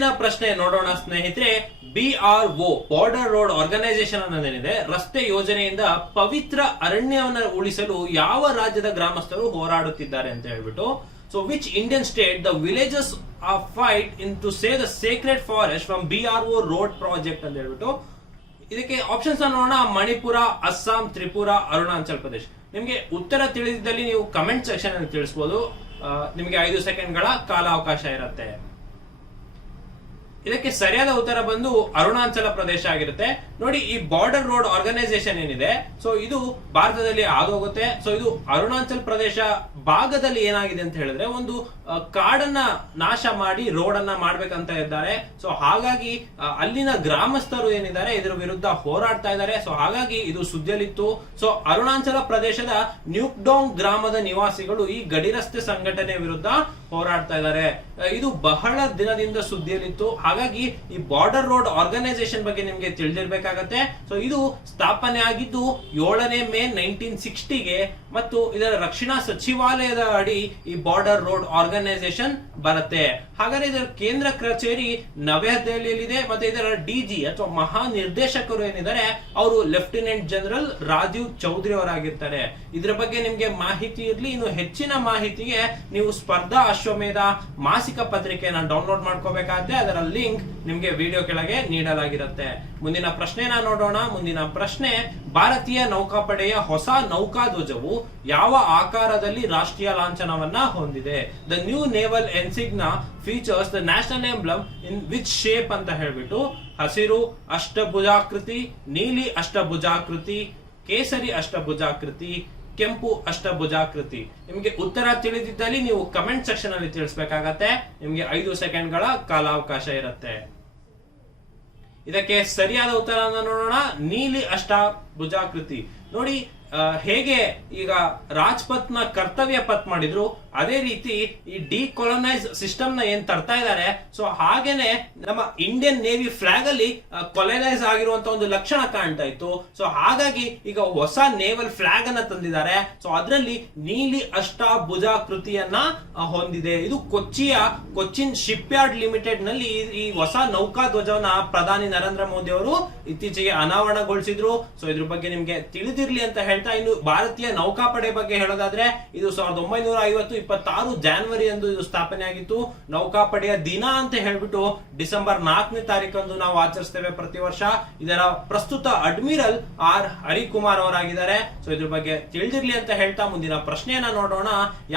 ಮುಂದಿನ ಪ್ರಶ್ನೆ ನೋಡೋಣ ಸ್ನೇಹಿತರೆ. BRO ಬಾರ್ಡರ್ ರೋಡ್ ಆರ್ಗನೈಸೇಷನ್ ಅನ್ನೋದೇನಿದೆ, ರಸ್ತೆ ಯೋಜನೆಯಿಂದ ಪವಿತ್ರ ಅರಣ್ಯವನ್ನ ಉಳಿಸಲು ಯಾವ ರಾಜ್ಯದ ಗ್ರಾಮಸ್ಥರು ಹೋರಾಡುತ್ತಿದ್ದಾರೆ ಅಂತ ಹೇಳ್ಬಿಟ್ಟು. So which Indian state the villagers are fight in to save the sacred forest from BRO road project ಅಂತ ಹೇಳ್ಬಿಟ್ಟು. ಇದಕ್ಕೆ ಆಪ್ಷನ್ಸ್ ನೋಡೋಣ. ಮಣಿಪುರ, ಅಸ್ಸಾಂ, ತ್ರಿಪುರ, ಅರುಣಾಚಲ್ ಪ್ರದೇಶ್. ನಿಮಗೆ ಉತ್ತರ ತಿಳಿದಿದ್ದಲ್ಲಿ ನೀವು ಕಮೆಂಟ್ ಸೆಕ್ಷನ್ ಅಲ್ಲಿ ತಿಳಿಸಬಹುದು. ನಿಮಗೆ 5 ಸೆಕೆಂಡ್ಗಳ ಕಾಲಾವಕಾಶ ಇರುತ್ತೆ. ಇದಕ್ಕೆ ಸರಿಯಾದ ಉತ್ತರ ಬಂದು ಅರುಣಾಚಲ ಪ್ರದೇಶ ಆಗಿರುತ್ತೆ. ನೋಡಿ, ಈ ಬಾರ್ಡರ್ ರೋಡ್ ಆರ್ಗನೈಸೇಷನ್ ಏನಿದೆ, ಸೊ ಇದು ಭಾರತದಲ್ಲಿ ಆಗೋಗುತ್ತೆ. ಸೊ ಇದು ಅರುಣಾಚಲ್ ಪ್ರದೇಶ ಭಾಗದಲ್ಲಿ ಏನಾಗಿದೆ ಅಂತ ಹೇಳಿದ್ರೆ, ಒಂದು ಕಾಡನ್ನ ನಾಶ ಮಾಡಿ ರೋಡ್ ಅನ್ನ ಮಾಡ್ಬೇಕಂತ ಇದ್ದಾರೆ. ಸೊ ಹಾಗಾಗಿ ಅಲ್ಲಿನ ಗ್ರಾಮಸ್ಥರು ಏನಿದ್ದಾರೆ ಇದರ ವಿರುದ್ಧ ಹೋರಾಡ್ತಾ ಇದ್ದಾರೆ. ಸೊ ಹಾಗಾಗಿ ಇದು ಸುದ್ದಿಯಲ್ಲಿತ್ತು. ಸೊ ಅರುಣಾಚಲ ಪ್ರದೇಶದ ನ್ಯೂಕ್ಡಾಂಗ್ ಗ್ರಾಮದ ನಿವಾಸಿಗಳು ಈ ಗಡಿ ರಸ್ತೆ ಸಂಘಟನೆ ವಿರುದ್ಧ ಹೋರಾಡ್ತಾ ಇದ್ದಾರೆ. ಇದು ಬಹಳ ದಿನದಿಂದ ಸುದ್ದಿಯಲ್ಲಿತ್ತು. ಹಾಗಾಗಿ ಈ ಬಾರ್ಡರ್ ರೋಡ್ ಆರ್ಗನೈಸೇಷನ್ ಬಗ್ಗೆ ನಿಮ್ಗೆ ತಿಳಿದಿರ್ಬೇಕಾಗತ್ತೆ. ಸೊ ಇದು ಸ್ಥಾಪನೆ ಆಗಿದ್ದು 7ನೇ ಮೇ 1960ಗೆ ಮತ್ತು ಇದರ ರಕ್ಷಣಾ ಸಚಿವಾಲಯದ ಅಡಿ ಈ ಬಾರ್ಡರ್ ರೋಡ್ ಆರ್ಗನೈಸೇಷನ್ ಬರುತ್ತೆ. ಹಾಗಾದ್ರೆ ಇದರ ಕೇಂದ್ರ ಕಚೇರಿ ನವದೆಹಲಿಯಲ್ಲಿದೆ. ಮತ್ತೆ ಇದರ DG ಅಥವಾ ಮಹಾ ನಿರ್ದೇಶಕರು ಏನಿದ್ದಾರೆ ಅವರು ಲೆಫ್ಟಿನೆಂಟ್ ಜನರಲ್ ರಾಜೀವ್ ಚೌಧರಿ ಅವರಾಗಿರ್ತಾರೆ. ಇದರ ಬಗ್ಗೆ ನಿಮ್ಗೆ ಮಾಹಿತಿ ಇರ್ಲಿ. ಇನ್ನು ಹೆಚ್ಚಿನ ಮಾಹಿತಿಗೆ ನೀವು ಸ್ಪರ್ಧಾ ಅಶ್ವಮೇಧ ಮಾಸಿಕ ಪತ್ರಿಕೆಯನ್ನು ಡೌನ್ಲೋಡ್ ಮಾಡ್ಕೋಬೇಕಾದ್ರೆ ಅದರ ಲಿಂಕ್ ನಿಮ್ಗೆ ವಿಡಿಯೋ ಕೆಳಗೆ ನೀಡಲಾಗಿರುತ್ತೆ. ಮುಂದಿನ ಪ್ರಶ್ನೆನ ನೋಡೋಣ. ಮುಂದಿನ ಪ್ರಶ್ನೆ, ಭಾರತೀಯ ನೌಕಾಪಡೆಯ ಹೊಸ ನೌಕಾಧ್ವಜವು ಯಾವ ಆಕಾರದಲ್ಲಿ ರಾಷ್ಟ್ರೀಯ ಲಾಂಛನವನ್ನ ಹೊಂದಿದೆ? The new naval ensign features the national emblem in which shape ಅಂತ ಹೇಳ್ಬಿಟ್ಟು. ಹಸಿರು ಅಷ್ಟಭುಜಾಕೃತಿ, ನೀಲಿ ಅಷ್ಟಭುಜಾಕೃತಿ, ಕೇಸರಿ ಅಷ್ಟಭುಜಾಕೃತಿ, ಕೆಂಪು ಅಷ್ಟಭುಜಾಕೃತಿ. ನಿಮಗೆ ಉತ್ತರ ತಿಳಿದಿದ್ದಲ್ಲಿ ನೀವು ಕಮೆಂಟ್ ಸೆಕ್ಷನ್ ಅಲ್ಲಿ ತಿಳಿಸಬೇಕಾಗತ್ತೆ. ನಿಮಗೆ 5 ಸೆಕೆಂಡ್ಗಳ ಕಾಲಾವಕಾಶ ಇರುತ್ತೆ. ಇದಕ್ಕೆ ಸರಿಯಾದ ಉತ್ತರ ನೋಡೋಣ. ನೀಲಿ ಅಷ್ಟಭುಜಾಕೃತಿ. ನೋಡಿ, ಹೇಗೆ ಈಗ ರಾಜ್ಪಥ್ ನ ಕರ್ತವ್ಯ ಪಥ್ ಮಾಡಿದ್ರು, ಅದೇ ರೀತಿ ಈ ಡಿಕೊಲನೈಸ್ ಸಿಸ್ಟಮ್ ನ ಏನ್ ತರ್ತಾ ಇದ್ದಾರೆ, ಸೊ ಹಾಗೇನೆ ನಮ್ಮ ಇಂಡಿಯನ್ ನೇವಿ ಫ್ಲಾಗ್ ಅಲ್ಲಿ ಕೊಲನೈಸ್ ಆಗಿರುವಂತ ಒಂದು ಲಕ್ಷಣ ಕಾಣ್ತಾ ಇತ್ತು. ಸೊ ಹಾಗಾಗಿ ಈಗ ಹೊಸ ನೇವಲ್ ಫ್ಲಾಗ್ ಅನ್ನ ತಂದಿದ್ದಾರೆ. ಸೊ ಅದರಲ್ಲಿ ನೀಲಿ ಅಷ್ಟಭುಜಾಕೃತಿಯನ್ನ ಹೊಂದಿದೆ. ಇದು ಕೊಚ್ಚಿನ್ ಶಿಪ್ ಯಾರ್ಡ್ ಲಿಮಿಟೆಡ್ ನಲ್ಲಿ ಈ ಹೊಸ ನೌಕಾ ಧ್ವಜವನ್ನ ಪ್ರಧಾನಿ ನರೇಂದ್ರ ಮೋದಿ ಅವರು ಇತ್ತೀಚೆಗೆ ಅನಾವರಣಗೊಳಿಸಿದ್ರು. ಸೊ ಇದ್ರ ಬಗ್ಗೆ ನಿಮ್ಗೆ ತಿಳಿದಿರ್ಲಿ ಅಂತ ಹೇಳ್ತಾ, ಇನ್ನು ಭಾರತೀಯ ನೌಕಾಪಡೆ ಬಗ್ಗೆ ಹೇಳೋದಾದ್ರೆ, ಇದು 1950 26 ಜಾನ್ವರಿ ಎಂದು ಇದು ಸ್ಥಾಪನೆ ಆಗಿತ್ತು. ನೌಕಾಪಡೆಯ ದಿನ ಅಂತ ಹೇಳ್ಬಿಟ್ಟು ಡಿಸೆಂಬರ್ 4ನೇ ತಾರೀಕಂದು ನಾವು ಆಚರಿಸ್ತೇವೆ ಪ್ರತಿ ವರ್ಷ. ಇದರ ಪ್ರಸ್ತುತ ಅಡ್ಮಿರಲ್ ಆರ್ ಹರಿಕುಮಾರ್ ಅವರಾಗಿದ್ದಾರೆ. ಸೊ ಇದ್ರ ಬಗ್ಗೆ ತಿಳಿದಿರ್ಲಿ ಅಂತ ಹೇಳ್ತಾ ಮುಂದಿನ ಪ್ರಶ್ನೆಯನ್ನ ನೋಡೋಣ.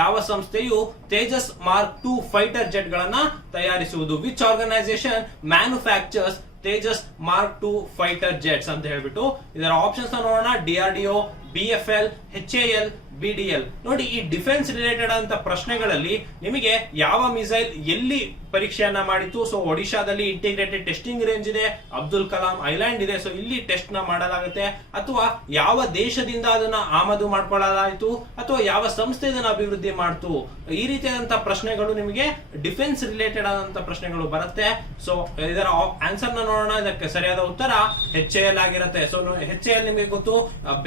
ಯಾವ ಸಂಸ್ಥೆಯು ತೇಜಸ್ ಮಾರ್ಕ್ 2 ಫೈಟರ್ ಜೆಟ್ ಗಳನ್ನ ತಯಾರಿಸುವುದು? Which organisation manufactures Tejas mark 2 fighter jets ಅಂತ ಹೇಳ್ಬಿಟ್ಟು. ಇದರ ಆಪ್ಷನ್ಸ್ ನೋಡೋಣ. DRDO, BFL, HAL, BDL. ನೋಡಿ, ಈ ಡಿಫೆನ್ಸ್ ರಿಲೇಟೆಡ್ ಅಂತ ಪ್ರಶ್ನೆಗಳಲ್ಲಿ ನಿಮಗೆ ಯಾವ ಮಿಸೈಲ್ ಎಲ್ಲಿ ಪರೀಕ್ಷೆಯನ್ನ ಮಾಡಿತ್ತು? ಸೊ ಒಡಿಶಾದಲ್ಲಿ ಇಂಟಿಗ್ರೇಟೆಡ್ ಟೆಸ್ಟಿಂಗ್ ರೇಂಜ್ ಇದೆ, ಅಬ್ದುಲ್ ಕಲಾಂ ಐಲ್ಯಾಂಡ್ ಇದೆ. ಸೊ ಇಲ್ಲಿ ಟೆಸ್ಟ್ ನ ಮಾಡಲಾಗುತ್ತೆ. ಅಥವಾ ಯಾವ ದೇಶದಿಂದ ಅದನ್ನ ಆಮದು ಮಾಡ್ಕೊಳ್ಳಲಾಯಿತು, ಅಥವಾ ಯಾವ ಸಂಸ್ಥೆ ಇದನ್ನ ಅಭಿವೃದ್ಧಿ ಮಾಡ್ತು? ಈ ರೀತಿಯಾದಂತಹ ಪ್ರಶ್ನೆಗಳು ನಿಮಗೆ ಡಿಫೆನ್ಸ್ ರಿಲೇಟೆಡ್ ಆದಂತ ಪ್ರಶ್ನೆಗಳು ಬರುತ್ತೆ. ಸೊ ಇದರ ಆನ್ಸರ್ ನ ನೋಡೋಣ. ಇದಕ್ಕೆ ಸರಿಯಾದ ಉತ್ತರ HAL ಆಗಿರುತ್ತೆ. ಸೊ HAL ನಿಮಗೆ ಗೊತ್ತು,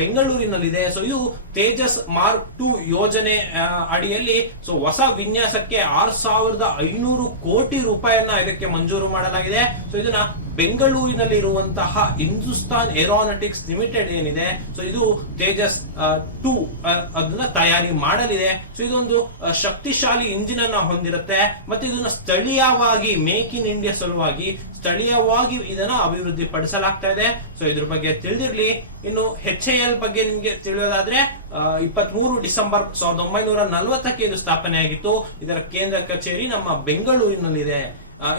ಬೆಂಗಳೂರಿನಲ್ಲಿದೆ. ಸೊ ಇದು ತೇಜಸ್ ಮಾರ್ಕ್ 2 ಯೋಜನೆ ಅಡಿಯಲ್ಲಿ ಸೊ ಹೊಸ ವಿನ್ಯಾಸಕ್ಕೆ 6,500 ಕೋಟಿ ರೂಪಾಯಿಯನ್ನ ಇದಕ್ಕೆ ಮಂಜೂರು ಮಾಡಲಾಗಿದೆ. ಸೊ ಇದನ್ನ ಬೆಂಗಳೂರಿನಲ್ಲಿ ಇರುವಂತಹ ಹಿಂದೂಸ್ತಾನ್ ಏರೋನಾಟಿಕ್ಸ್ ಲಿಮಿಟೆಡ್ ಏನಿದೆ, ಸೊ ಇದು ತೇಜಸ್ 2 ಅದನ್ನ ತಯಾರಿ ಮಾಡಲಿದೆ. ಸೊ ಇದೊಂದು ಶಕ್ತಿಶಾಲಿ ಇಂಜಿನ್ ಅನ್ನ ಹೊಂದಿರುತ್ತೆ. ಮತ್ತೆ ಇದನ್ನ ಸ್ಥಳೀಯವಾಗಿ ಮೇಕ್ ಇನ್ ಇಂಡಿಯಾ ಸಲುವಾಗಿ ಸ್ಥಳೀಯವಾಗಿ ಇದನ್ನ ಅಭಿವೃದ್ಧಿ ಪಡಿಸಲಾಗ್ತಾ ಇದೆ. ಸೊ ಇದ್ರ ಬಗ್ಗೆ ತಿಳಿದಿರ್ಲಿ. ಇನ್ನು HAL ಬಗ್ಗೆ ನಿಮ್ಗೆ ತಿಳಿಯೋದಾದ್ರೆ 23 ಡಿಸೆಂಬರ್ 1940ಕ್ಕೆ ಇದು ಸ್ಥಾಪನೆ ಆಗಿತ್ತು. ಇದರ ಕೇಂದ್ರ ಕಚೇರಿ ನಮ್ಮ ಬೆಂಗಳೂರಿನಲ್ಲಿದೆ.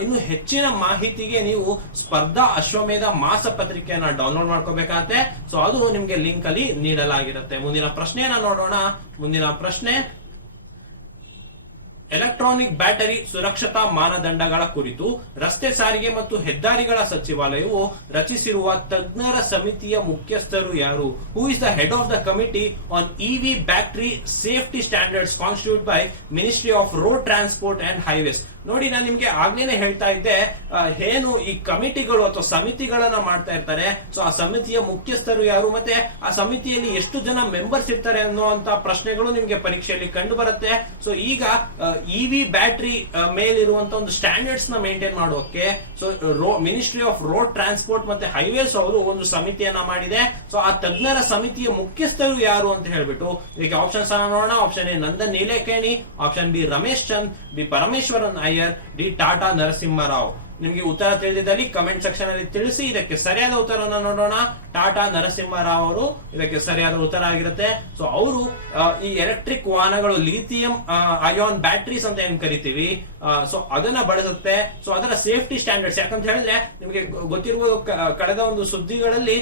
ಇನ್ನು ಹೆಚ್ಚಿನ ಮಾಹಿತಿಗೆ ನೀವು ಸ್ಪರ್ಧಾ ಅಶ್ವಮೇಧ ಮಾಸ ಪತ್ರಿಕೆಯನ್ನ ಡೌನ್ಲೋಡ್ ಮಾಡ್ಕೋಬೇಕಾಗತ್ತೆ. ಸೊ ಅದು ನಿಮ್ಗೆ ಲಿಂಕ್ ಅಲ್ಲಿ ನೀಡಲಾಗಿರುತ್ತೆ. ಮುಂದಿನ ಪ್ರಶ್ನೆಯನ್ನ ನೋಡೋಣ. ಮುಂದಿನ ಪ್ರಶ್ನೆ, ಎಲೆಕ್ಟ್ರಾನಿಕ್ ಬ್ಯಾಟರಿ ಸುರಕ್ಷತಾ ಮಾನದಂಡಗಳ ಕುರಿತು ರಸ್ತೆ ಸಾರಿಗೆ ಮತ್ತು ಹೆದ್ದಾರಿಗಳ ಸಚಿವಾಲಯವು ರಚಿಸಿರುವ ತಜ್ಞರ ಸಮಿತಿಯ ಮುಖ್ಯಸ್ಥರು ಯಾರು? Who is the head of the committee on EV battery safety standards constitute by ministry of road transport and highways. ನೋಡಿ ನಾನು ನಿಮ್ಗೆ ಆಗ್ಲೇನೆ ಹೇಳ್ತಾ ಇದ್ದೆ, ಏನು ಈ ಕಮಿಟಿಗಳು ಅಥವಾ ಸಮಿತಿಗಳನ್ನ ಮಾಡ್ತಾ ಇರ್ತಾರೆ, ಸೊ ಆ ಸಮಿತಿಯ ಮುಖ್ಯಸ್ಥರು ಯಾರು, ಮತ್ತೆ ಆ ಸಮಿತಿಯಲ್ಲಿ ಎಷ್ಟು ಜನ ಮೆಂಬರ್ಸ್ ಇರ್ತಾರೆ ಅನ್ನುವಂತ ಪ್ರಶ್ನೆಗಳು ನಿಮ್ಗೆ ಪರೀಕ್ಷೆಯಲ್ಲಿ ಕಂಡು ಬರುತ್ತೆ. ಸೊ ಈಗ ಇವಿ ಬ್ಯಾಟರಿ ಮೇಲಿರುವಂತ ಒಂದು ಸ್ಟ್ಯಾಂಡರ್ಡ್ಸ್ ನ ಮೇಂಟೈನ್ ಮಾಡೋಕೆ so ministry of road transport ಮತ್ತೆ ಹೈವೇಸ್ ಅವರು ಒಂದು ಸಮಿತಿಯನ್ನ ಮಾಡಿದೆ. ಸೊ ಆ ತಜ್ಞರ ಸಮಿತಿಯ ಮುಖ್ಯಸ್ಥರು ಯಾರು ಅಂತ ಹೇಳ್ಬಿಟ್ಟು ಇದಕ್ಕೆ ಆಪ್ಷನ್ಸ್ ನೋಡೋಣ. Option A Nandan Nilekani, option B Ramesh Chand, B Parameswaran Iyer, D Tata Narasimha Rao. ನಿಮ್ಗೆ ಉತ್ತರ ತಿಳಿದಿದ್ದಲ್ಲಿ ಕಮೆಂಟ್ ಸೆಕ್ಷನ್ ಅಲ್ಲಿ ತಿಳಿಸಿ. ಇದಕ್ಕೆ ಸರಿಯಾದ ಉತ್ತರವನ್ನು ನೋಡೋಣ. ಟಾಟಾ ನರಸಿಂಹರಾವ್ ಅವರು ಇದಕ್ಕೆ ಸರಿಯಾದ ಉತ್ತರ ಆಗಿರುತ್ತೆ. ಸೊ ಅವರು ಈ ಎಲೆಕ್ಟ್ರಿಕ್ ವಾಹನಗಳು ಲಿಥಿಯಂ ಅಯಾನ್ ಬ್ಯಾಟರೀಸ್ ಅಂತ ಏನ್ ಕರಿತೀವಿ, ಸೊ ಅದನ್ನ ಬಳಸುತ್ತೆ. ಸೊ ಅದರ ಸೇಫ್ಟಿ ಸ್ಟ್ಯಾಂಡರ್ಡ್ಸ್ ಯಾಕಂತ ಹೇಳಿದ್ರೆ ನಿಮಗೆ ಗೊತ್ತಿರುವ ಕಳೆದ ಒಂದು ಸುದ್ದಿಗಳಲ್ಲಿ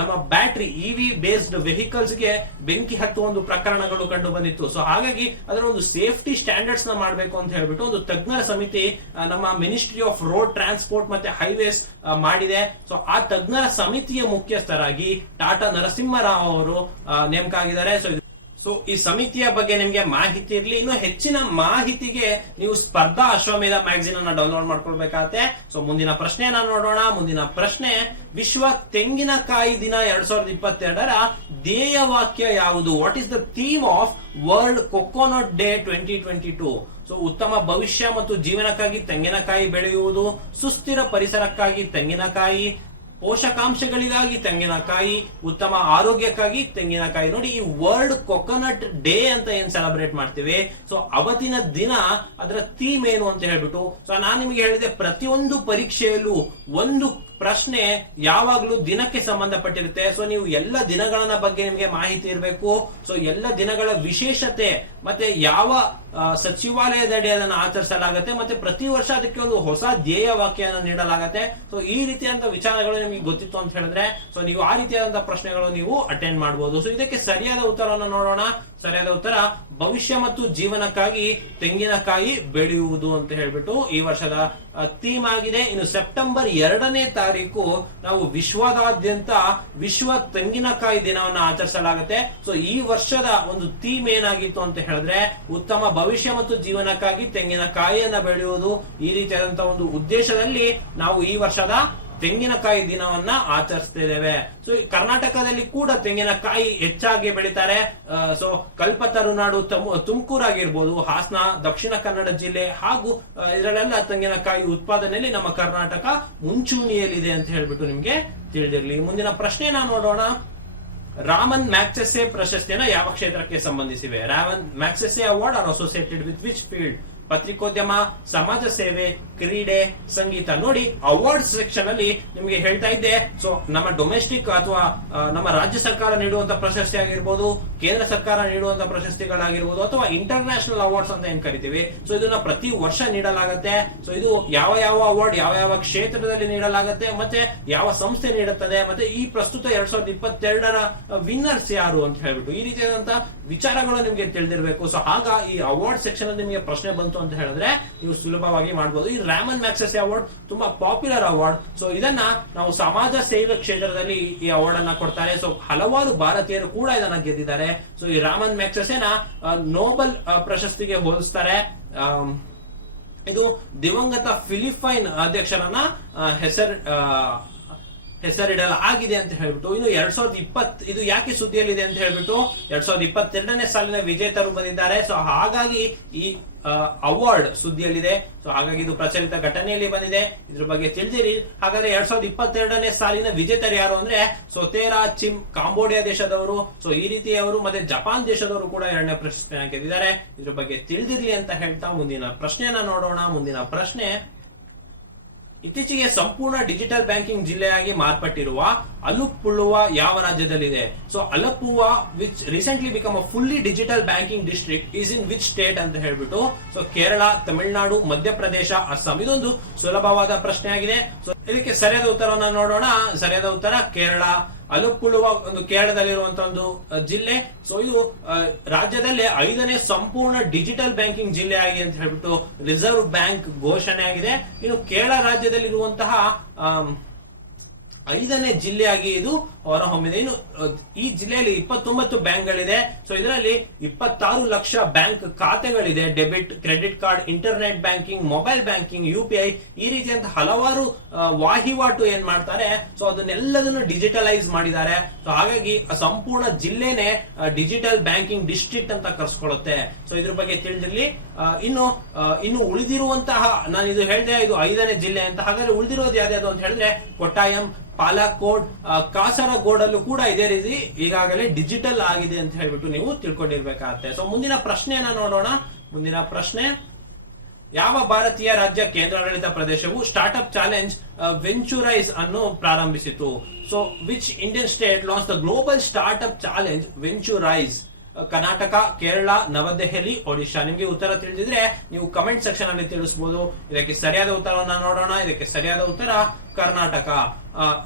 ನಮ್ಮ ಬ್ಯಾಟರಿ ಇವಿ ಬೇಸ್ಡ್ ವೆಹಿಕಲ್ಸ್ ಗೆ ಬೆಂಕಿ ಹತ್ತುವ ಒಂದು ಪ್ರಕರಣಗಳು ಕಂಡು ಬಂದಿತ್ತು. ಸೊ ಹಾಗಾಗಿ ಅದರ ಒಂದು ಸೇಫ್ಟಿ ಸ್ಟ್ಯಾಂಡರ್ಡ್ಸ್ ನ ಮಾಡಬೇಕು ಅಂತ ಹೇಳ್ಬಿಟ್ಟು ಒಂದು ತಜ್ಞರ ಸಮಿತಿ ನಮ್ಮ ಮಿನಿಸ್ಟ್ರಿ ಆಫ್ ರೋಡ್ ಟ್ರಾನ್ಸ್ಪೋರ್ಟ್ ಮತ್ತೆ ಹೈವೇಸ್ ಮಾಡಿದೆ. ಸೊ ಆ ತಜ್ಞರ ಸಮಿತಿಯ ಮುಖ್ಯಸ್ಥರಾಗಿ ಟಾಟಾ ನರಸಿಂಹರಾವ್ ಅವರು ನೇಮಕ ಆಗಿದ್ದಾರೆ. ಸೊ ಈ ಸಮಿತಿಯ ಬಗ್ಗೆ ನಿಮ್ಗೆ ಮಾಹಿತಿ ಇರಲಿ. ಇನ್ನು ಹೆಚ್ಚಿನ ಮಾಹಿತಿಗೆ ನೀವು ಸ್ಪರ್ಧಾ ಅಶ್ವಮೇಧ ಮ್ಯಾಗಝಿನ್ ಅನ್ನ ಡೌನ್ಲೋಡ್ ಮಾಡ್ಕೊಳ್ಬೇಕಾಗತ್ತೆ. ಸೊ ಮುಂದಿನ ಪ್ರಶ್ನೆಯನ್ನ ನೋಡೋಣ. ಮುಂದಿನ ಪ್ರಶ್ನೆ, ವಿಶ್ವ ತೆಂಗಿನಕಾಯಿ ದಿನ 2022ರ ಧ್ಯೇಯವಾಕ್ಯ ಯಾವುದು? What is the theme of world coconut day 2022? So ಉತ್ತಮ ಭವಿಷ್ಯ ಮತ್ತು ಜೀವನಕ್ಕಾಗಿ ತೆಂಗಿನಕಾಯಿ ಬೆಳೆಯುವುದು, ಸುಸ್ಥಿರ ಪರಿಸರಕ್ಕಾಗಿ ತೆಂಗಿನಕಾಯಿ, ಪೋಷಕಾಂಶಗಳಿಗಾಗಿ ತೆಂಗಿನಕಾಯಿ, ಉತ್ತಮ ಆರೋಗ್ಯಕ್ಕಾಗಿ ತೆಂಗಿನಕಾಯಿ. ನೋಡಿ, ಈ ವರ್ಲ್ಡ್ ಕೊಕೊನಟ್ ಡೇ ಅಂತ ಏನ್ ಸೆಲೆಬ್ರೇಟ್ ಮಾಡ್ತೀವಿ, ಸೊ ಅವತ್ತಿನ ದಿನ ಅದರ ಥೀಮ್ ಏನು ಅಂತ ಹೇಳ್ಬಿಟ್ಟು, ಸೊ ನಾನು ನಿಮಗೆ ಹೇಳಿದೆ ಪ್ರತಿಯೊಂದು ಪರೀಕ್ಷೆಯಲ್ಲೂ ಒಂದು ಪ್ರಶ್ನೆ ಯಾವಾಗ್ಲೂ ದಿನಕ್ಕೆ ಸಂಬಂಧಪಟ್ಟಿರುತ್ತೆ. ಸೊ ನೀವು ಎಲ್ಲ ದಿನಗಳ ಬಗ್ಗೆ ನಿಮಗೆ ಮಾಹಿತಿ ಇರಬೇಕು. ಸೊ ಎಲ್ಲ ದಿನಗಳ ವಿಶೇಷತೆ ಮತ್ತೆ ಯಾವ ಸಚಿವಾಲಯದಡಿ ಅದನ್ನು ಆಚರಿಸಲಾಗುತ್ತೆ, ಮತ್ತೆ ಪ್ರತಿ ವರ್ಷ ಅದಕ್ಕೆ ಒಂದು ಹೊಸ ಧ್ಯೇಯ ವಾಕ್ಯವನ್ನು ನೀಡಲಾಗುತ್ತೆ. ಸೊ ಈ ರೀತಿಯಾದಂತಹ ವಿಚಾರಗಳು ನಿಮಗೆ ಗೊತ್ತಿತ್ತು ಅಂತ ಹೇಳಿದ್ರೆ ಸೊ ನೀವು ಆ ರೀತಿಯಾದಂತಹ ಪ್ರಶ್ನೆಗಳು ನೀವು ಅಟೆಂಡ್ ಮಾಡಬಹುದು. ಸೊ ಇದಕ್ಕೆ ಸರಿಯಾದ ಉತ್ತರವನ್ನು ನೋಡೋಣ. ಸರಿಯಾದ ಉತ್ತರ ಭವಿಷ್ಯ ಮತ್ತು ಜೀವನಕ್ಕಾಗಿ ತೆಂಗಿನಕಾಯಿ ಬೆಳೆಯುವುದು ಅಂತ ಹೇಳ್ಬಿಟ್ಟು ಈ ವರ್ಷದ ಥೀಮ್ ಆಗಿದೆ. ಇನ್ನು ಸೆಪ್ಟೆಂಬರ್ 2ನೇ ತಾರೀಕು ನಾವು ವಿಶ್ವದಾದ್ಯಂತ ವಿಶ್ವ ತೆಂಗಿನಕಾಯಿ ದಿನವನ್ನು ಆಚರಿಸಲಾಗುತ್ತೆ. ಸೊ ಈ ವರ್ಷದ ಒಂದು ಥೀಮ್ ಏನಾಗಿತ್ತು ಅಂತ ಹೇಳಿದ್ರೆ ಉತ್ತಮ ಭವಿಷ್ಯ ಮತ್ತು ಜೀವನಕ್ಕಾಗಿ ತೆಂಗಿನಕಾಯಿಯನ್ನ ಬೆಳೆಯುವುದು. ಈ ರೀತಿಯಾದಂತಹ ಒಂದು ಉದ್ದೇಶದಲ್ಲಿ ನಾವು ಈ ವರ್ಷದ ತೆಂಗಿನಕಾಯಿ ದಿನವನ್ನ ಆಚರಿಸ್ತಿದ್ದೇವೆ. ಸೊ ಕರ್ನಾಟಕದಲ್ಲಿ ಕೂಡ ತೆಂಗಿನಕಾಯಿ ಹೆಚ್ಚಾಗಿ ಬೆಳೀತಾರೆ. ಸೊ ಕಲ್ಪತರುನಾಡು, ತುಮಕೂರು ಆಗಿರ್ಬೋದು, ಹಾಸನ, ದಕ್ಷಿಣ ಕನ್ನಡ ಜಿಲ್ಲೆ ಹಾಗೂ ಇದರಲ್ಲೆಲ್ಲ ತೆಂಗಿನಕಾಯಿ ಉತ್ಪಾದನೆಯಲ್ಲಿ ನಮ್ಮ ಕರ್ನಾಟಕ ಮುಂಚೂಣಿಯಲ್ಲಿದೆ ಅಂತ ಹೇಳ್ಬಿಟ್ಟು ನಿಮ್ಗೆ ತಿಳಿದಿರಲಿ. ಮುಂದಿನ ಪ್ರಶ್ನೆನ ನೋಡೋಣ. ರಾಮನ್ ಮ್ಯಾಗ್ಸೆಸೆ ಪ್ರಶಸ್ತಿಯನ್ನ ಯಾವ ಕ್ಷೇತ್ರಕ್ಕೆ ಸಂಬಂಧಿಸಿವೆ? Raman Magsaysay award are associated with which field? ಪತ್ರಿಕೋದ್ಯಮ, ಸಮಾಜ ಸೇವೆ, ಕ್ರೀಡೆ, ಸಂಗೀತ. ನೋಡಿ, ಅವಾರ್ಡ್ಸ್ ಸೆಕ್ಷನ್ ಅಲ್ಲಿ ನಿಮಗೆ ಹೇಳ್ತಾ ಇದ್ದೆ, ಸೊ ನಮ್ಮ ಡೊಮೆಸ್ಟಿಕ್ ಅಥವಾ ನಮ್ಮ ರಾಜ್ಯ ಸರ್ಕಾರ ನೀಡುವಂತ ಪ್ರಶಸ್ತಿ ಆಗಿರ್ಬೋದು, ಕೇಂದ್ರ ಸರ್ಕಾರ ನೀಡುವಂತ ಪ್ರಶಸ್ತಿಗಳಾಗಿರ್ಬೋದು, ಅಥವಾ ಇಂಟರ್ನ್ಯಾಷನಲ್ ಅವಾರ್ಡ್ಸ್ ಅಂತ ಏನ್ ಕರಿತೀವಿ, ಸೊ ಇದನ್ನ ಪ್ರತಿ ವರ್ಷ ನೀಡಲಾಗುತ್ತೆ. ಸೊ ಇದು ಯಾವ ಯಾವ ಅವಾರ್ಡ್ ಯಾವ ಯಾವ ಕ್ಷೇತ್ರದಲ್ಲಿ ನೀಡಲಾಗುತ್ತೆ, ಮತ್ತೆ ಯಾವ ಸಂಸ್ಥೆ ನೀಡುತ್ತದೆ, ಮತ್ತೆ ಈ ಪ್ರಸ್ತುತ 2022ರ ವಿನ್ನರ್ಸ್ ಯಾರು ಅಂತ ಹೇಳ್ಬಿಟ್ಟು ಈ ರೀತಿಯಾದಂತಹ ವಿಚಾರಗಳು ನಿಮಗೆ ತಿಳಿದಿರಬೇಕು. ಸೊ ಆಗ ಈ ಅವಾರ್ಡ್ ಸೆಕ್ಷನ್ ಅಲ್ಲಿ ನಿಮಗೆ ಪ್ರಶ್ನೆ ಬಂತು ಅಂತ ಹೇಳಿದ್ರೆ ನೀವು ಸುಲಭವಾಗಿ ಮಾಡಬಹುದು. ಈ ರಾಮನ್ ಮ್ಯಾಗ್ಸೆಸೆ ಅವಾರ್ಡ್ ತುಂಬಾ ಪಾಪ್ಯುಲರ್ ಅವಾರ್ಡ್. ಸೊ ಇದನ್ನ ನಾವು ಸಮಾಜ ಸೇವೆ ಕ್ಷೇತ್ರದಲ್ಲಿ ಈ ಅವಾರ್ಡ್ ಅನ್ನ ಕೊಡ್ತಾರೆ. ಸೊ ಹಲವಾರು ಭಾರತೀಯರು ಕೂಡ ಇದನ್ನ ಗೆದ್ದಿದ್ದಾರೆ. ಸೊ ಈ ರಾಮನ್ ಮ್ಯಾಗ್ಸೆಸೆನ ನೋಬೆಲ್ ಪ್ರಶಸ್ತಿಗೆ ಹೋಲಿಸ್ತಾರೆ. ಇದು ದಿವಂಗತ ಫಿಲಿಪೈನ್ ಅಧ್ಯಕ್ಷರನ್ನ ಹೆಸರಿಡಲಾಗಿದೆ ಅಂತ ಹೇಳ್ಬಿಟ್ಟು. ಇನ್ನು 2020 ಇದು ಯಾಕೆ ಸುದ್ದಿಯಲ್ಲಿದೆ ಅಂತ ಹೇಳ್ಬಿಟ್ಟು 2022ನೇ ಸಾಲಿನ ವಿಜೇತರು ಬಂದಿದ್ದಾರೆ. ಸೊ ಹಾಗಾಗಿ ಈ ಅವಾರ್ಡ್ ಸುದ್ದಿಯಲ್ಲಿದೆ. ಸೊ ಹಾಗಾಗಿ ಇದು ಪ್ರಚಲಿತ ಘಟನೆಯಲ್ಲಿ ಬಂದಿದೆ, ಇದ್ರ ಬಗ್ಗೆ ತಿಳಿದಿರಿ. ಹಾಗಾದ್ರೆ 2022ನೇ ಸಾಲಿನ ವಿಜೇತರು ಯಾರು ಅಂದ್ರೆ ಸೊತೇರಾ ಚಿಮ್ ಕಾಂಬೋಡಿಯಾ ದೇಶದವರು. ಸೊ ಈ ರೀತಿಯವರು ಮತ್ತೆ ಜಪಾನ್ ದೇಶದವರು ಕೂಡ 2ನೇ ಪ್ರಶಸ್ತಿಯನ್ನು ಗೆದ್ದಿದ್ದಾರೆ. ಇದ್ರ ಬಗ್ಗೆ ತಿಳಿದಿರ್ಲಿ ಅಂತ ಹೇಳ್ತಾ ಮುಂದಿನ ಪ್ರಶ್ನೆಯನ್ನ ನೋಡೋಣ. ಮುಂದಿನ ಪ್ರಶ್ನೆ, ಇತ್ತೀಚೆಗೆ ಸಂಪೂರ್ಣ ಡಿಜಿಟಲ್ ಬ್ಯಾಂಕಿಂಗ್ ಜಿಲ್ಲೆಯಾಗಿ ಮಾರ್ಪಟ್ಟಿರುವ ಅಲುಪ್ಪುಳುವ ಯಾವ ರಾಜ್ಯದಲ್ಲಿದೆ? So Alappuzha which recently become a fully digital banking district is in which state ಅಂತ ಹೇಳ್ಬಿಟ್ಟು. ಸೊ ಕೇರಳ, ತಮಿಳುನಾಡು, ಮಧ್ಯಪ್ರದೇಶ, ಅಸ್ಸಾಂ. ಇದೊಂದು ಸುಲಭವಾದ ಪ್ರಶ್ನೆ ಆಗಿದೆ. ಸೊ ಇದಕ್ಕೆ ಸರಿಯಾದ ಉತ್ತರವನ್ನು ನೋಡೋಣ. ಸರಿಯಾದ ಉತ್ತರ ಕೇರಳ. ಅಲುಪ್ಪುಳುವ ಒಂದು ಕೇರಳದಲ್ಲಿರುವಂತಹ ಒಂದು ಜಿಲ್ಲೆ. ಸೊ ಇದು ರಾಜ್ಯದಲ್ಲಿ 5ನೇ ಸಂಪೂರ್ಣ ಡಿಜಿಟಲ್ ಬ್ಯಾಂಕಿಂಗ್ ಜಿಲ್ಲೆ ಆಗಿದೆ ಅಂತ ಹೇಳ್ಬಿಟ್ಟು ರಿಸರ್ವ್ ಬ್ಯಾಂಕ್ ಘೋಷಣೆ ಆಗಿದೆ. ಇನ್ನು ಕೇರಳ ರಾಜ್ಯದಲ್ಲಿರುವಂತಹ 5ನೇ ಜಿಲ್ಲೆಯಾಗಿ ಇದು ಹೊರಹೊಮ್ಮಿದೆ. ಇನ್ನು ಈ ಜಿಲ್ಲೆಯಲ್ಲಿ 29 ಬ್ಯಾಂಕ್ಗಳಿದೆ. ಸೊ ಇದರಲ್ಲಿ 26 ಲಕ್ಷ ಬ್ಯಾಂಕ್ ಖಾತೆಗಳಿದೆ. Debit, credit card, internet banking, mobile banking, UPI ಈ ರೀತಿಯಂತ ಹಲವಾರು ವಹಿವಾಟು ಏನ್ ಮಾಡ್ತಾರೆ, ಸೊ ಅದನ್ನೆಲ್ಲದನ್ನು ಡಿಜಿಟಲೈಸ್ ಮಾಡಿದ್ದಾರೆ. ಸೊ ಹಾಗಾಗಿ ಸಂಪೂರ್ಣ ಜಿಲ್ಲೆನೆ ಡಿಜಿಟಲ್ ಬ್ಯಾಂಕಿಂಗ್ ಡಿಸ್ಟ್ರಿಕ್ಟ್ ಅಂತ ಕರ್ಸ್ಕೊಳ್ಳುತ್ತೆ. ಸೊ ಇದ್ರ ಬಗ್ಗೆ ತಿಳಿದಿರಲಿ. ಇನ್ನು ಉಳಿದಿರುವಂತಹ, ನಾನು ಇದು ಹೇಳಿದೆ ಇದು 5ನೇ ಜಿಲ್ಲೆ ಅಂತ. ಹಾಗಾದ್ರೆ ಉಳಿದಿರೋದು ಯಾವ್ದು ಅಂತ ಹೇಳಿದ್ರೆ ಕೊಟ್ಟಾಯಂ, ಪಾಲಕ್ಕೋಡ್, ಕಾಸರಗೋಡಲ್ಲೂ ಕೂಡ ಇದೇ ರೀತಿ ಈಗಾಗಲೇ ಡಿಜಿಟಲ್ ಆಗಿದೆ ಅಂತ ಹೇಳ್ಬಿಟ್ಟು ನೀವು ತಿಳ್ಕೊಂಡಿರ್ಬೇಕಾಗತ್ತೆ. ಸೊ ಮುಂದಿನ ಪ್ರಶ್ನೆಯನ್ನ ನೋಡೋಣ. ಮುಂದಿನ ಪ್ರಶ್ನೆ, ಯಾವ ಭಾರತೀಯ ರಾಜ್ಯ ಕೇಂದ್ರಾಡಳಿತ ಪ್ರದೇಶವು ಸ್ಟಾರ್ಟ್ಅಪ್ ಚಾಲೆಂಜ್ ವೆಂಚೂರೈಸ್ ಅನ್ನು ಪ್ರಾರಂಭಿಸಿತು? So which Indian state launch the global startup challenge Venturise? Karnataka, Kerala, New Delhi, Odisha. ನಿಮಗೆ ಉತ್ತರ ತಿಳಿದಿದ್ರೆ ನೀವು ಕಮೆಂಟ್ ಸೆಕ್ಷನ್ ಅಲ್ಲಿ ತಿಳಿಸಬಹುದು. ಇದಕ್ಕೆ ಸರಿಯಾದ ಉತ್ತರವನ್ನ ನೋಡೋಣ. ಇದಕ್ಕೆ ಸರಿಯಾದ ಉತ್ತರ ಕರ್ನಾಟಕ.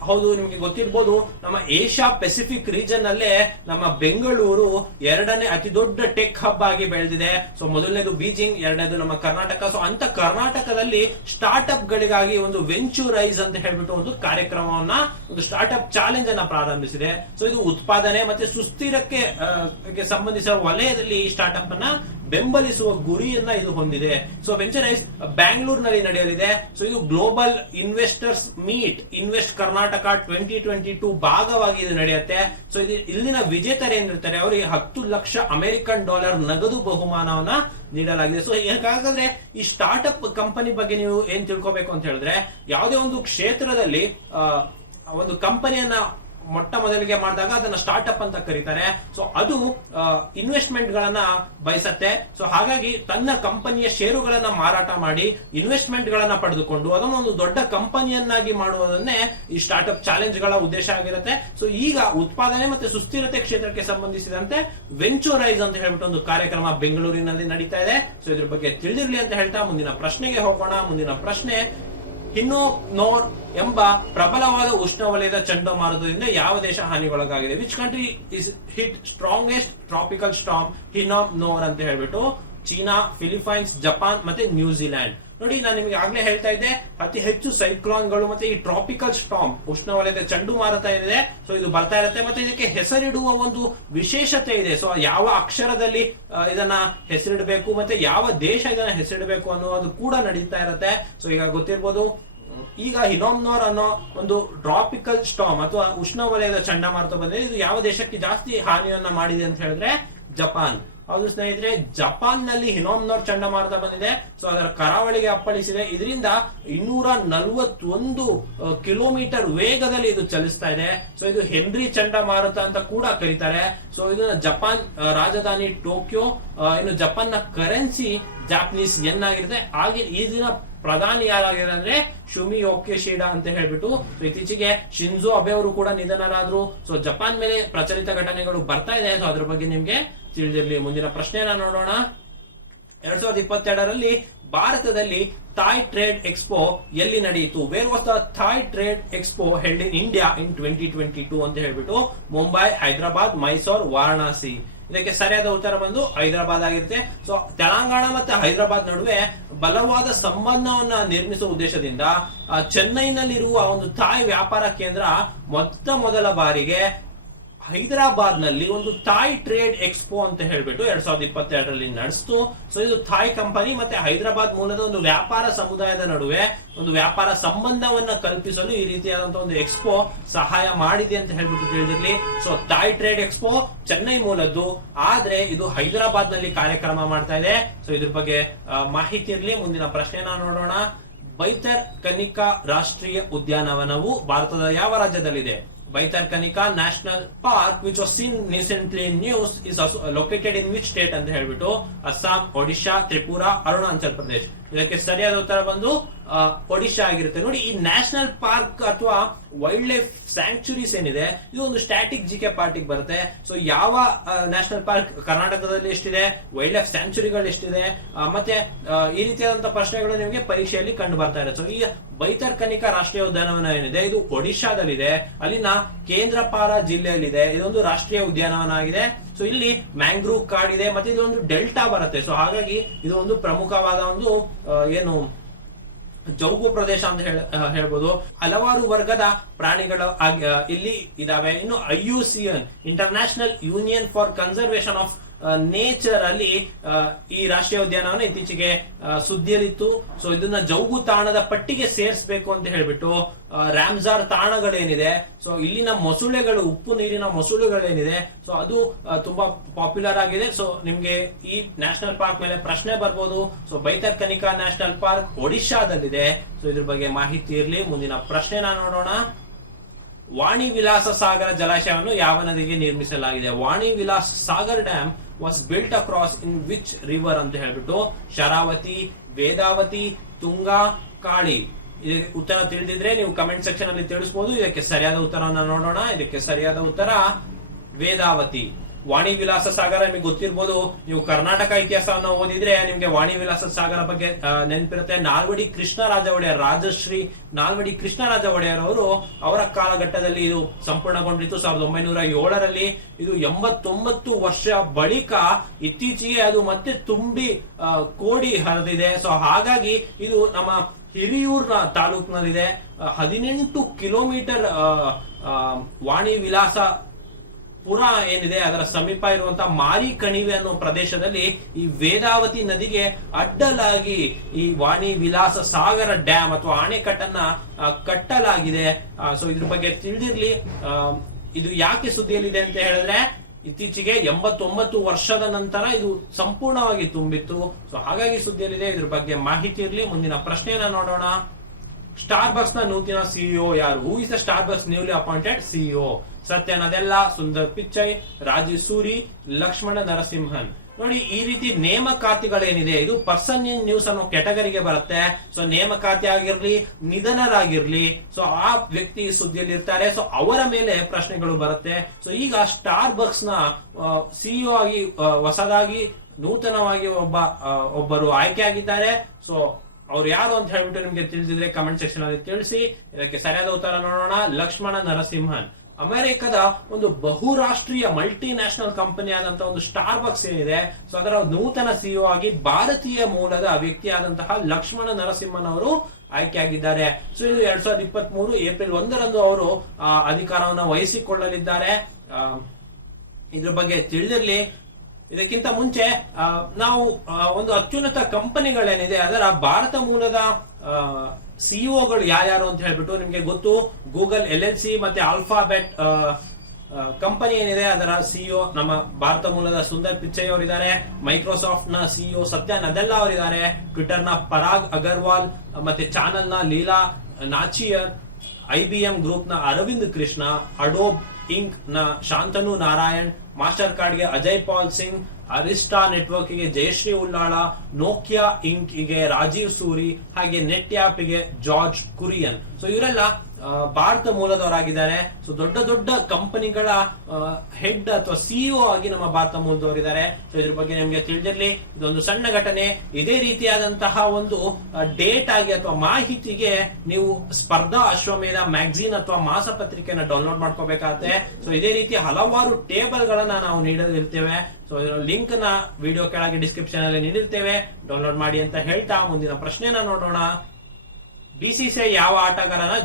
ಹೌದು, ನಿಮಗೆ ಗೊತ್ತಿರಬಹುದು, ನಮ್ಮ ಏಷ್ಯಾ ಪೆಸಿಫಿಕ್ ರೀಜನ್ ಅಲ್ಲೇ ನಮ್ಮ ಬೆಂಗಳೂರು 2ನೇ ಅತಿ ದೊಡ್ಡ ಟೆಕ್ ಹಬ್ ಆಗಿ ಬೆಳೆದಿದೆ. ಸೊ ಮೊದಲನೇದು ಬೀಜಿಂಗ್, 2ನೇದು ನಮ್ಮ ಕರ್ನಾಟಕ. ಸೊ ಅಂತ ಕರ್ನಾಟಕದಲ್ಲಿ ಸ್ಟಾರ್ಟ್ಅಪ್ ಗಳಿಗಾಗಿ ಒಂದು ವೆಂಚೂರೈಸ್ ಅಂತ ಹೇಳ್ಬಿಟ್ಟು ಒಂದು ಕಾರ್ಯಕ್ರಮವನ್ನ, ಒಂದು ಸ್ಟಾರ್ಟ್ಅಪ್ ಚಾಲೆಂಜ್ ಅನ್ನ ಪ್ರಾರಂಭಿಸಿದೆ. ಸೊ ಇದು ಉತ್ಪಾದನೆ ಮತ್ತೆ ಸುಸ್ಥಿರಕ್ಕೆ ಸಂಬಂಧಿಸಿದ ವಲಯದಲ್ಲಿ ಈ ಸ್ಟಾರ್ಟ್ಅಪ್ ಅನ್ನ ಬೆಂಬಲಿಸುವ ಗುರಿಯನ್ನ ಇದು ಹೊಂದಿದೆ. ಸೊ ವೆಂಚರೈಸ್ ಬ್ಯಾಂಗ್ಳೂರ್ನಲ್ಲಿ ನಡೆಯಲಿದೆ. ಸೊ ಇದು global investors meet invest Karnataka 2022 ಭಾಗವಾಗಿ ಇದು ನಡೆಯುತ್ತೆ. ಸೊ ಇದು ಇಲ್ಲಿನ ವಿಜೇತರು ಏನಿರ್ತಾರೆ ಅವರಿಗೆ $10 ಲಕ್ಷ ಅಮೆರಿಕನ್ ನಗದು ಬಹುಮಾನವನ್ನ ನೀಡಲಾಗಿದೆ. ಸೊ ಹಾಗಾದ್ರೆ ಈ ಸ್ಟಾರ್ಟ್ಅಪ್ ಕಂಪನಿ ಬಗ್ಗೆ ನೀವು ಏನ್ ತಿಳ್ಕೊಬೇಕು ಅಂತ ಹೇಳಿದ್ರೆ, ಯಾವುದೇ ಒಂದು ಕ್ಷೇತ್ರದಲ್ಲಿ ಒಂದು ಕಂಪನಿಯನ್ನ ಮೊಟ್ಟ ಮೊದಲಿಗೆ ಮಾಡಿದಾಗ ಅದನ್ನ ಸ್ಟಾರ್ಟ್ಅಪ್ ಅಂತ ಕರೀತಾರೆ. ಸೊ ಅದು ಇನ್ವೆಸ್ಟ್ಮೆಂಟ್ ಗಳನ್ನ ಬಯಸತ್ತೆ. ಸೊ ಹಾಗಾಗಿ ತನ್ನ ಕಂಪನಿಯ ಷೇರುಗಳನ್ನ ಮಾರಾಟ ಮಾಡಿ ಇನ್ವೆಸ್ಟ್ಮೆಂಟ್ ಗಳನ್ನ ಪಡೆದುಕೊಂಡು ಅದನ್ನು ಒಂದು ದೊಡ್ಡ ಕಂಪನಿಯನ್ನಾಗಿ ಮಾಡುವುದನ್ನೇ ಈ ಸ್ಟಾರ್ಟ್ಅಪ್ ಚಾಲೆಂಜ್ ಗಳ ಉದ್ದೇಶ ಆಗಿರುತ್ತೆ. ಸೊ ಈಗ ಉತ್ಪಾದನೆ ಮತ್ತೆ ಸುಸ್ಥಿರತೆ ಕ್ಷೇತ್ರಕ್ಕೆ ಸಂಬಂಧಿಸಿದಂತೆ ವೆಂಚೂರೈಸ್ ಅಂತ ಹೇಳ್ಬಿಟ್ಟು ಒಂದು ಕಾರ್ಯಕ್ರಮ ಬೆಂಗಳೂರಿನಲ್ಲಿ ನಡೀತಾ ಇದೆ. ಸೊ ಇದ್ರ ಬಗ್ಗೆ ತಿಳಿದಿರ್ಲಿ ಅಂತ ಹೇಳ್ತಾ ಮುಂದಿನ ಪ್ರಶ್ನೆಗೆ ಹೋಗೋಣ. ಮುಂದಿನ ಪ್ರಶ್ನೆ, ಹಿನ್ನೋನೋರ್ ಎಂಬ ಪ್ರಬಲವಾದ ಉಷ್ಣವಲಯದ ಚಂಡಮಾರುತದಿಂದ ಯಾವ ದೇಶ ಹಾನಿಗೊಳಗಾಗಿದೆ? Which country is hit strongest tropical storm Hinnamnor ಅಂತ ಹೇಳ್ಬಿಟ್ಟು? ಚೀನಾ, ಫಿಲಿಪೈನ್ಸ್, ಜಪಾನ್ ಮತ್ತೆ ನ್ಯೂಜಿಲ್ಯಾಂಡ್. ನೋಡಿ, ನಾನು ನಿಮಗೆ ಆಗ್ಲೇ ಹೇಳ್ತಾ ಇದ್ದೆ, ಅತಿ ಹೆಚ್ಚು ಸೈಕ್ಲೋನ್ಗಳು ಮತ್ತೆ ಈ ಟ್ರಾಪಿಕಲ್ ಸ್ಟಾರ್ಮ್ ಉಷ್ಣವಲಯದ ಚಂಡಮಾರುತ ಏನಿದೆ, ಸೊ ಇದು ಬರ್ತಾ ಇರುತ್ತೆ. ಮತ್ತೆ ಇದಕ್ಕೆ ಹೆಸರಿಡುವ ಒಂದು ವಿಶೇಷತೆ ಇದೆ. ಸೊ ಯಾವ ಅಕ್ಷರದಲ್ಲಿ ಇದನ್ನ ಹೆಸರಿಡಬೇಕು ಮತ್ತೆ ಯಾವ ದೇಶ ಇದನ್ನ ಹೆಸರಿಡಬೇಕು ಅನ್ನೋದು ಕೂಡ ನಡೀತಾ ಇರುತ್ತೆ. ಸೊ ಈಗ ಗೊತ್ತಿರ್ಬೋದು, ಈಗ ಹಿನ್ನೋನೋರ್ ಅನ್ನೋ ಒಂದು ಟ್ರಾಪಿಕಲ್ ಸ್ಟಾರ್ಮ್ ಅಥವಾ ಉಷ್ಣವಲಯದ ಚಂಡಮಾರುತ ಬಂದಿದೆ. ಇದು ಯಾವ ದೇಶಕ್ಕೆ ಜಾಸ್ತಿ ಹಾನಿಯನ್ನ ಮಾಡಿದೆ ಅಂತ ಹೇಳಿದ್ರೆ ಜಪಾನ್. ಹೌದು ಸ್ನೇಹಿತರೆ, ಜಪಾನ್ ನಲ್ಲಿ ಹಿನ್ನೋನೋರ್ ಚಂಡಮಾರುತ ಬಂದಿದೆ. ಸೊ ಅದರ ಕರಾವಳಿಗೆ ಅಪ್ಪಳಿಸಿದೆ. ಇದರಿಂದ 241 ಕಿಲೋಮೀಟರ್ ವೇಗದಲ್ಲಿ ಇದು ಚಲಿಸ್ತಾ ಇದೆ. ಸೊ ಇದು ಹೆನ್ರಿ ಚಂಡಮಾರುತ ಅಂತ ಕೂಡ ಕರೀತಾರೆ. ಸೊ ಇದನ್ನ ಜಪಾನ್ ರಾಜಧಾನಿ ಟೋಕ್ಯೋ, ಇನ್ನು ಜಪಾನ್ ನ ಕರೆನ್ಸಿ ಜಾಪನೀಸ್ ಯೆನ್ ಆಗಿರುತ್ತೆ. ಹಾಗೆ ಈ ದಿನ ಪ್ರಧಾನಿ ಯಾರಾಗಿದೆ ಅಂದ್ರೆ ಶುಮಿಯೋ ಕಿಶಿಡಾ ಅಂತ ಹೇಳ್ಬಿಟ್ಟು. ಸೊ ಇತ್ತೀಚೆಗೆ ಶಿಂಜೋ ಅಬೆ ಅವರು ಕೂಡ ನಿಧನರಾದ್ರು. ಸೊ ಜಪಾನ್ ಮೇಲೆ ಪ್ರಚಲಿತ ಘಟನೆಗಳು ಬರ್ತಾ ಇದೆ. ಸೊ ಅದ್ರ ಬಗ್ಗೆ ನಿಮ್ಗೆ ತಿಳಿದಿರಲಿ. ಮುಂದಿನ ಪ್ರಶ್ನೆಯನ್ನ ನೋಡೋಣ. 2022ರಲ್ಲಿ ಭಾರತದಲ್ಲಿ ಥಾಯ್ ಟ್ರೇಡ್ ಎಕ್ಸ್ಪೋ ಎಲ್ಲಿ ನಡೆಯಿತು? Where was the Thai trade expo held in India in 2022 ಅಂತ ಹೇಳ್ಬಿಟ್ಟು? ಮುಂಬೈ, ಹೈದರಾಬಾದ್, ಮೈಸೂರು, ವಾರಣಾಸಿ. ಇದಕ್ಕೆ ಸರಿಯಾದ ಉತ್ತರ ಬಂದು ಹೈದರಾಬಾದ್ ಆಗಿರುತ್ತೆ. ಸೊ ತೆಲಂಗಾಣ ಮತ್ತೆ ಹೈದರಾಬಾದ್ ನಡುವೆ ಬಲವಾದ ಸಂಬಂಧವನ್ನ ನಿರ್ಮಿಸುವ ಉದ್ದೇಶದಿಂದ ಚೆನ್ನೈನಲ್ಲಿರುವ ಒಂದು ಥಾಯ್ ವ್ಯಾಪಾರ ಕೇಂದ್ರ ಮೊದಲ ಬಾರಿಗೆ ಹೈದರಾಬಾದ್ ನಲ್ಲಿ ಒಂದು ಥಾಯ್ ಟ್ರೇಡ್ ಎಕ್ಸ್ಪೋ ಅಂತ ಹೇಳ್ಬಿಟ್ಟು 2022ರಲ್ಲಿ ನಡೆಸಿತು. ಸೊ ಇದು ಥಾಯ್ ಕಂಪನಿ ಮತ್ತೆ ಹೈದರಾಬಾದ್ ಮೂಲದ ಒಂದು ವ್ಯಾಪಾರ ಸಮುದಾಯದ ನಡುವೆ ಒಂದು ವ್ಯಾಪಾರ ಸಂಬಂಧವನ್ನ ಕಲ್ಪಿಸಲು ಈ ರೀತಿಯಾದಂತಹ ಒಂದು ಎಕ್ಸ್ಪೋ ಸಹಾಯ ಮಾಡಿದೆ ಅಂತ ಹೇಳ್ಬಿಟ್ಟು ತಿಳಿದಿರಲಿ. So Thai trade expo Chennai ಮೂಲದ್ದು, ಆದ್ರೆ ಇದು ಹೈದರಾಬಾದ್ ನಲ್ಲಿ ಕಾರ್ಯಕ್ರಮ ಮಾಡ್ತಾ ಇದೆ. ಸೊ ಇದ್ರ ಬಗ್ಗೆ ಮಾಹಿತಿ ಇರಲಿ. ಮುಂದಿನ ಪ್ರಶ್ನೆನ ನೋಡೋಣ. ಬೈತರ್ಕನಿಕಾ ರಾಷ್ಟ್ರೀಯ ಉದ್ಯಾನವನವು ಭಾರತದ ಯಾವ ರಾಜ್ಯದಲ್ಲಿದೆ? Bhitarkanika national park which was seen recently in news is located in which state ಅಂತ ಹೇಳ್ಬಿಟ್ಟು? ಅಸ್ಸಾಂ, ಒಡಿಶಾ, ತ್ರಿಪುರಾ, ಅರುಣಾಚಲ್ ಪ್ರದೇಶ್. ಇದಕ್ಕೆ ಸರಿಯಾದ ಉತ್ತರ ಬಂದು ಒಡಿಶಾ ಆಗಿರುತ್ತೆ. ನೋಡಿ, ಈ ನ್ಯಾಷನಲ್ ಪಾರ್ಕ್ ಅಥವಾ ವೈಲ್ಡ್ ಲೈಫ್ ಸ್ಯಾಂಕ್ಚುರೀಸ್ ಏನಿದೆ, ಇದು ಒಂದು ಸ್ಟ್ಯಾಟಿಕ್ ಜಿಕೆ ಪಾರ್ಟಿಗೆ ಬರುತ್ತೆ. ಸೊ ಯಾವ ನ್ಯಾಷನಲ್ ಪಾರ್ಕ್ ಕರ್ನಾಟಕದಲ್ಲಿ ಎಷ್ಟಿದೆ, ವೈಲ್ಡ್ ಲೈಫ್ ಸ್ಯಾಂಕ್ಚುರಿಗಳು ಎಷ್ಟಿದೆ, ಮತ್ತೆ ಈ ರೀತಿಯಾದಂತಹ ಪ್ರಶ್ನೆಗಳು ನಿಮಗೆ ಪರೀಕ್ಷೆಯಲ್ಲಿ ಕಂಡು ಬರ್ತಾ ಇದೆ. ಸೊ ಈ ಬೈತರ್ಕನಿಕಾ ರಾಷ್ಟ್ರೀಯ ಉದ್ಯಾನವನ ಏನಿದೆ, ಇದು ಒಡಿಶಾದಲ್ಲಿದೆ. ಅಲ್ಲಿನ ಕೇಂದ್ರಪಾರ ಜಿಲ್ಲೆಯಲ್ಲಿದೆ. ಇದೊಂದು ರಾಷ್ಟ್ರೀಯ ಉದ್ಯಾನವನ ಆಗಿದೆ. ಸೊ ಇಲ್ಲಿ ಮ್ಯಾಂಗ್ರೂವ್ ಕಾಡ್ ಇದೆ ಮತ್ತೆ ಇದು ಒಂದು ಡೆಲ್ಟಾ ಬರುತ್ತೆ. ಸೊ ಹಾಗಾಗಿ ಇದು ಒಂದು ಪ್ರಮುಖವಾದ ಒಂದು ಏನು ಜೌಗು ಪ್ರದೇಶ ಅಂತ ಹೇಳ್ಬೋದು. ಹಲವಾರು ವರ್ಗದ ಪ್ರಾಣಿಗಳು ಇಲ್ಲಿ ಇದಾವೆ. ಇನ್ನು IUCN international union for conservation of nature ಅಲ್ಲಿ ಈ ರಾಷ್ಟ್ರೀಯ ಉದ್ಯಾನವನ ಇತ್ತೀಚೆಗೆ ಸುದ್ದಿಯಲ್ಲಿತ್ತು. ಸೊ ಇದನ್ನ ಜೌಗು ತಾಣದ ಪಟ್ಟಿಗೆ ಸೇರಿಸಬೇಕು ಅಂತ ಹೇಳ್ಬಿಟ್ಟು ರಾಮ್ಸಾರ್ ತಾಣಗಳೇನಿದೆ, ಸೊ ಇಲ್ಲಿನ ಮೊಸಳೆಗಳು, ಉಪ್ಪು ನೀರಿನ ಮೊಸಳೆಗಳೇನಿದೆ, ಸೊ ಅದು ತುಂಬಾ ಪಾಪ್ಯುಲರ್ ಆಗಿದೆ. ಸೊ ನಿಮ್ಗೆ ಈ ನ್ಯಾಷನಲ್ ಪಾರ್ಕ್ ಮೇಲೆ ಪ್ರಶ್ನೆ ಬರ್ಬೋದು. ಸೊ ಬೈತರ್ಕನಿಕಾ ನ್ಯಾಷನಲ್ ಪಾರ್ಕ್ ಒಡಿಶಾದಲ್ಲಿದೆ. ಸೊ ಇದ್ರ ಬಗ್ಗೆ ಮಾಹಿತಿ ಇರಲಿ. ಮುಂದಿನ ಪ್ರಶ್ನೆನ ನೋಡೋಣ. ವಾಣಿ ವಿಲಾಸ ಸಾಗರ ಜಲಾಶಯವನ್ನು ಯಾವ ನದಿಗೆ ನಿರ್ಮಿಸಲಾಗಿದೆ? Vani Vilas Sagar dam was built across in which river ಅಂತ ಹೇಳ್ಬಿಟ್ಟು ಶರಾವತಿ, ವೇದಾವತಿ, ತುಂಗಾ, ಕಾಳಿ. ಇದಕ್ಕೆ ಉತ್ತರ ತಿಳಿದಿದ್ರೆ ನೀವು ಕಮೆಂಟ್ ಸೆಕ್ಷನ್ ಅಲ್ಲಿ ತಿಳಿಸಬಹುದು. ಇದಕ್ಕೆ ಸರಿಯಾದ ಉತ್ತರವನ್ನು ನೋಡೋಣ. ಇದಕ್ಕೆ ಸರಿಯಾದ ಉತ್ತರ ವೇದಾವತಿ. ವಾಣಿ ವಿಲಾಸ ಸಾಗರ ನಿಮಗೆ ಗೊತ್ತಿರ್ಬೋದು. ನೀವು ಕರ್ನಾಟಕ ಇತಿಹಾಸವನ್ನು ಓದಿದ್ರೆ ನಿಮ್ಗೆ ವಾಣಿ ವಿಲಾಸ ಸಾಗರ ಬಗ್ಗೆ ನೆನಪಿರುತ್ತೆ. ನಾಲ್ವಡಿ ಕೃಷ್ಣರಾಜ ಒಡೆಯರ್, ರಾಜಶ್ರೀ ನಾಲ್ವಡಿ ಕೃಷ್ಣರಾಜ ಒಡೆಯರ್ ಅವರು ಅವರ ಕಾಲಘಟ್ಟದಲ್ಲಿ ಇದು ಸಂಪೂರ್ಣಗೊಂಡಿತ್ತು 1907ರಲ್ಲಿ. ಇದು 89 ವರ್ಷ ಬಳಿಕ ಇತ್ತೀಚೆಗೆ ಅದು ಮತ್ತೆ ತುಂಬಿ ಕೋಡಿ ಹರಿದಿದೆ. ಸೊ ಹಾಗಾಗಿ ಇದು ನಮ್ಮ ಹಿರಿಯೂರ್ ತಾಲೂಕಿನಲ್ಲಿದೆ. 18 ಕಿಲೋಮೀಟರ್ ವಾಣಿ ವಿಲಾಸ ಪುರ ಏನಿದೆ ಅದರ ಸಮೀಪ ಇರುವಂತಹ ಮಾರಿ ಕಣಿವೆ ಅನ್ನೋ ಪ್ರದೇಶದಲ್ಲಿ ಈ ವೇದಾವತಿ ನದಿಗೆ ಅಡ್ಡಲಾಗಿ ಈ ವಾಣಿ ವಿಲಾಸ ಸಾಗರ ಡ್ಯಾಮ್ ಅಥವಾ ಅಣೆಕಟ್ಟನ್ನ ಕಟ್ಟಲಾಗಿದೆ. ಸೊ ಇದ್ರ ಬಗ್ಗೆ ತಿಳಿದಿರ್ಲಿ. ಇದು ಯಾಕೆ ಸುದ್ದಿಯಲ್ಲಿದೆ ಅಂತ ಹೇಳಿದ್ರೆ ಇತ್ತೀಚೆಗೆ 89 ವರ್ಷದ ನಂತರ ಇದು ಸಂಪೂರ್ಣವಾಗಿ ತುಂಬಿತ್ತು. ಸೊ ಹಾಗಾಗಿ ಸುದ್ದಿಯಲ್ಲಿದೆ. ಇದ್ರ ಬಗ್ಗೆ ಮಾಹಿತಿ ಇರಲಿ. ಮುಂದಿನ ಪ್ರಶ್ನೆಯನ್ನ ನೋಡೋಣ. ಸ್ಟಾರ್ಬಕ್ಸ್ ನ ನೂತನ ಸಿಇಒ ಯಾರು? Who is the Starbucks newly appointed CEO? ಸತ್ಯ ನದೆಲ್ಲಾ, ಸುಂದರ್ ಪಿಚ್ಚೈ, ರಾಜೀವ್ ಸೂರಿ, ಲಕ್ಷ್ಮಣ ನರಸಿಂಹನ್. ನೋಡಿ, ಈ ರೀತಿ ನೇಮಕಾತಿಗಳೇನಿದೆ ಇದು ಪರ್ಸನ್ ಇನ್ ನ್ಯೂಸ್ ಅನ್ನೋ ಕ್ಯಾಟಗರಿಗೆ ಬರುತ್ತೆ. ಸೊ ನೇಮಕಾತಿ ಆಗಿರ್ಲಿ, ನಿಧನರಾಗಿರ್ಲಿ, ಸೊ ಆ ವ್ಯಕ್ತಿ ಸುದ್ದಿಯಲ್ಲಿ ಇರ್ತಾರೆ. ಸೊ ಅವರ ಮೇಲೆ ಪ್ರಶ್ನೆಗಳು ಬರುತ್ತೆ. ಸೊ ಈಗ ಸ್ಟಾರ್ ಬಕ್ಸ್ ನ ಸಿಇಒ ಆಗಿ ಹೊಸದಾಗಿ ನೂತನವಾಗಿ ಒಬ್ಬರು ಆಯ್ಕೆ ಆಗಿದ್ದಾರೆ. ಸೊ ಅವ್ರು ಯಾರು ಅಂತ ಹೇಳ್ಬಿಟ್ಟು ನಿಮ್ಗೆ ತಿಳಿದಿದ್ರೆ ಕಮೆಂಟ್ ಸೆಕ್ಷನ್ ಅಲ್ಲಿ ತಿಳಿಸಿ. ಇದಕ್ಕೆ ಸರಿಯಾದ ಉತ್ತರ ನೋಡೋಣ. ಲಕ್ಷ್ಮಣ ನರಸಿಂಹನ್. ಅಮೆರಿಕದ ಒಂದು ಬಹುರಾಷ್ಟ್ರೀಯ ಮಲ್ಟಿ ನ್ಯಾಷನಲ್ ಕಂಪನಿ ಆದಂತಹ ಒಂದು ಸ್ಟಾರ್ ಬಕ್ಸ್ ಏನಿದೆ, ಸೊ ಅದರ ನೂತನ ಸಿಇಒ ಆಗಿ ಭಾರತೀಯ ಮೂಲದ ವ್ಯಕ್ತಿಯಾದಂತಹ ಲಕ್ಷ್ಮಣ ನರಸಿಂಹನ್ ಅವರು ಆಯ್ಕೆಯಾಗಿದ್ದಾರೆ. ಸೊ ಇದು 2023 ಏಪ್ರಿಲ್ 1ರಂದು ಅವರು ಅಧಿಕಾರವನ್ನು ವಹಿಸಿಕೊಳ್ಳಲಿದ್ದಾರೆ. ಇದ್ರ ಬಗ್ಗೆ ತಿಳಿದಿರ್ಲಿ. ಇದಕ್ಕಿಂತ ಮುಂಚೆ ನಾವು ಒಂದು ಅತ್ಯುನ್ನತ ಕಂಪನಿಗಳೇನಿದೆ ಅದರ ಭಾರತ ಮೂಲದ ಸಿಇಒಗಳು ಯಾರ್ಯಾರು ಅಂತ ಹೇಳ್ಬಿಟ್ಟು ನಿಮ್ಗೆ ಗೊತ್ತು. ಗೂಗಲ್ LLC ಮತ್ತೆ ಆಲ್ಫಾಬೆಟ್ ಕಂಪನಿ ಏನಿದೆ ಅದರ ಸಿಇಒ ನಮ್ಮ ಭಾರತ ಮೂಲದ ಸುಂದರ್ ಪಿಚ್ಚೈ ಅವರಿದ್ದಾರೆ. ಮೈಕ್ರೋಸಾಫ್ಟ್ ನ ಸಿಇಒ ಸತ್ಯ ನದೆಲ್ಲಾ ಅವರಿದ್ದಾರೆ. ಟ್ವಿಟರ್ ನ ಪರಾಗ್ ಅಗರ್ವಾಲ್, ಮತ್ತೆ ಚಾನಲ್ ನ ಲೀಲಾ ನಾಚಿಯರ್, IBM ಗ್ರೂಪ್ ನ ಅರವಿಂದ್ ಕೃಷ್ಣ, ಅಡೋಬ್ ಇಂಕ್ ನ ಶಾಂತನು ನಾರಾಯಣ್, ಮಾಸ್ಟರ್ ಕಾರ್ಡ್ ಗೆ ಅಜಯ್ ಪಾಲ್ ಸಿಂಗ್, ಅರಿಸ್ಟಾ ನೆಟ್ವರ್ಕ್ ಗೆ ಜಯಶ್ರೀ ಉಳ್ಳಾಳ, ನೋಕಿಯಾ ಇಂಕ್ ಗೆ ರಾಜೀವ್ ಸೂರಿ, ಹಾಗೆ ನೆಟ್ ಆಪ್ ಗೆ ಜಾರ್ಜ್ ಕುರಿಯನ್. ಸೊ ಇವರೆಲ್ಲ ಭಾರತ ಮೂಲದವರಾಗಿದ್ದಾರೆ. ಸೊ ದೊಡ್ಡ ದೊಡ್ಡ ಕಂಪನಿಗಳ ಹೆಡ್ ಅಥವಾ ಸಿಇಒ ಆಗಿ ನಮ್ಮ ಭಾರತ ಮೂಲದವರಿದ್ದಾರೆ. ಸೊ ಇದ್ರ ಬಗ್ಗೆ ನಿಮ್ಗೆ ತಿಳಿದಿರ್ಲಿ. ಇದೊಂದು ಸಣ್ಣ ಘಟನೆ. ಇದೇ ರೀತಿಯಾದಂತಹ ಒಂದು ಡೇಟ್ ಆಗಿ ಅಥವಾ ಮಾಹಿತಿಗೆ ನೀವು ಸ್ಪರ್ಧಾ ಅಶ್ವಮೇಧ ಮ್ಯಾಗಝೀನ್ ಅಥವಾ ಮಾಸಪತ್ರಿಕೆನ ಡೌನ್ಲೋಡ್ ಮಾಡ್ಕೋಬೇಕಾಗುತ್ತೆ. ಸೊ ಇದೇ ರೀತಿ ಹಲವಾರು ಟೇಬಲ್ ಗಳನ್ನ ನಾವು ನೀಡಲಿರ್ತೇವೆ. ಸೊ ಲಿಂಕ್ ನ ವಿಡಿಯೋ ಕೆಳಗೆ ಡಿಸ್ಕ್ರಿಪ್ಷನ್ ಅಲ್ಲಿ ನೀಡಿರ್ತೇವೆ, ಡೌನ್ಲೋಡ್ ಮಾಡಿ ಅಂತ ಹೇಳ್ತಾ ಮುಂದಿನ ಪ್ರಶ್ನೆನ ನೋಡೋಣ. BCCI ಯಾವ ಆಟಗಾರನ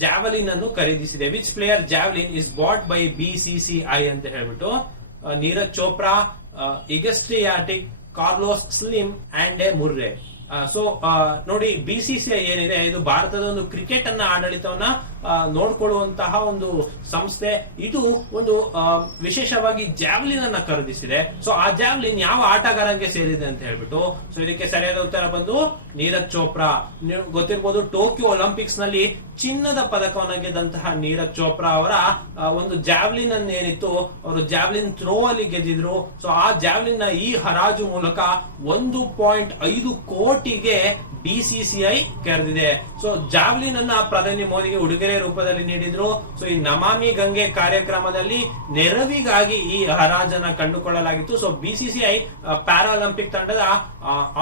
ಜಾವಲಿನ್ ಅನ್ನು ಖರೀದಿಸಿದೆ? Which player javelin is bought by BCCI ಅಂತ ಹೇಳ್ಬಿಟ್ಟು ನೀರಜ್ ಚೋಪ್ರಾ, ಇಗಸ್ಟ್ರಿಯಾಟಿಕ್, Carlos Slim and Murray. So ನೋಡಿ, BCCI ಏನಿದೆ ಇದು ಭಾರತದ ಒಂದು ಕ್ರಿಕೆಟ್ ಅನ್ನ ಆಡಳಿತವನ್ನ ನೋಡ್ಕೊಳ್ಳುವಂತಹ ಒಂದು ಸಂಸ್ಥೆ. ಇದು ಒಂದು ವಿಶೇಷವಾಗಿ ಜಾವ್ಲಿನ್ ಅನ್ನ ಖರೀದಿಸಿದೆ. ಸೊ ಆ ಜಾವ್ಲಿನ್ ಯಾವ ಆಟಗಾರರಿಗೆ ಸೇರಿದೆ ಅಂತ ಹೇಳ್ಬಿಟ್ಟು, ಸೊ ಇದಕ್ಕೆ ಸರಿಯಾದ ಉತ್ತರ ಬಂದು ನೀರಜ್ ಚೋಪ್ರಾ. ಗೊತ್ತಿರಬಹುದು, ಟೋಕಿಯೋ ಒಲಿಂಪಿಕ್ಸ್ ನಲ್ಲಿ ಚಿನ್ನದ ಪದಕವನ್ನು ಗೆದ್ದಂತಹ ನೀರಜ್ ಚೋಪ್ರಾ ಅವರ ಒಂದು ಜಾವ್ಲಿನ್ ಅನ್ನು ಏನಿತ್ತು ಅವರು ಜಾವ್ಲಿನ್ ಥ್ರೋ ಅಲ್ಲಿ ಗೆದ್ದಿದ್ರು. ಸೊ ಆ ಜಾವ್ಲಿನ್ ನ ಈ ಹರಾಜು ಮೂಲಕ 1.5 ಕೋಟಿಗೆ BCCI ಕರೆದಿದೆ. ಸೊ ಜಾವ್ಲಿನ್ ಅನ್ನ ಪ್ರಧಾನಿ ಮೋದಿಗೆ ಉಡುಗೊರೆ ರೂಪದಲ್ಲಿ ನೀಡಿದ್ರು. ಸೊ ಈ ನಮಾಮಿ ಗಂಗೆ ಕಾರ್ಯಕ್ರಮದಲ್ಲಿ ನೆರವಿಗಾಗಿ ಈ ಹರಾಜನ್ನ ಕಂಡುಕೊಳ್ಳಲಾಗಿತ್ತು. ಸೊ BCCI ಪ್ಯಾರಾಲಿಂಪಿಕ್ ತಂಡದ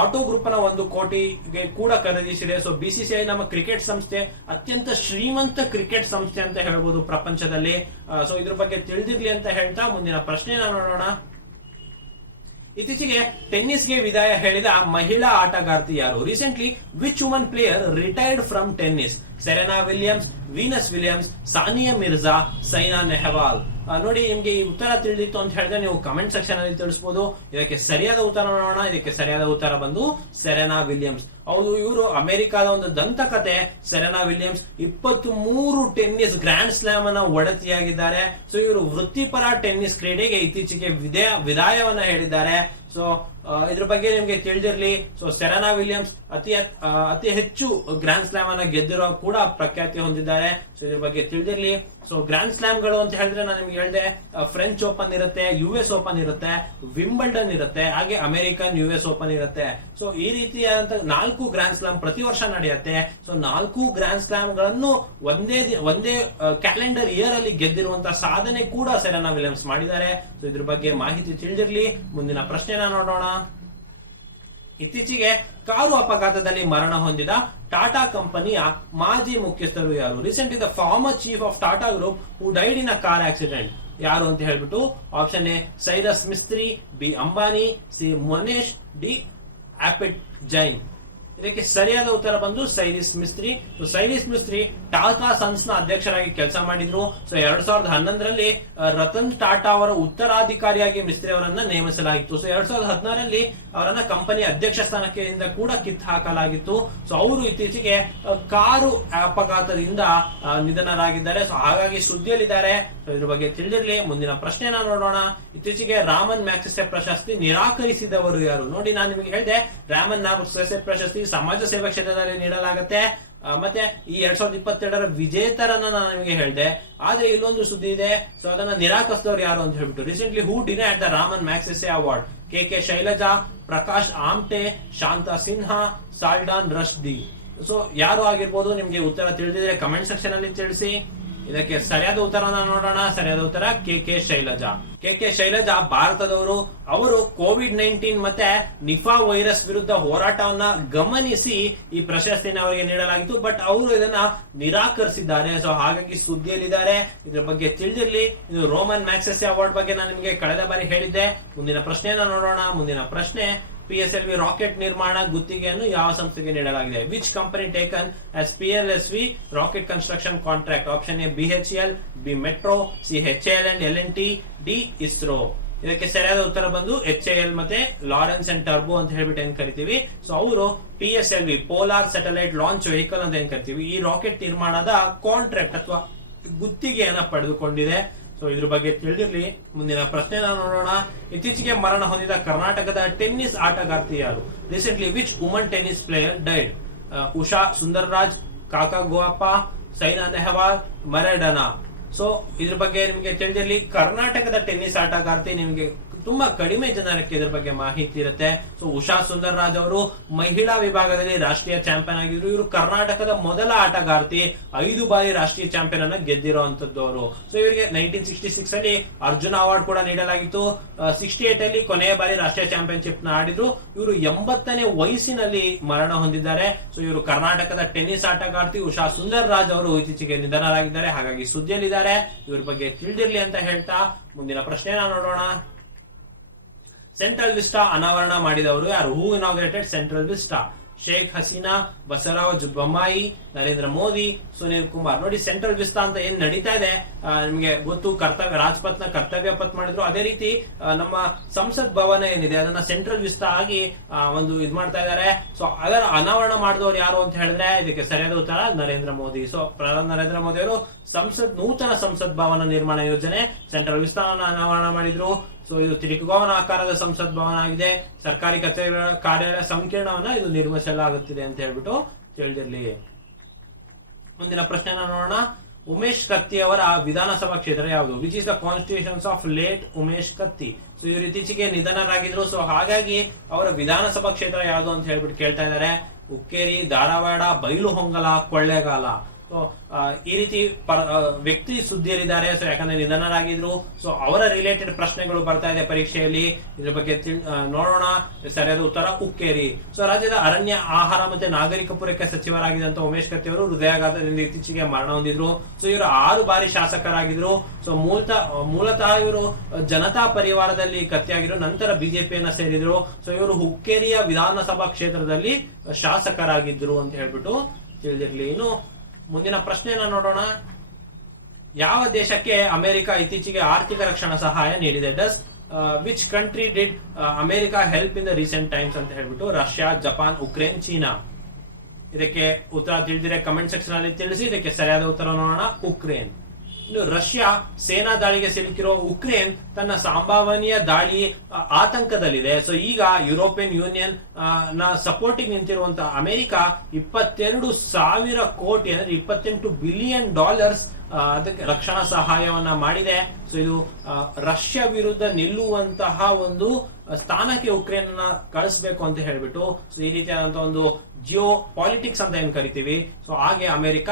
ಆಟೋ ಗ್ರೂಪ್ ನ 1 ಕೋಟಿಗೆ ಕೂಡ ಖರೀದಿಸಿದೆ. ಸೊ BCCI ನಮ್ಮ ಕ್ರಿಕೆಟ್ ಸಂಸ್ಥೆ ಅತ್ಯಂತ ಶ್ರೀಮಂತ ಕ್ರಿಕೆಟ್ ಸಂಸ್ಥೆ ಅಂತ ಹೇಳ್ಬೋದು ಪ್ರಪಂಚದಲ್ಲಿ. ಸೊ ಇದ್ರ ಬಗ್ಗೆ ತಿಳಿದಿರ್ಲಿ ಅಂತ ಹೇಳ್ತಾ ಮುಂದಿನ ಪ್ರಶ್ನೆನ ನೋಡೋಣ. ಇತ್ತೀಚೆಗೆ ಟೆನ್ನಿಸ್ಗೆ ವಿದಾಯ ಹೇಳಿದ ಮಹಿಳಾ ಆಟಗಾರ್ತಿ ಯಾರು? Recently which woman player retired from tennis? Serena Williams, Venus Williams, Sania Mirza, Saina Nehwal. ನೋಡಿ, ನಿಮ್ಗೆ ಈ ಉತ್ತರ ತಿಳಿದಿತ್ತು ಅಂತ ಹೇಳಿದ್ರೆ ನೀವು ಕಮೆಂಟ್ ಸೆಕ್ಷನ್ ಅಲ್ಲಿ ತಿಳಿಸಬಹುದು. ಇದಕ್ಕೆ ಸರಿಯಾದ ಉತ್ತರ ನೋಡೋಣ. ಇದಕ್ಕೆ ಸರಿಯಾದ ಉತ್ತರ ಬಂದು ಸೆರೆನಾ ವಿಲಿಯಮ್ಸ್. ಹೌದು, ಇವರು ಅಮೆರಿಕಾದ ಒಂದು ದಂತಕತೆ. Serena Williams 23 tennis grand slam ಅನ್ನ ಒಡತಿಯಾಗಿದ್ದಾರೆ. ಸೊ ಇವರು ವೃತ್ತಿಪರ ಟೆನ್ನಿಸ್ ಕ್ರೀಡೆಗೆ ಇತ್ತೀಚೆಗೆ ವಿದಾಯವನ್ನ ಹೇಳಿದ್ದಾರೆ. ಸೊ ಇದ್ರ ಬಗ್ಗೆ ನಿಮ್ಗೆ ತಿಳಿದಿರ್ಲಿ. ಸೊ ಸೆರೆನಾ ವಿಲಿಯಮ್ಸ್ ಅತಿ ಹೆಚ್ಚು ಗ್ರ್ಯಾಂಡ್ ಸ್ಲಾಮ್ ಅನ್ನ ಗೆದ್ದಿರೋ ಕೂಡ ಪ್ರಖ್ಯಾತಿ ಹೊಂದಿದ್ದಾರೆ. ಸೊ ಇದ್ರ ಬಗ್ಗೆ ತಿಳಿದಿರ್ಲಿ. ಸೊ ಗ್ರ್ಯಾಂಡ್ ಸ್ಲಾಮ್ ಗಳು ಅಂತ ಹೇಳಿದ್ರೆ ನಾನು ನಿಮ್ಗೆ ಹೇಳಿದೆ, ಫ್ರೆಂಚ್ ಓಪನ್ ಇರುತ್ತೆ, US ಓಪನ್ ಇರುತ್ತೆ, ವಿಂಬಲ್ಡನ್ ಇರುತ್ತೆ, ಹಾಗೆ ಅಮೆರಿಕನ್ US ಓಪನ್ ಇರುತ್ತೆ. ಸೊ ಈ ರೀತಿಯಾದಂತ 4 ಗ್ರ್ಯಾಂಡ್ ಸ್ಲಾಮ್ ಪ್ರತಿ ವರ್ಷ ನಡೆಯುತ್ತೆ. ಸೊ 4 ಗ್ರ್ಯಾಂಡ್ ಸ್ಲಾಮ್ ಗಳನ್ನು ಒಂದೇ ಕ್ಯಾಲೆಂಡರ್ ಇಯರ್ ಅಲ್ಲಿ ಗೆದ್ದಿರುವಂತಹ ಸಾಧನೆ ಕೂಡ ಸೆರೆನಾ ವಿಲಿಯಮ್ಸ್ ಮಾಡಿದ್ದಾರೆ. ಸೊ ಇದ್ರ ಬಗ್ಗೆ ಮಾಹಿತಿ ತಿಳಿದಿರ್ಲಿ. ಮುಂದಿನ ಪ್ರಶ್ನೆನ ನೋಡೋಣ. ಇತ್ತೀಚೆಗೆ ಕಾರು ಅಪಘಾತದಲ್ಲಿ ಮರಣ ಹೊಂದಿದ ಟಾಟಾ ಕಂಪನಿಯ ಮಾಜಿ ಮುಖ್ಯಸ್ಥರು ಯಾರು? Recently the former chief of Tata group who died in a car accident. ಯಾರು ಅಂತ ಹೇಳ್ಬಿಟ್ಟು option A Cyrus Mistry, B Ambani, C Manesh, D ಆಪಿಟ್ ಜೈನ್. ಇದಕ್ಕೆ ಸರಿಯಾದ ಉತ್ತರ ಬಂದು ಸೈರಿಸ್ ಮಿಸ್ತ್ರಿ. ಸೈರಿಸ್ ಮಿಸ್ತ್ರಿ ಟಾಟಾ ಸನ್ಸ್ ನ ಅಧ್ಯಕ್ಷರಾಗಿ ಕೆಲಸ ಮಾಡಿದ್ರು. ಸೊ 2011ರಲ್ಲಿ ರತನ್ ಟಾಟಾ ಅವರ ಉತ್ತರಾಧಿಕಾರಿಯಾಗಿ ಮಿಸ್ತ್ರಿ ಅವರನ್ನ ನೇಮಿಸಲಾಗಿತ್ತು. ಸೊ 2016ರಲ್ಲಿ ಅವರನ್ನ ಕಂಪನಿ ಅಧ್ಯಕ್ಷ ಸ್ಥಾನಕ್ಕೆ ಕೂಡ ಕಿತ್ತು ಹಾಕಲಾಗಿತ್ತು. ಸೊ ಅವರು ಇತ್ತೀಚೆಗೆ ಕಾರು ಅಪಘಾತದಿಂದ ನಿಧನರಾಗಿದ್ದಾರೆ. ಸೊ ಹಾಗಾಗಿ ಸುದ್ದಿಯಲ್ಲಿದ್ದಾರೆ. ಸೊ ಇದ್ರ ಬಗ್ಗೆ ತಿಳಿದಿರ್ಲಿ. ಮುಂದಿನ ಪ್ರಶ್ನೆನ ನೋಡೋಣ. ಇತ್ತೀಚೆಗೆ ರಾಮನ್ ಮ್ಯಾಗ್ಸೆಸೆ ಪ್ರಶಸ್ತಿ ನಿರಾಕರಿಸಿದವರು ಯಾರು? ನೋಡಿ, ನಾನು ನಿಮಗೆ ಹೇಳಿದೆ, ರಾಮನ್ ಮ್ಯಾಗ್ಸೆಸೆ ಪ್ರಶಸ್ತಿ ಸಮಾಜ ಸೇವಾ ಕ್ಷೇತ್ರದಲ್ಲಿ ನೀಡಲಾಗುತ್ತೆ. ಮತ್ತೆ ಈ 2022ರ ವಿಜೇತರನ್ನ ನಾನು ನಿಮಗೆ ಹೇಳಿದೆ. ಆದ್ರೆ ಇಲ್ಲೊಂದು ಸುದ್ದಿ ಇದೆ. ಸೊ ಅದನ್ನ ನಿರಾಕರಿಸಿದವರು ಯಾರು ಅಂತ ಹೇಳ್ಬಿಟ್ಟು, recently who denied the Ramon Magsaysay award? K Shailaja, Prakash Amte, Shanta Sinha, Salman Rushdie. So ಯಾರು ಆಗಿರ್ಬೋದು? ನಿಮ್ಗೆ ಉತ್ತರ ತಿಳಿದಿದ್ರೆ ಕಮೆಂಟ್ ಸೆಕ್ಷನ್ ಅಲ್ಲಿ ತಿಳಿಸಿ. ಇದಕ್ಕೆ ಸರಿಯಾದ ಉತ್ತರನ ನೋಡೋಣ. ಸರಿಯಾದ ಉತ್ತರ ಕೆ ಶೈಲಜಾ. ಕೆ ಶೈಲಜಾ ಭಾರತದವರು. ಅವರು ಕೋವಿಡ್-19 ಮತ್ತೆ ನಿಫಾ ವೈರಸ್ ವಿರುದ್ಧ ಹೋರಾಟವನ್ನ ಗಮನಿಸಿ ಈ ಪ್ರಶಸ್ತಿನ ಅವರಿಗೆ ನೀಡಲಾಗಿತ್ತು. ಬಟ್ ಅವರು ಇದನ್ನ ನಿರಾಕರಿಸಿದ್ದಾರೆ. ಸೊ ಹಾಗಾಗಿ ಸುದ್ದಿಯಲ್ಲಿದ್ದಾರೆ. ಇದ್ರ ಬಗ್ಗೆ ತಿಳಿದಿರ್ಲಿ. ಇದು ರೋಮನ್ ಮ್ಯಾಗ್ಸೆಸೆ ಅವಾರ್ಡ್ ಬಗ್ಗೆ ನಾನು ನಿಮಗೆ ಕಳೆದ ಬಾರಿ ಹೇಳಿದ್ದೆ. ಮುಂದಿನ ಪ್ರಶ್ನೆಯನ್ನ ನೋಡೋಣ. ಮುಂದಿನ ಪ್ರಶ್ನೆ, PSLV ರಾಕೆಟ್ ನಿರ್ಮಾಣ ಗುತ್ತಿಗೆಯನ್ನು ಯಾವ ಸಂಸ್ಥೆಗೆ ನೀಡಲಾಗಿದೆ? Which company taken as PLSV rocket construction contract? Option A BHEL, B metro, C HAL and L&T, D ISRO. ಇದಕ್ಕೆ ಸರಿಯಾದ ಉತ್ತರ ಬಂದು HAL ಮತ್ತೆ ಲಾರೆನ್ಸ್ ಅಂಡ್ ಟರ್ಬೋ ಅಂತ ಹೇಳ್ಬಿಟ್ಟು ಏನ್ ಕರಿತೀವಿ. ಸೊ ಅವರು PSLV polar satellite launch vehicle ಅಂತ ಏನ್ ಕರಿತೀವಿ, ಈ ರಾಕೆಟ್ ನಿರ್ಮಾಣದ ಕಾಂಟ್ರಾಕ್ಟ್ ಅಥವಾ ಗುತ್ತಿಗೆಯನ್ನ ಪಡೆದುಕೊಂಡಿದೆ. ಸೊ ಇದ್ರ ಬಗ್ಗೆ ತಿಳಿದಿರ್ಲಿ. ಮುಂದಿನ ಪ್ರಶ್ನೆನ ನೋಡೋಣ. ಇತ್ತೀಚೆಗೆ ಮರಣ ಹೊಂದಿದ ಕರ್ನಾಟಕದ ಟೆನ್ನಿಸ್ ಆಟಗಾರ್ತಿ ಯಾರು? Recently which woman tennis player died? Usha Sundar Raj, ಕಾಕಾ ಗೋವಪ್ಪ, ಸೈನಾ ನೆಹವಾಲ್, ಮರೆಡನಾ. ಸೊ ಇದ್ರ ಬಗ್ಗೆ ನಿಮಗೆ ತಿಳಿದಿರಲಿ. ಕರ್ನಾಟಕದ ಟೆನ್ನಿಸ್ ಆಟಗಾರ್ತಿ ನಿಮಗೆ ತುಂಬಾ ಕಡಿಮೆ ಜನರಿಗೆ ಇದ್ರ ಬಗ್ಗೆ ಮಾಹಿತಿ ಇರುತ್ತೆ. ಸೊ ಉಷಾ ಸುಂದರ್ರಾಜ್ ಅವರು ಮಹಿಳಾ ವಿಭಾಗದಲ್ಲಿ ರಾಷ್ಟ್ರೀಯ ಚಾಂಪಿಯನ್ ಆಗಿದ್ರು. ಇವರು ಕರ್ನಾಟಕದ ಮೊದಲ ಆಟಗಾರ್ತಿ. 5 ಬಾರಿ ರಾಷ್ಟ್ರೀಯ ಚಾಂಪಿಯನ್ ಅನ್ನ ಗೆದ್ದಿರುವಂತದ್ದು ಅವರು. ಸೊ ಇವರಿಗೆ 1966 ಅಲ್ಲಿ ಅರ್ಜುನ ಅವಾರ್ಡ್ ಕೂಡ ನೀಡಲಾಗಿತ್ತು. 68 ಅಲ್ಲಿ ಕೊನೆಯ ಬಾರಿ ರಾಷ್ಟ್ರೀಯ ಚಾಂಪಿಯನ್ಶಿಪ್ ನ ಆಡಿದ್ರು. ಇವರು 80ನೇ ವಯಸ್ಸಿನಲ್ಲಿ ಮರಣ ಹೊಂದಿದ್ದಾರೆ. ಸೊ ಇವರು ಕರ್ನಾಟಕದ ಟೆನ್ನಿಸ್ ಆಟಗಾರ್ತಿ ಉಷಾ ಸುಂದರ್ರಾಜ್ ಅವರು ಇತ್ತೀಚೆಗೆ ನಿಧನರಾಗಿದ್ದಾರೆ. ಹಾಗಾಗಿ ಸುದ್ದಿಯಲ್ಲಿದ್ದಾರೆ. ಇವ್ರ ಬಗ್ಗೆ ತಿಳಿದಿರ್ಲಿ ಅಂತ ಹೇಳ್ತಾ ಮುಂದಿನ ಪ್ರಶ್ನೆನ ನೋಡೋಣ. ಸೆಂಟ್ರಲ್ ವಿಸ್ಟಾ ಅನಾವರಣ ಮಾಡಿದವರು ಯಾರು? Who inaugurated Central Vista? Sheikh Hasina, Basavaraj Bommai, Narendra Modi, Sunil Kumar. ನೋಡಿ, ಸೆಂಟ್ರಲ್ ವಿಸ್ತಾ ಅಂತ ಏನ್ ನಡೀತಾ ಇದೆ ನಿಮಗೆ ಗೊತ್ತು. ರಾಜ್ಪಥ್ ನ ಕರ್ತವ್ಯ ಪಥ್ ಮಾಡಿದ್ರು. ಅದೇ ರೀತಿ ನಮ್ಮ ಸಂಸತ್ ಭವನ ಏನಿದೆ ಅದನ್ನ ಸೆಂಟ್ರಲ್ ವಿಸ್ತಾ ಆಗಿ ಒಂದು ಇದ್ ಮಾಡ್ತಾ ಇದ್ದಾರೆ. ಸೊ ಅದರ ಅನಾವರಣ ಮಾಡಿದವರು ಯಾರು ಅಂತ ಹೇಳಿದ್ರೆ ಇದಕ್ಕೆ ಸರಿಯಾದ ಉತ್ತರ ನರೇಂದ್ರ ಮೋದಿ. ಸೊ ಪ್ರಧಾನಿ ನರೇಂದ್ರ ಮೋದಿ ಅವರು ನೂತನ ಸಂಸತ್ ಭವನ ನಿರ್ಮಾಣ ಯೋಜನೆ ಸೆಂಟ್ರಲ್ ವಿಸ್ತಾನ ಅನಾವರಣ ಮಾಡಿದ್ರು. ಸೊ ಇದು ತ್ರಿಕೋನ ಆಕಾರದ ಸಂಸತ್ ಭವನ ಆಗಿದೆ. ಸರ್ಕಾರಿ ಕಚೇರಿಗಳ ಕಾರ್ಯಾಲಯ ಸಂಕೀರ್ಣವನ್ನ ಇದು ನಿರ್ಮಿಸಲಾಗುತ್ತಿದೆ ಅಂತ ಹೇಳ್ಬಿಟ್ಟು ತಿಳಿದಿರ್ಲಿ. ಮುಂದಿನ ಪ್ರಶ್ನೆನ ನೋಡೋಣ. ಉಮೇಶ್ ಕತ್ತಿ ಅವರ ವಿಧಾನಸಭಾ ಕ್ಷೇತ್ರ ಯಾವುದು? Which is the constitutions of late Umesh Katti? So ಇವರು ಇತ್ತೀಚೆಗೆ ನಿಧನರಾಗಿದ್ರು. ಸೊ ಹಾಗಾಗಿ ಅವರ ವಿಧಾನಸಭಾ ಕ್ಷೇತ್ರ ಯಾವುದು ಅಂತ ಹೇಳ್ಬಿಟ್ಟು ಕೇಳ್ತಾ ಇದ್ದಾರೆ. ಹುಕ್ಕೇರಿ, ಧಾರವಾಡ, ಬೈಲು ಹೊಂಗಲ, ಕೊಳ್ಳೇಗಾಲ. ಸೊ ಈ ರೀತಿ ವ್ಯಕ್ತಿ ಸುದ್ದಿಯಲ್ಲಿದ್ದಾರೆ. ಸೊ ಯಾಕಂದ್ರೆ ನಿಧನರಾಗಿದ್ರು. ಸೊ ಅವರ ರಿಲೇಟೆಡ್ ಪ್ರಶ್ನೆಗಳು ಬರ್ತಾ ಇದೆ ಪರೀಕ್ಷೆಯಲ್ಲಿ. ಇದ್ರ ಬಗ್ಗೆ ನೋಡೋಣ. ಸರಿಯಾದ ಉತ್ತರ ಹುಕ್ಕೇರಿ. ಸೊ ರಾಜ್ಯದ ಅರಣ್ಯ, ಆಹಾರ ಮತ್ತೆ ನಾಗರಿಕ ಪೂರೈಕೆ ಸಚಿವರಾಗಿದ್ದಂತ ಉಮೇಶ್ ಕತ್ತಿ ಅವರು ಹೃದಯಾಘಾತದಿಂದ ಇತ್ತೀಚೆಗೆ ಮರಣ ಹೊಂದಿದ್ರು. ಸೊ ಇವರು 6 ಬಾರಿ ಶಾಸಕರಾಗಿದ್ರು. ಸೊ ಮೂಲತಃ ಇವರು ಜನತಾ ಪರಿವಾರದಲ್ಲಿ ಕತ್ತಿಯಾಗಿದ್ರು. ನಂತರ ಬಿಜೆಪಿಯನ್ನ ಸೇರಿದ್ರು. ಸೊ ಇವರು ಹುಕ್ಕೇರಿಯ ವಿಧಾನಸಭಾ ಕ್ಷೇತ್ರದಲ್ಲಿ ಶಾಸಕರಾಗಿದ್ರು ಅಂತ ಹೇಳ್ಬಿಟ್ಟು ತಿಳಿದಿರ್ಲಿ. ಇನ್ನು ಮುಂದಿನ ಪ್ರಶ್ನೆಯನ್ನ ನೋಡೋಣ. ಯಾವ ದೇಶಕ್ಕೆ ಅಮೆರಿಕ ಇತ್ತೀಚೆಗೆ ಆರ್ಥಿಕ ರಕ್ಷಣಾ ಸಹಾಯ ನೀಡಿದೆ? Does which country did America help in the recent times ಅಂತ ಹೇಳ್ಬಿಟ್ಟು ರಷ್ಯಾ, ಜಪಾನ್, ಉಕ್ರೇನ್, ಚೀನಾ. ಇದಕ್ಕೆ ಉತ್ತರ ತಿಳಿದಿರೆ ಕಮೆಂಟ್ ಸೆಕ್ಷನ್ ಅಲ್ಲಿ ತಿಳಿಸಿ. ಇದಕ್ಕೆ ಸರಿಯಾದ ಉತ್ತರ ನೋಡೋಣ, ಉಕ್ರೇನ್. ಇನ್ನು ರಷ್ಯಾ ಸೇನಾ ದಾಳಿಗೆ ಸಿಲುಕಿರೋ ಉಕ್ರೇನ್ ತನ್ನ ಸಂಭಾವನೀಯ ದಾಳಿ ಆತಂಕದಲ್ಲಿದೆ. ಸೊ ಈಗ ಯುರೋಪಿಯನ್ ಯೂನಿಯನ್ ನ ಸಪೋರ್ಟಿಗೆ ನಿಂತಿರುವಂತಹ ಅಮೆರಿಕ 22,000 ಕೋಟಿ ಅಂದ್ರೆ $28 ಬಿಲಿಯನ್ ಅದಕ್ಕೆ ರಕ್ಷಣಾ ಸಹಾಯವನ್ನ ಮಾಡಿದೆ. ಸೊ ಇದು ರಷ್ಯಾ ವಿರುದ್ಧ ನಿಲ್ಲುವಂತಹ ಒಂದು ಸ್ಥಾನಕ್ಕೆ ಉಕ್ರೇನ್ ಕಳಿಸಬೇಕು ಅಂತ ಹೇಳ್ಬಿಟ್ಟು. ಸೊ ಈ ರೀತಿಯಾದಂತಹ ಒಂದು ಜಿಯೋ ಪಾಲಿಟಿಕ್ಸ್ ಅಂತ ಏನ್ ಕರಿತೀವಿ. ಸೊ ಹಾಗೆ ಅಮೆರಿಕ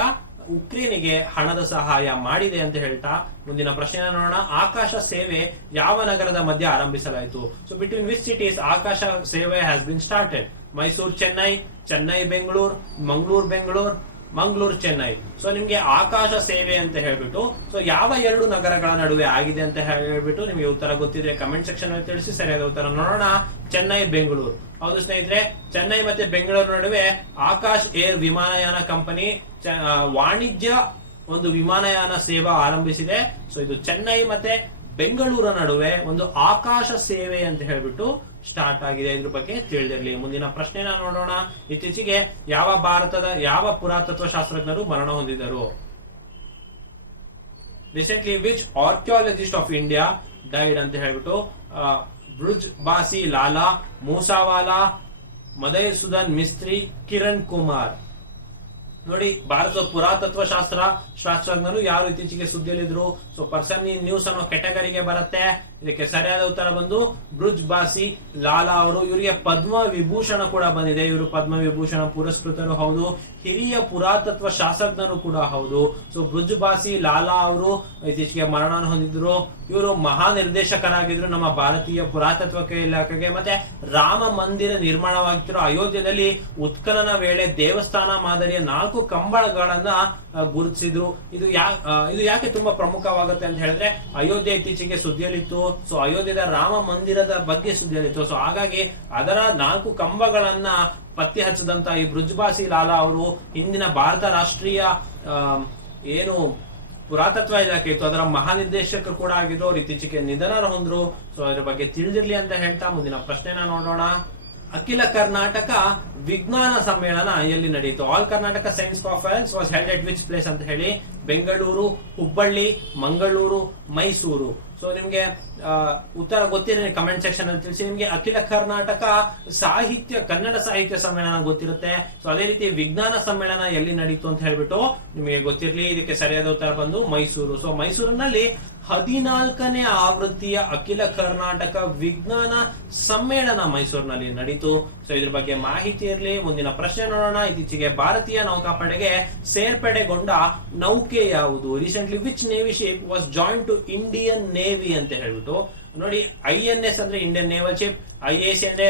ಉಕ್ರೇನಿಗೆ ಹಣದ ಸಹಾಯ ಮಾಡಿದೆ ಅಂತ ಹೇಳ್ತಾ ಮುಂದಿನ ಪ್ರಶ್ನೆ ನೋಡೋಣ. ಆಕಾಶ ಸೇವೆ ಯಾವ ನಗರದ ಮಧ್ಯೆ ಆರಂಭಿಸಲಾಯಿತು? ಸೊ ಬಿಟ್ವೀನ್ ವಿಚ್ ಸಿಟೀಸ್ ಆಕಾಶ ಸೇವೆ has been started? Mysuru Chennai, Chennai Bengaluru, Mangaluru Bengaluru, Mangaluru Chennai. So ನಿಮ್ಗೆ ಆಕಾಶ ಸೇವೆ ಅಂತ ಹೇಳ್ಬಿಟ್ಟು ಸೊ ಯಾವ 2 ನಗರಗಳ ನಡುವೆ ಆಗಿದೆ ಅಂತ ಹೇಳ್ಬಿಟ್ಟು ನಿಮಗೆ ಉತ್ತರ ಗೊತ್ತಿದ್ರೆ ಕಮೆಂಟ್ ಸೆಕ್ಷನ್ ಅಲ್ಲಿ ತಿಳಿಸಿ. ಸರಿಯಾದ ಉತ್ತರ ನೋಡೋಣ, ಚೆನ್ನೈ ಬೆಂಗಳೂರು. ಹೌದು ಸ್ನೇಹಿತರೆ, ಚೆನ್ನೈ ಮತ್ತೆ ಬೆಂಗಳೂರು ನಡುವೆ ಆಕಾಶ್ ಏರ್ ವಿಮಾನಯಾನ ಕಂಪನಿ ವಾಣಿಜ್ಯ ಒಂದು ವಿಮಾನಯಾನ ಸೇವಾ ಆರಂಭಿಸಿದೆ. ಸೊ ಇದು ಚೆನ್ನೈ ಮತ್ತೆ ಬೆಂಗಳೂರ ನಡುವೆ ಒಂದು ಆಕಾಶ ಸೇವೆ ಅಂತ ಹೇಳ್ಬಿಟ್ಟು ಸ್ಟಾರ್ಟ್ ಆಗಿದೆ. ಇದ್ರ ಬಗ್ಗೆ ತಿಳಿದಿರಲಿ. ಮುಂದಿನ ಪ್ರಶ್ನೆನ ನೋಡೋಣ. ಇತ್ತೀಚೆಗೆ ಭಾರತದ ಯಾವ ಪುರಾತತ್ವ ಶಾಸ್ತ್ರಜ್ಞರು ಮರಣ ಹೊಂದಿದರು? Recently which archaeologist of India died ಅಂತ ಹೇಳ್ಬಿಟ್ಟು ಬ್ರುಜ್ ಬಾಸಿ ಲಾಲಾ, ಮೂಸಾವಾಲಾ, ಮದೈಸುದನ್ ಮಿಸ್ತ್ರಿ, ಕಿರಣ್ ಕುಮಾರ್. ನೋಡಿ, ಭಾರತದ ಪುರಾತತ್ವ ಶಾಸ್ತ್ರಜ್ಞರು ಯಾರು ಇತ್ತೀಚೆಗೆ ಸುದ್ದಿಯಲ್ಲಿದ್ರು? ಸೊ ಪರ್ಸನ್ ಇನ್ ನ್ಯೂಸ್ ಅನ್ನೋ ಕೆಟಗರಿಗೆ ಬರುತ್ತೆ. ಇದಕ್ಕೆ ಸರಿಯಾದ ಉತ್ತರ ಬಂದು ಬ್ರುಜ್ ಬಾಸಿ ಲಾಲಾ ಅವರು. ಇವರಿಗೆ ಪದ್ಮ ವಿಭೂಷಣ ಕೂಡ ಬಂದಿದೆ. ಇವರು ಪದ್ಮ ವಿಭೂಷಣ ಪುರಸ್ಕೃತರು ಹೌದು, ಹಿರಿಯ ಪುರಾತತ್ವ ಶಾಸ್ತ್ರಜ್ಞರು ಕೂಡ ಹೌದು. ಸೊ ಬ್ರುಜ್ ಬಾಸಿ ಲಾಲಾ ಅವರು ಇತ್ತೀಚೆಗೆ ಮರಣ ಹೊಂದಿದ್ರು. ಇವರು ಮಹಾನಿರ್ದೇಶಕರಾಗಿದ್ರು ನಮ್ಮ ಭಾರತೀಯ ಪುರಾತತ್ವ ಇಲಾಖೆಗೆ. ಮತ್ತೆ ರಾಮ ಮಂದಿರ ನಿರ್ಮಾಣವಾಗುತ್ತಿರೋ ಅಯೋಧ್ಯೆಯಲ್ಲಿ ಉತ್ಖನನ ವೇಳೆ ದೇವಸ್ಥಾನ ಮಾದರಿಯ 4 ಕಂಬಳಗಳನ್ನ ಗುರುತಿಸಿದ್ರು. ಇದು ಯಾಕೆ ತುಂಬಾ ಪ್ರಮುಖವಾಗುತ್ತೆ ಅಂತ ಹೇಳಿದ್ರೆ, ಅಯೋಧ್ಯೆ ಇತ್ತೀಚೆಗೆ ಸುದ್ದಿಯಲ್ಲಿತ್ತು. ಸೊ ಅಯೋಧ್ಯೆಯ ರಾಮ ಮಂದಿರದ ಬಗ್ಗೆ ಸುದ್ದಿಯಲ್ಲಿತ್ತು. ಸೊ ಹಾಗಾಗಿ ಅದರ 4 ಕಂಬಗಳನ್ನ ಪತ್ತೆ ಹಚ್ಚದಂತ ಈ ಬ್ರುಜ್ಬಾಸಿ ಲಾಲಾ ಅವರು ಹಿಂದಿನ ಭಾರತ ರಾಷ್ಟ್ರೀಯ ಏನು ಪುರಾತತ್ವ ಇಲಾಖೆ ಇತ್ತು ಅದರ ಮಹಾನಿರ್ದೇಶಕರು ಕೂಡ ಆಗಿದ್ರು. ಅವ್ರು ಇತ್ತೀಚೆಗೆ ನಿಧನ ಹೊಂದ್ರು. ಸೊ ಅದ್ರ ಬಗ್ಗೆ ತಿಳಿದಿರ್ಲಿ ಅಂತ ಹೇಳ್ತಾ ಮುಂದಿನ ಪ್ರಶ್ನೆನ ನೋಡೋಣ. ಅಖಿಲ ಕರ್ನಾಟಕ ವಿಜ್ಞಾನ ಸಮ್ಮೇಳನ ಎಲ್ಲಿ ನಡೆಯಿತು? All Karnataka science conference was held at which place ಅಂತ ಹೇಳಿ? ಬೆಂಗಳೂರು, ಹುಬ್ಬಳ್ಳಿ, ಮಂಗಳೂರು, ಮೈಸೂರು. ಸೊ ನಿಮ್ಗೆ ಉತ್ತರ ಗೊತ್ತಿರೋ ಕಮೆಂಟ್ ಸೆಕ್ಷನ್ ಅಲ್ಲಿ ತಿಳಿಸಿ. ನಿಮ್ಗೆ ಅಖಿಲ ಕರ್ನಾಟಕ ಕನ್ನಡ ಸಾಹಿತ್ಯ ಸಮ್ಮೇಳನ ಗೊತ್ತಿರುತ್ತೆ. ಸೊ ಅದೇ ರೀತಿ ವಿಜ್ಞಾನ ಸಮ್ಮೇಳನ ಎಲ್ಲಿ ನಡೀತು ಅಂತ ಹೇಳ್ಬಿಟ್ಟು ನಿಮಗೆ ಗೊತ್ತಿರ್ಲಿ. ಇದಕ್ಕೆ ಸರಿಯಾದ ಉತ್ತರ ಬಂದು ಮೈಸೂರು. ಸೊ ಮೈಸೂರಿನಲ್ಲಿ 14ನೇ ಆವೃತ್ತಿಯ ಅಖಿಲ ಕರ್ನಾಟಕ ವಿಜ್ಞಾನ ಸಮ್ಮೇಳನ ಮೈಸೂರಿನಲ್ಲಿ ನಡೀತು. ಸೊ ಇದ್ರ ಬಗ್ಗೆ ಮಾಹಿತಿ ಇರಲಿ. ಮುಂದಿನ ಪ್ರಶ್ನೆ ನೋಡೋಣ. ಇತ್ತೀಚೆಗೆ ಭಾರತೀಯ ನೌಕಾಪಡೆಗೆ ಸೇರ್ಪಡೆಗೊಂಡ ನೌಕೆ ಯಾವುದು? Recently which navy ship was join to Indian navy ಅಂತ ಹೇಳ್ಬಿಟ್ಟು. ನೋಡಿ, INS ಅಂದ್ರೆ ಇಂಡಿಯನ್ ನೇವಲ್ ಶಿಪ್, IAC ಅಂದ್ರೆ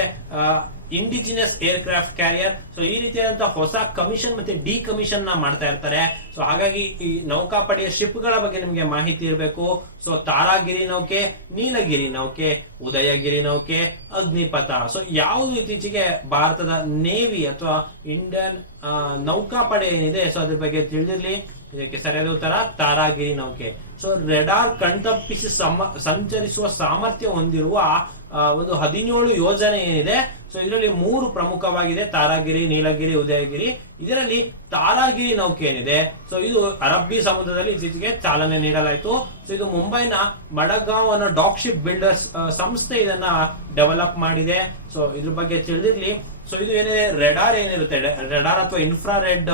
indigenous aircraft carrier. So ಈ ರೀತಿಯಾದಂತಹ ಹೊಸ ಕಮಿಷನ್ ಮತ್ತೆ ಡಿ ಕಮಿಷನ್ ಮಾಡ್ತಾ ಇರ್ತಾರೆ. ಸೊ ಹಾಗಾಗಿ ಈ ನೌಕಾಪಡೆಯ ಶಿಪ್ ಗಳ ಬಗ್ಗೆ ನಿಮಗೆ ಮಾಹಿತಿ ಇರಬೇಕು. ಸೊ ತಾರಾಗಿರಿ ನೌಕೆ, ನೀಲಗಿರಿ ನೌಕೆ, ಉದಯಗಿರಿ ನೌಕೆ, ಅಗ್ನಿಪಥ. ಸೊ ಯಾವುದು ಇತ್ತೀಚೆಗೆ ಭಾರತದ ನೇವಿ ಅಥವಾ ಇಂಡಿಯನ್ ನೌಕಾಪಡೆ ಏನಿದೆ ಸೊ ಅದ್ರ ಬಗ್ಗೆ ತಿಳಿದಿರ್ಲಿ. ಇದಕ್ಕೆ ಸರಿಯಾದ ಉತ್ತರ ತಾರಾಗಿರಿ ನೌಕೆ. ಸೊ ರೆಡಾರ್ ಕಣ್ತಪ್ಪಿಸಿ ಸಂಚರಿಸುವ ಸಾಮರ್ಥ್ಯ ಹೊಂದಿರುವ ಒಂದು 17 ಯೋಜನೆ ಏನಿದೆ ಸೊ ಇದರಲ್ಲಿ 3 ಪ್ರಮುಖವಾಗಿದೆ: ತಾರಾಗಿರಿ, ನೀಲಗಿರಿ, ಉದಯಗಿರಿ. ಇದರಲ್ಲಿ ತಾರಾಗಿರಿ ನೌಕೆ ಏನಿದೆ ಸೊ ಇದು ಅರಬ್ಬಿ ಸಮುದ್ರದಲ್ಲಿ ಇತ್ತೀಚೆಗೆ ಚಾಲನೆ ನೀಡಲಾಯಿತು. ಸೊ ಇದು ಮುಂಬೈನ ಮಡಗಾಂವ್ ಅನ್ನೋ ಡಾಕ್ ಶಿಪ್ ಬಿಲ್ಡರ್ಸ್ ಸಂಸ್ಥೆ ಇದನ್ನ ಡೆವಲಪ್ ಮಾಡಿದೆ. ಸೊ ಇದ್ರ ಬಗ್ಗೆ ತಿಳಿದಿರ್ಲಿ. ಸೊ ಇದು ಏನಿದೆ, ರೆಡಾರ್ ಏನಿರುತ್ತೆ, ರೆಡಾರ್ ಅಥವಾ ಇನ್ಫ್ರಾರೆಡ್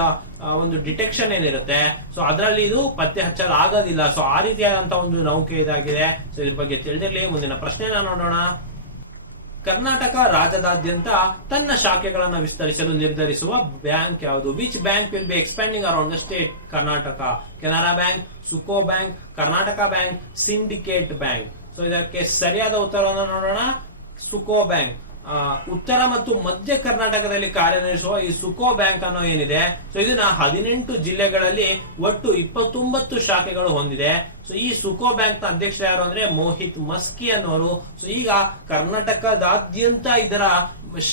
ಒಂದು ಡಿಟೆಕ್ಷನ್ ಏನಿರುತ್ತೆ ಸೊ ಅದರಲ್ಲಿ ಇದು ಪತ್ತೆ ಹಚ್ಚಲಾಗೋದಿಲ್ಲ. ಸೊ ಆ ರೀತಿಯಾದಂತಹ ಒಂದು ನೌಕೆ ಇದಾಗಿದೆ. ಸೊ ಇದ್ರ ಬಗ್ಗೆ ತಿಳಿದಿರ್ಲಿ. ಮುಂದಿನ ಪ್ರಶ್ನೆನ ನೋಡೋಣ. ಕರ್ನಾಟಕ ರಾಜ್ಯದಾದ್ಯಂತ ತನ್ನ ಶಾಖೆಗಳನ್ನು ವಿಸ್ತರಿಸಲು ನಿರ್ಧರಿಸುವ ಬ್ಯಾಂಕ್ ಯಾವುದು? Which bank will be expanding around the state? Karnataka. Canara bank, Suko bank, Karnataka bank, syndicate bank. So ಇದಕ್ಕೆ ಸರಿಯಾದ ಉತ್ತರವನ್ನು ನೋಡೋಣ. ಸುಕೋ ಬ್ಯಾಂಕ್. ಉತ್ತರ ಮತ್ತು ಮಧ್ಯ ಕರ್ನಾಟಕದಲ್ಲಿ ಕಾರ್ಯನಿರ್ವಹಿಸುವ ಈ ಸುಕೋ ಬ್ಯಾಂಕ್ ಅನ್ನೋ ಏನಿದೆ, ಸೊ ಇದನ್ನ 18 ಜಿಲ್ಲೆಗಳಲ್ಲಿ ಒಟ್ಟು 29 ಶಾಖೆಗಳು ಹೊಂದಿದೆ. ಸೊ ಈ ಸುಕೋ ಬ್ಯಾಂಕ್ ನ ಅಧ್ಯಕ್ಷರು ಯಾರು ಅಂದ್ರೆ ಮೋಹಿತ್ ಮಸ್ಕಿ ಅನ್ನೋರು. ಸೊ ಈಗ ಕರ್ನಾಟಕದಾದ್ಯಂತ ಇದರ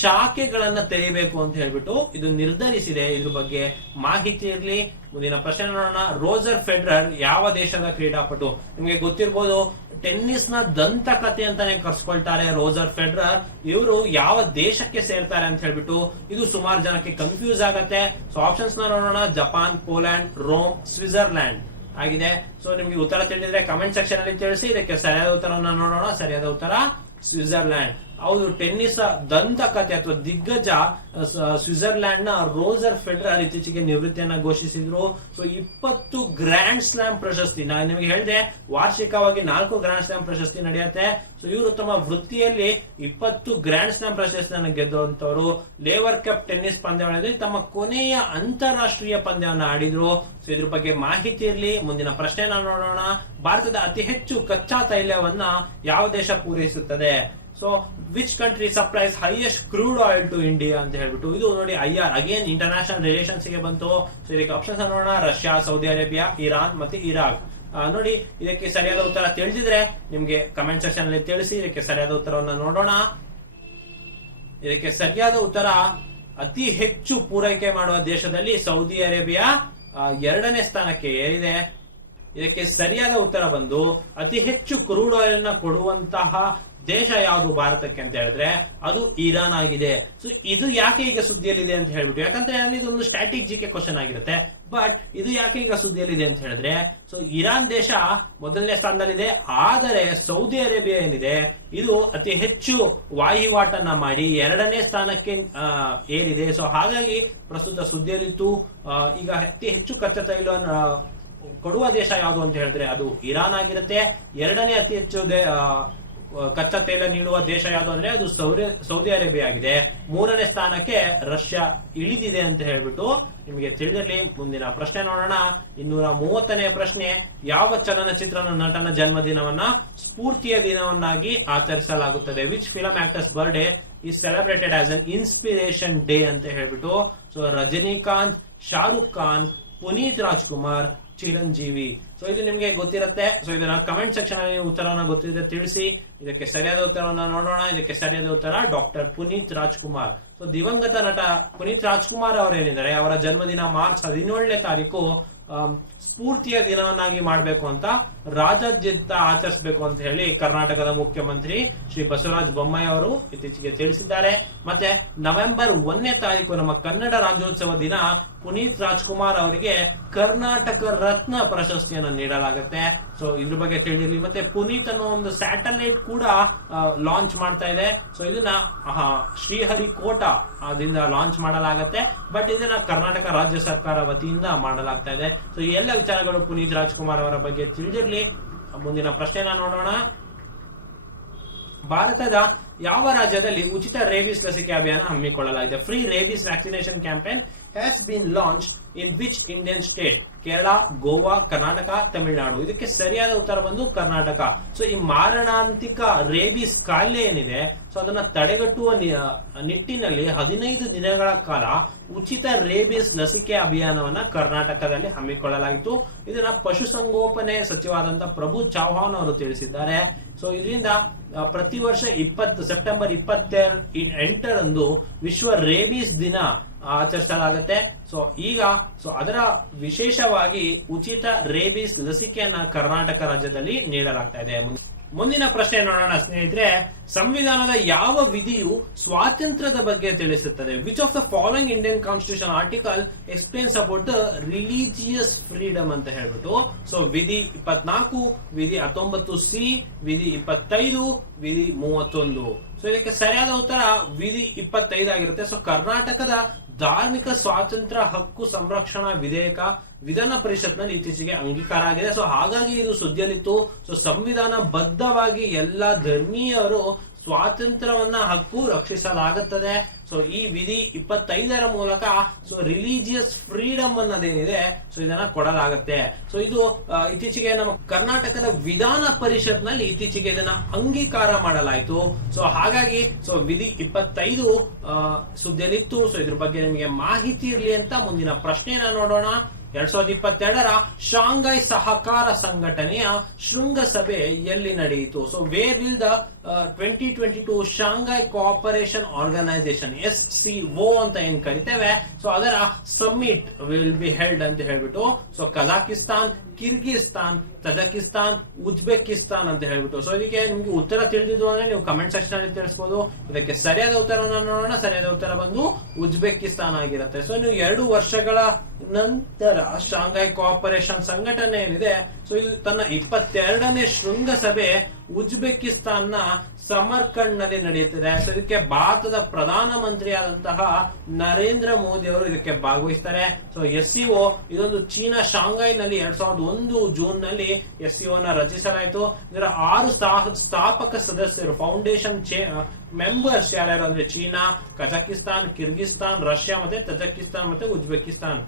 ಶಾಖೆಗಳನ್ನ ತೆರೆಯಬೇಕು ಅಂತ ಹೇಳ್ಬಿಟ್ಟು ಇದು ನಿರ್ಧರಿಸಿದೆ. ಇದ್ರ ಬಗ್ಗೆ ಮಾಹಿತಿ ಇರಲಿ. ಮುಂದಿನ ಪ್ರಶ್ನೆ ನೋಡೋಣ. ರೋಜರ್ ಫೆಡರರ್ ಯಾವ ದೇಶದ ಕ್ರೀಡಾಪಟು? ನಿಮಗೆ ಗೊತ್ತಿರಬಹುದು, ಟೆನ್ನಿಸ್ ನ ದಂತಕಥೆ ಅಂತಾನೆ ಕರ್ಸ್ಕೊಳ್ತಾರೆ ರೋಜರ್ ಫೆಡರರ್. ಇವರು ಯಾವ ದೇಶಕ್ಕೆ ಸೇರ್ತಾರೆ ಅಂತ ಹೇಳ್ಬಿಟ್ಟು ಇದು ಸುಮಾರು ಜನಕ್ಕೆ ಕನ್ಫ್ಯೂಸ್ ಆಗತ್ತೆ. ಸೊ ಆಪ್ಷನ್ಸ್ ನೋಡೋಣ. ಜಪಾನ್, ಪೋಲ್ಯಾಂಡ್, ರೋಮ್, ಸ್ವಿಟ್ಜರ್ಲ್ಯಾಂಡ್ ಆಗಿದೆ. ಸೊ ನಿಮಗೆ ಉತ್ತರ ತಿಳಿದ್ರೆ ಕಮೆಂಟ್ ಸೆಕ್ಷನ್ ಅಲ್ಲಿ ತಿಳಿಸಿ. ಇದಕ್ಕೆ ಸರಿಯಾದ ಉತ್ತರವನ್ನು ನೋಡೋಣ. ಸರಿಯಾದ ಉತ್ತರ ಸ್ವಿಟ್ಜರ್ಲ್ಯಾಂಡ್. ಹೌದು, ಟೆನ್ನಿಸ್ ದಂತಕಥೆ ಅಥವಾ ದಿಗ್ಗಜ ಸ್ವಿಟ್ಜರ್ಲ್ಯಾಂಡ್ ನ ರೋಜರ್ ಫೆಡರರ್ ಇತ್ತೀಚೆಗೆ ನಿವೃತ್ತಿಯನ್ನ ಘೋಷಿಸಿದ್ರು. ಸೊ 20 ಗ್ರ್ಯಾಂಡ್ ಸ್ಲಾಮ್ ಪ್ರಶಸ್ತಿ, ನಾನು ನಿಮಗೆ ಹೇಳಿದೆ ವಾರ್ಷಿಕವಾಗಿ 4 ಗ್ರ್ಯಾಂಡ್ ಸ್ಲಾಮ್ ಪ್ರಶಸ್ತಿ ನಡೆಯುತ್ತೆ. ಸೊ ಇವರು ತಮ್ಮ ವೃತ್ತಿಯಲ್ಲಿ 20 ಗ್ರ್ಯಾಂಡ್ ಸ್ಲಾಮ್ ಪ್ರಶಸ್ತಿಯನ್ನು ಗೆದ್ದುವಂತವರು. ಲೇವರ್ ಕಪ್ ಟೆನ್ನಿಸ್ ಪಂದ್ಯಾವಳಿಯಲ್ಲಿ ತಮ್ಮ ಕೊನೆಯ ಅಂತಾರಾಷ್ಟ್ರೀಯ ಪಂದ್ಯವನ್ನು ಆಡಿದ್ರು. ಸೊ ಇದ್ರ ಬಗ್ಗೆ ಮಾಹಿತಿ ಇರಲಿ. ಮುಂದಿನ ಪ್ರಶ್ನೆ ನೋಡೋಣ. ಭಾರತದ ಅತಿ ಹೆಚ್ಚು ಕಚ್ಚಾ ತೈಲವನ್ನ ಯಾವ ದೇಶ ಪೂರೈಸುತ್ತದೆ? So which country supplies highest crude oil to India ಅಂತ ಹೇಳ್ಬಿಟ್ಟು ಇದು ನೋಡಿ IR ಅಗೇನ್ ಇಂಟರ್ನ್ಯಾಷನಲ್ ರಿಲೇಷನ್ಸ್ ಗೆ ಬಂತು. ಸೊ ಇದಕ್ಕೆ ಆಪ್ಷನ್ಸ್ ನೋಡೋಣ. ರಷ್ಯಾ, ಸೌದಿ ಅರೇಬಿಯಾ, ಇರಾನ್ ಮತ್ತೆ ಇರಾಕ್. ನೋಡಿ ಇದಕ್ಕೆ ಸರಿಯಾದ ಉತ್ತರ ತಿಳಿದಿದ್ರೆ ನಿಮ್ಗೆ ಕಮೆಂಟ್ ಸೆಕ್ಷನ್ ಅಲ್ಲಿ ತಿಳಿಸಿ. ಇದಕ್ಕೆ ಸರಿಯಾದ ಉತ್ತರವನ್ನು ನೋಡೋಣ. ಇದಕ್ಕೆ ಸರಿಯಾದ ಉತ್ತರ ಅತಿ ಹೆಚ್ಚು ಪೂರೈಕೆ ಮಾಡುವ ದೇಶದಲ್ಲಿ ಸೌದಿ ಅರೇಬಿಯಾ 2ನೇ ಸ್ಥಾನಕ್ಕೆ ಏರಿದೆ. ಇದಕ್ಕೆ ಸರಿಯಾದ ಉತ್ತರ ಬಂದು ಅತಿ ಹೆಚ್ಚು ಕ್ರೂಡ್ ಆಯಿಲ್ ನ ಕೊಡುವಂತಹ ದೇಶ ಯಾವುದು ಭಾರತಕ್ಕೆ ಅಂತ ಹೇಳಿದ್ರೆ ಅದು ಇರಾನ್ ಆಗಿದೆ. ಸೊ ಇದು ಯಾಕೆ ಈಗ ಸುದ್ದಿಯಲ್ಲಿದೆ ಅಂತ ಹೇಳ್ಬಿಟ್ಟು, ಯಾಕಂದ್ರೆ ಇದೊಂದು ಸ್ಟ್ರಾಟಜಿಕ್ ಕ್ವಶನ್ ಆಗಿರುತ್ತೆ. ಬಟ್ ಇದು ಯಾಕೆ ಈಗ ಸುದ್ದಿಯಲ್ಲಿದೆ ಅಂತ ಹೇಳಿದ್ರೆ, ಸೊ ಇರಾನ್ ದೇಶ ಮೊದಲನೇ ಸ್ಥಾನದಲ್ಲಿದೆ. ಆದರೆ ಸೌದಿ ಅರೇಬಿಯಾ ಏನಿದೆ ಇದು ಅತಿ ಹೆಚ್ಚು ವಹಿವಾಟನ್ನ ಮಾಡಿ 2ನೇ ಸ್ಥಾನಕ್ಕೆ ಏರಿದೆ. ಸೊ ಹಾಗಾಗಿ ಪ್ರಸ್ತುತ ಸುದ್ದಿಯಲ್ಲಿತ್ತು. ಈಗ ಅತಿ ಹೆಚ್ಚು ಕಚ್ಚಾ ತೈಲವನ್ನು ಕೊಡುವ ದೇಶ ಯಾವುದು ಅಂತ ಹೇಳಿದ್ರೆ ಅದು ಇರಾನ್ ಆಗಿರುತ್ತೆ. 2ನೇ ಅತಿ ಹೆಚ್ಚು ಕಚ್ಚಾ ತೈಲ ನೀಡುವ ದೇಶ ಯಾವುದು ಅಂದ್ರೆ ಅದು ಸೌದಿ ಅರೇಬಿಯಾ ಆಗಿದೆ. 3ನೇ ಸ್ಥಾನಕ್ಕೆ ರಷ್ಯಾ ಇಳಿದಿದೆ ಅಂತ ಹೇಳ್ಬಿಟ್ಟು ನಿಮಗೆ ತಿಳಿದಿರಲಿ. ಮುಂದಿನ ಪ್ರಶ್ನೆ ನೋಡೋಣ. 230ನೇ ಪ್ರಶ್ನೆ. ಯಾವ ಚಲನಚಿತ್ರ ನಟನ ಜನ್ಮದಿನವನ್ನ ಸ್ಫೂರ್ತಿಯ ದಿನವನ್ನಾಗಿ ಆಚರಿಸಲಾಗುತ್ತದೆ? Which film actors birthday is celebrated as an inspiration day ಅಂತ ಹೇಳ್ಬಿಟ್ಟು. ಸೊ ರಜನಿಕಾಂತ್, ಶಾರುಖ್ ಖಾನ್, ಪುನೀತ್ ರಾಜ್ಕುಮಾರ್, ಚಿರಂಜೀವಿ. ಸೊ ಇದು ನಿಮ್ಗೆ ಗೊತ್ತಿರುತ್ತೆ. ಸೊ ಇದನ್ನ ಕಮೆಂಟ್ ಸೆಕ್ಷನ್ ಅಲ್ಲಿ ಉತ್ತರವನ್ನ ಗೊತ್ತಿದ್ರೆ ತಿಳಿಸಿ. ಇದಕ್ಕೆ ಸರಿಯಾದ ಉತ್ತರವನ್ನ ನೋಡೋಣ. ಇದಕ್ಕೆ ಸರಿಯಾದ ಉತ್ತರ ಡಾಕ್ಟರ್ ಪುನೀತ್ ರಾಜ್ಕುಮಾರ್. ಸೊ ದಿವಂಗತ ನಟ ಪುನೀತ್ ರಾಜ್ಕುಮಾರ್ ಅವರೇನಿದ್ದಾರೆ ಅವರ ಜನ್ಮದಿನ ಮಾರ್ಚ್ 17ನೇ ತಾರೀಕು ಸ್ಫೂರ್ತಿಯ ದಿನವನ್ನಾಗಿ ಮಾಡಬೇಕು ಅಂತ ರಾಜ್ಯಾದ್ಯಂತ ಆಚರಿಸಬೇಕು ಅಂತ ಹೇಳಿ ಕರ್ನಾಟಕದ ಮುಖ್ಯಮಂತ್ರಿ ಶ್ರೀ ಬಸವರಾಜ ಬೊಮ್ಮಾಯಿ ಅವರು ಇತ್ತೀಚೆಗೆ ತಿಳಿಸಿದ್ದಾರೆ. ಮತ್ತೆ ನವೆಂಬರ್ 1ನೇ ತಾರೀಕು ನಮ್ಮ ಕನ್ನಡ ರಾಜ್ಯೋತ್ಸವ ದಿನ ಪುನೀತ್ ರಾಜ್ಕುಮಾರ್ ಅವರಿಗೆ ಕರ್ನಾಟಕ ರತ್ನ ಪ್ರಶಸ್ತಿಯನ್ನು ನೀಡಲಾಗುತ್ತೆ. ಸೊ ಇದ್ರ ಬಗ್ಗೆ ತಿಳಿದಿರಲಿ. ಮತ್ತೆ ಪುನೀತ್ ಅನ್ನೋ ಒಂದು ಸ್ಯಾಟಲೈಟ್ ಕೂಡ ಲಾಂಚ್ ಮಾಡ್ತಾ ಇದೆ. ಸೊ ಇದನ್ನ ಶ್ರೀಹರಿಕೋಟಾ ದಿಂದ ಲಾಂಚ್ ಮಾಡಲಾಗತ್ತೆ. ಬಟ್ ಇದನ್ನ ಕರ್ನಾಟಕ ರಾಜ್ಯ ಸರ್ಕಾರ ವತಿಯಿಂದ ಮಾಡಲಾಗ್ತಾ ಇದೆ. ಸೊ ಈ ಎಲ್ಲ ವಿಚಾರಗಳು ಪುನೀತ್ ರಾಜ್ಕುಮಾರ್ ಅವರ ಬಗ್ಗೆ ತಿಳಿದಿರಲಿ. ಮುಂದಿನ ಪ್ರಶ್ನೆನ ನೋಡೋಣ. ಭಾರತದ ಯಾವ ರಾಜ್ಯದಲ್ಲಿ ಉಚಿತ ರೇಬಿಸ್ ಲಸಿಕೆ ಅಭಿಯಾನ ಹಮ್ಮಿಕೊಳ್ಳಲಾಗಿದೆ? Free rabies vaccination campaign has been launch in which Indian state? Kerala, Goa, Karnataka, Tamil Nadu. ಇದಕ್ಕೆ ಸರಿಯಾದ ಉತ್ತರ ಬಂದು ಕರ್ನಾಟಕ. ಸೊ ಈ ಮಾರಣಾಂತಿಕ ರೇಬಿಸ್ ಕಾಯಿಲೆ ಏನಿದೆ ಸೊ ಅದನ್ನ ತಡೆಗಟ್ಟುವ ನಿಟ್ಟಿನಲ್ಲಿ 15 ದಿನಗಳ ಕಾಲ ಉಚಿತ ರೇಬಿಸ್ ಲಸಿಕೆ ಅಭಿಯಾನವನ್ನ ಕರ್ನಾಟಕದಲ್ಲಿ ಹಮ್ಮಿಕೊಳ್ಳಲಾಗಿತ್ತು. ಇದನ್ನ ಪಶುಸಂಗೋಪನೆ ಸಚಿವರಾದಂತಹ ಪ್ರಭು ಚೌಹಾಣ್ ಅವರು ತಿಳಿಸಿದ್ದಾರೆ. ಸೊ ಇದರಿಂದ ಪ್ರತಿ ವರ್ಷ ಸೆಪ್ಟೆಂಬರ್ 28ರಂದು ವಿಶ್ವ ರೇಬಿಸ್ ದಿನ ಆಚರಿಸಲಾಗುತ್ತೆ. ಸೊ ಅದರ ವಿಶೇಷವಾಗಿ ಉಚಿತ ರೇಬಿಸ್ ಲಸಿಕೆಯನ್ನ ಕರ್ನಾಟಕ ರಾಜ್ಯದಲ್ಲಿ ನೀಡಲಾಗ್ತಾ ಇದೆ. ಮುಂದಿನ ಪ್ರಶ್ನೆ ನೋಡೋಣ ಸ್ನೇಹಿತರೆ. ಸಂವಿಧಾನದ ಯಾವ ವಿಧಿಯು ಸ್ವಾತಂತ್ರ್ಯದ ಬಗ್ಗೆ ತಿಳಿಸುತ್ತದೆ? Which of the following Indian constitution article explains about the religious freedom ಅಂತ ಹೇಳ್ಬಿಟ್ಟು. ಸೊ ವಿಧಿ 24, ವಿಧಿ 19C, ವಿಧಿ 25, ವಿಧಿ 31. ಸೊ ಇದಕ್ಕೆ ಸರಿಯಾದ ಉತ್ತರ ವಿಧಿ 25 ಆಗಿರುತ್ತೆ. ಸೊ ಕರ್ನಾಟಕದ ಧಾರ್ಮಿಕ ಸ್ವಾತಂತ್ರ್ಯ ಹಕ್ಕು ಸಂರಕ್ಷಣಾ ವಿಧೇಯಕ ವಿಧಾನ ಪರಿಷತ್ನಲ್ಲಿ ಇತ್ತೀಚೆಗೆ ಅಂಗೀಕಾರ ಆಗಿದೆ. ಸೊ ಹಾಗಾಗಿ ಇದು ಸುದ್ದಿಯಲ್ಲಿತ್ತು. ಸೊ ಸಂವಿಧಾನ ಬದ್ಧವಾಗಿ ಎಲ್ಲಾ ಧರ್ಮೀಯರು ಸ್ವಾತಂತ್ರ್ಯವನ್ನ ಹಕ್ಕು ರಕ್ಷಿಸಲಾಗುತ್ತದೆ. ಸೊ ಈ ವಿಧಿ 25ರ ಮೂಲಕ ಸೊ ರಿಲಿಜಿಯಸ್ ಫ್ರೀಡಮ್ ಅನ್ನೋದೇನಿದೆ ಸೊ ಇದನ್ನ ಕೊಡಲಾಗುತ್ತೆ. ಸೊ ಇದು ಇತ್ತೀಚೆಗೆ ನಮ್ಮ ಕರ್ನಾಟಕದ ವಿಧಾನ ಪರಿಷತ್ನಲ್ಲಿ ಇತ್ತೀಚೆಗೆ ಇದನ್ನ ಅಂಗೀಕಾರ ಮಾಡಲಾಯಿತು. ಸೊ ಹಾಗಾಗಿ ಸೊ ವಿಧಿ 25 ಸುದ್ದಿಯಲ್ಲಿತ್ತು. ಸೊ ಇದ್ರ ಬಗ್ಗೆ ನಿಮಗೆ ಮಾಹಿತಿ ಇರಲಿ ಅಂತ ಮುಂದಿನ ಪ್ರಶ್ನೆನ ನೋಡೋಣ. 2022ರ ಶಾಂಘೈ ಸಹಕಾರ ಸಂಘಟನೆಯ ಶೃಂಗಸಭೆ ಎಲ್ಲಿ ನಡೆಯಿತು? So where will the 2022 Shanghai cooperation organisation SCO ಅಂತ ಏನ್ ಕರಿತೇವೆ ಸೊ ಅದರ ಸಮ್ಮಿಟ್ ವಿಲ್ ಬಿ ಹೆಲ್ಡ್ ಅಂತ ಹೇಳ್ಬಿಟ್ಟು so Kazakhstan, Kyrgyzstan, Tajikistan, Uzbekistan ಅಂತ ಹೇಳ್ಬಿಟ್ಟು. ಸೊ ಇದಕ್ಕೆ ನಿಮ್ಗೆ ಉತ್ತರ ತಿಳಿದಿದ್ದು ಅಂದ್ರೆ ನೀವು ಕಮೆಂಟ್ ಸೆಕ್ಷನ್ ಅಲ್ಲಿ ತಿಳಿಸಬಹುದು. ಇದಕ್ಕೆ ಸರಿಯಾದ ಉತ್ತರವನ್ನು ನೋಡೋಣ. ಸರಿಯಾದ ಉತ್ತರ ಬಂದು ಉಜ್ಬೇಕಿಸ್ತಾನ್ ಆಗಿರುತ್ತೆ. ಸೊ ನೀವು 2 ವರ್ಷಗಳ ನಂತರ ಶಾಂಘೈ ಕೋಆಪರೇಷನ್ ಸಂಘಟನೆ ಏನಿದೆ ಸೊ ಇದು ತನ್ನ 22ನೇ ಶೃಂಗಸಭೆ ಉಜ್ಬೇಕಿಸ್ತಾನ್ ನ ಸಮರ್ಕಂಡ್ ನಲ್ಲಿ ನಡೆಯುತ್ತದೆ. ಸೊ ಇದಕ್ಕೆ ಭಾರತದ ಪ್ರಧಾನಮಂತ್ರಿ ಆದಂತಹ ನರೇಂದ್ರ ಮೋದಿ ಅವರು ಇದಕ್ಕೆ ಭಾಗವಹಿಸ್ತಾರೆ. ಸೊ SCO ಇದೊಂದು ಚೀನಾ ಶಾಂಘೈ ನಲ್ಲಿ 2001 ಜೂನ್ ನಲ್ಲಿ SCO ನ ರಚಿಸಲಾಯಿತು. ಇದರ 6 ಸ್ಥಾಪಕ ಸದಸ್ಯರು ಫೌಂಡೇಶನ್ ಮೆಂಬರ್ಸ್ ಯಾರ್ಯಾರು ಅಂದ್ರೆ ಚೀನಾ, ಕಜಕಿಸ್ತಾನ್, ಕಿರ್ಗಿಸ್ತಾನ್, ರಷ್ಯಾ ಮತ್ತೆ ತಜಕಿಸ್ತಾನ್ ಮತ್ತೆ ಉಜ್ಬೇಕಿಸ್ತಾನ್.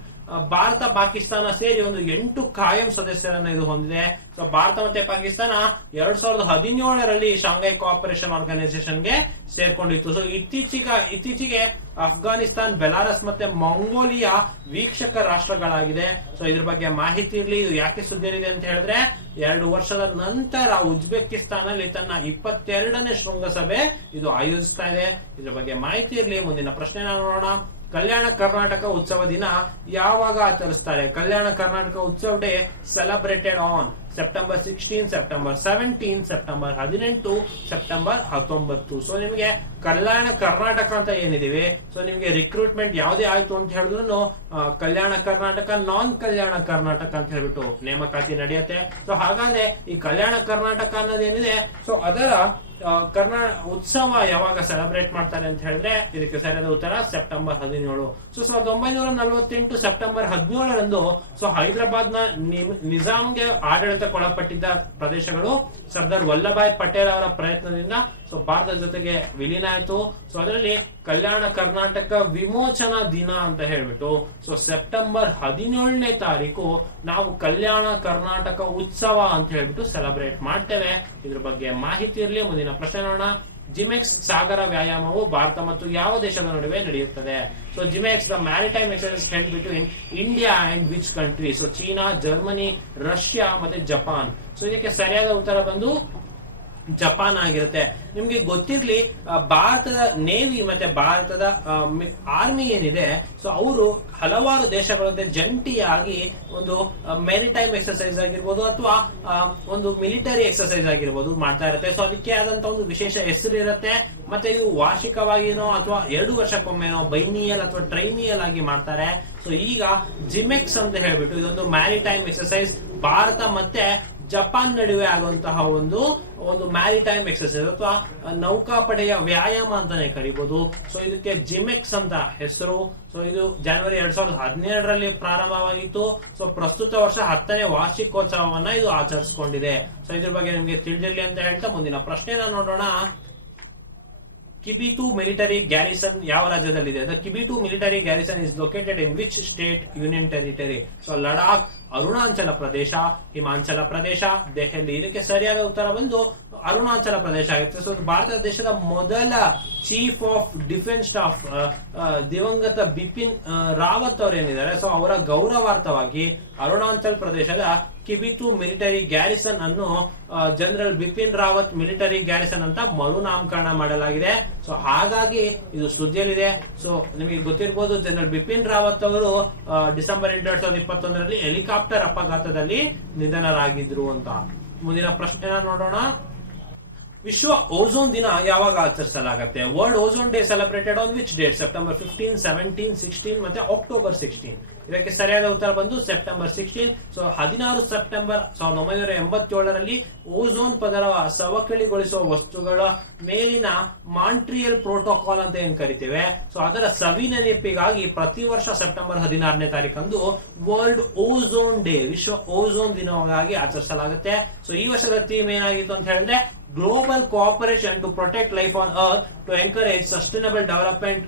ಭಾರತ, ಪಾಕಿಸ್ತಾನ ಸೇರಿ ಒಂದು 8 ಕಾಯಂ ಸದಸ್ಯರನ್ನು ಇದು ಹೊಂದಿದೆ. ಸೊ ಭಾರತ ಮತ್ತೆ ಪಾಕಿಸ್ತಾನ 2017ರಲ್ಲಿ ಶಾಂಘೈ ಕೋಆಪರೇಷನ್ ಆರ್ಗನೈಸೇಷನ್ಗೆ ಸೇರ್ಕೊಂಡಿತ್ತು. ಸೊ ಇತ್ತೀಚೆಗೆ ಅಫ್ಘಾನಿಸ್ತಾನ್, ಬೆಲಾರಸ್ ಮತ್ತೆ ಮಂಗೋಲಿಯಾ ವೀಕ್ಷಕ ರಾಷ್ಟ್ರಗಳಾಗಿದೆ. ಸೊ ಇದ್ರ ಬಗ್ಗೆ ಮಾಹಿತಿ ಇರಲಿ. ಇದು ಯಾಕೆ ಸುದ್ದಿಯಲ್ಲಿದೆ ಅಂತ ಹೇಳಿದ್ರೆ 2 ವರ್ಷದ ನಂತರ ಉಜ್ಬೇಕಿಸ್ತಾನ್ ಅಲ್ಲಿ ತನ್ನ 22ನೇ ಶೃಂಗಸಭೆ ಇದು ಆಯೋಜಿಸ್ತಾ ಇದೆ. ಇದ್ರ ಬಗ್ಗೆ ಮಾಹಿತಿ ಇರಲಿ. ಮುಂದಿನ ಪ್ರಶ್ನೆ ನೋಡೋಣ. ಕಲ್ಯಾಣ ಕರ್ನಾಟಕ ಉತ್ಸವ ದಿನ ಯಾವಾಗ ಆಚರಿಸ್ತಾರೆ? ಕಲ್ಯಾಣ ಕರ್ನಾಟಕ ಉತ್ಸವ day celebrated on September 16, September 17, September 18, September 19. So ನಿಮಗೆ ಕಲ್ಯಾಣ ಕರ್ನಾಟಕ ಅಂತ ಏನಿದೀವಿ ಸೊ ನಿಮಗೆ ರಿಕ್ರೂಟ್ಮೆಂಟ್ ಯಾವುದೇ ಆಯ್ತು ಅಂತ ಹೇಳಿದ್ರು ಕಲ್ಯಾಣ ಕರ್ನಾಟಕ, ನಾನ್ ಕಲ್ಯಾಣ ಕರ್ನಾಟಕ ಅಂತ ಹೇಳ್ಬಿಟ್ಟು ನೇಮಕಾತಿ ನಡೆಯುತ್ತೆ. ಸೊ ಹಾಗಾದ್ರೆ ಈ ಕಲ್ಯಾಣ ಕರ್ನಾಟಕ ಅನ್ನೋದೇನಿದೆ ಸೊ ಅದರ ಉತ್ಸವ ಯಾವಾಗ ಸೆಲೆಬ್ರೇಟ್ ಮಾಡ್ತಾರೆ ಅಂತ ಹೇಳಿದ್ರೆ ಇದಕ್ಕೆ ಸರಿಯಾದ ಉತ್ತರ ಸೆಪ್ಟೆಂಬರ್ 17. ಸೊ 1948 ಸೆಪ್ಟೆಂಬರ್ 17ರಂದು ಸೊ ಹೈದರಾಬಾದ್ ನ ನಿಜಾಂಗೆ ಆಡಳಿತಕ್ಕೊಳಪಟ್ಟಿದ್ದ ಪ್ರದೇಶಗಳು ಸರ್ದಾರ್ ವಲ್ಲಭಾಯ್ ಪಟೇಲ್ ಅವರ ಪ್ರಯತ್ನದಿಂದ ಸೊ ಭಾರತದ ಜೊತೆಗೆ ವಿಲೀನ ಆಯಿತು. ಸೊ ಅದರಲ್ಲಿ ಕಲ್ಯಾಣ ಕರ್ನಾಟಕ ವಿಮೋಚನಾ ದಿನ ಅಂತ ಹೇಳ್ಬಿಟ್ಟು ಸೊ ಸೆಪ್ಟೆಂಬರ್ 17ನೇ ತಾರೀಕು ನಾವು ಕಲ್ಯಾಣ ಕರ್ನಾಟಕ ಉತ್ಸವ ಅಂತ ಹೇಳ್ಬಿಟ್ಟು ಸೆಲೆಬ್ರೇಟ್ ಮಾಡ್ತೇವೆ. ಇದ್ರ ಬಗ್ಗೆ ಮಾಹಿತಿ ಇರಲಿ. ಮುಂದಿನ ಪ್ರಶ್ನೆ ನೋಡೋಣ. ಜಿಮೆಕ್ಸ್ ಸಾಗರ ವ್ಯಾಯಾಮವು ಭಾರತ ಮತ್ತು ಯಾವ ದೇಶದ ನಡುವೆ ನಡೆಯುತ್ತದೆ? So JIMEX the maritime exercise held between India and which country? So China, Germany, Russia ಮತ್ತೆ ಜಪಾನ್. ಸೊ ಇದಕ್ಕೆ ಸರಿಯಾದ ಉತ್ತರ ಬಂದು ಜಪಾನ್ ಆಗಿರುತ್ತೆ. ನಿಮ್ಗೆ ಗೊತ್ತಿರ್ಲಿ ಭಾರತದ ನೇವಿ ಮತ್ತೆ ಭಾರತದ ಆರ್ಮಿ ಏನಿದೆ ಸೊ ಅವರು ಹಲವಾರು ದೇಶಗಳ ಜೊತೆ ಜಂಟಿಯಾಗಿ ಒಂದು ಮೆರಿಟೈಮ್ ಎಕ್ಸರ್ಸೈಸ್ ಆಗಿರ್ಬೋದು ಅಥವಾ ಒಂದು ಮಿಲಿಟರಿ ಎಕ್ಸರ್ಸೈಸ್ ಆಗಿರ್ಬೋದು ಮಾಡ್ತಾ ಇರುತ್ತೆ. ಸೊ ಅದಕ್ಕೆ ಆದಂತ ಒಂದು ವಿಶೇಷ ಹೆಸರು ಇರುತ್ತೆ. ಮತ್ತೆ ಇದು ವಾರ್ಷಿಕವಾಗಿನೋ ಅಥವಾ 2 ವರ್ಷಕ್ಕೊಮ್ಮೆನೋ ಬೈನಿಯಲ್ ಅಥವಾ ಟ್ರೈನಿಯಲ್ ಆಗಿ ಮಾಡ್ತಾರೆ. ಸೊ ಈಗ ಜಿಮೆಕ್ಸ್ ಅಂತ ಹೇಳ್ಬಿಟ್ಟು ಇದೊಂದು ಮ್ಯಾರಿಟೈಮ್ ಎಕ್ಸರ್ಸೈಸ್ ಭಾರತ ಮತ್ತೆ ಜಪಾನ್ ನಡುವೆ ಆಗುವಂತಹ ಒಂದು ಮ್ಯಾರಿಟೈಮ್ ಎಕ್ಸರ್ಸೈಸ್ ಅಥವಾ ನೌಕಾಪಡೆಯ ವ್ಯಾಯಾಮ ಅಂತಾನೆ ಕರಿಬಹುದು. ಸೊ ಇದಕ್ಕೆ ಜಿಮೆಕ್ಸ್ ಅಂತ ಹೆಸರು. ಸೊ ಇದು ಜನವರಿ 2017ರಲ್ಲಿ ಪ್ರಾರಂಭವಾಗಿತ್ತು. ಸೊ ಪ್ರಸ್ತುತ ವರ್ಷ 10ನೇ ವಾರ್ಷಿಕೋತ್ಸವವನ್ನ ಇದು ಆಚರಿಸಿಕೊಂಡಿದೆ. ಸೊ ಇದ್ರ ಬಗ್ಗೆ ನಿಮ್ಗೆ ತಿಳಿದಿರಲಿ ಅಂತ ಹೇಳ್ತಾ ಮುಂದಿನ ಪ್ರಶ್ನೆನ ನೋಡೋಣ. ಕಿಬಿಟು ಮಿಲಿಟರಿ ಗ್ಯಾರಿಸನ್ ಯಾವ ರಾಜ್ಯದಲ್ಲಿದೆ? The Kibithu military garrison is located in which state union territory? So Ladakh, Arunachal Pradesh, Himachal ಪ್ರದೇಶ, ದೆಹಲಿ. ಇದಕ್ಕೆ ಸರಿಯಾದ ಉತ್ತರ ಬಂದು ಅರುಣಾಚಲ ಪ್ರದೇಶ ಆಗುತ್ತೆ. ಸೊ ಭಾರತ ದೇಶದ ಮೊದಲ ಚೀಫ್ ಆಫ್ ಡಿಫೆನ್ಸ್ ಸ್ಟಾಫ್ ದಿವಂಗತ ಬಿಪಿನ್ ರಾವತ್ ಅವರು ಏನಿದ್ದಾರೆ ಸೊ ಅವರ ಗೌರವಾರ್ಥವಾಗಿ ಅರುಣಾಚಲ್ ಪ್ರದೇಶದ ಕಿಬಿಟು ಮಿಲಿಟರಿ ಗ್ಯಾರಿಸನ್ ಅನ್ನು general Bipin Rawat military garrison ಅಂತ ಮರುನಾಮಕರಣ ಮಾಡಲಾಗಿದೆ. ಸೊ ಹಾಗಾಗಿ ಇದು ಸುದ್ದಿಯಲ್ಲಿದೆ. ಸೊ ನಿಮಗೆ ಗೊತ್ತಿರಬಹುದು ಜನರಲ್ ಬಿಪಿನ್ ರಾವತ್ ಅವರು ಡಿಸೆಂಬರ್ 8, 2021ರಲ್ಲಿ ಹೆಲಿಕಾಪ್ಟರ್ ಅಪಘಾತದಲ್ಲಿ ನಿಧನರಾಗಿದ್ರು ಅಂತ. ಮುಂದಿನ ಪ್ರಶ್ನೆನ ನೋಡೋಣ. ವಿಶ್ವ ಓಝೋನ್ ದಿನ ಯಾವಾಗ ಆಚರಿಸಲಾಗುತ್ತೆ? World ozone day celebrated on which date? September 15, 17, 16 ಮತ್ತೆ ಅಕ್ಟೋಬರ್ 16. ಇದಕ್ಕೆ ಸರಿಯಾದ ಉತ್ತರ ಬಂದು ಸೆಪ್ಟೆಂಬರ್ 16. ಸೊ 16 ಸೆಪ್ಟೆಂಬರ್ 1987ರಲ್ಲಿ ಓಝೋನ್ ಪದರ ಸವಕಳಿಗೊಳಿಸುವ ವಸ್ತುಗಳ ಮೇಲಿನ ಮಾಂಟ್ರಿಯಲ್ ಪ್ರೋಟೋಕಾಲ್ ಅಂತ ಏನ್ ಕರಿತೇವೆ, ಸೊ ಅದರ ಸವಿ ನೆನಪಿಗಾಗಿ ಪ್ರತಿ ವರ್ಷ ಸೆಪ್ಟೆಂಬರ್ 16ನೇ ತಾರೀಕಂದು ವರ್ಲ್ಡ್ ಓಝೋನ್ ಡೇ, ವಿಶ್ವ ಓಝೋನ್ ದಿನವಾಗಿ ಆಚರಿಸಲಾಗುತ್ತೆ. ಸೊ ಈ ವರ್ಷದ ಥೀಮ್ ಏನಾಗಿತ್ತು ಅಂತ ಹೇಳಿದ್ರೆ global cooperation to protect life on earth to encourage sustainable development.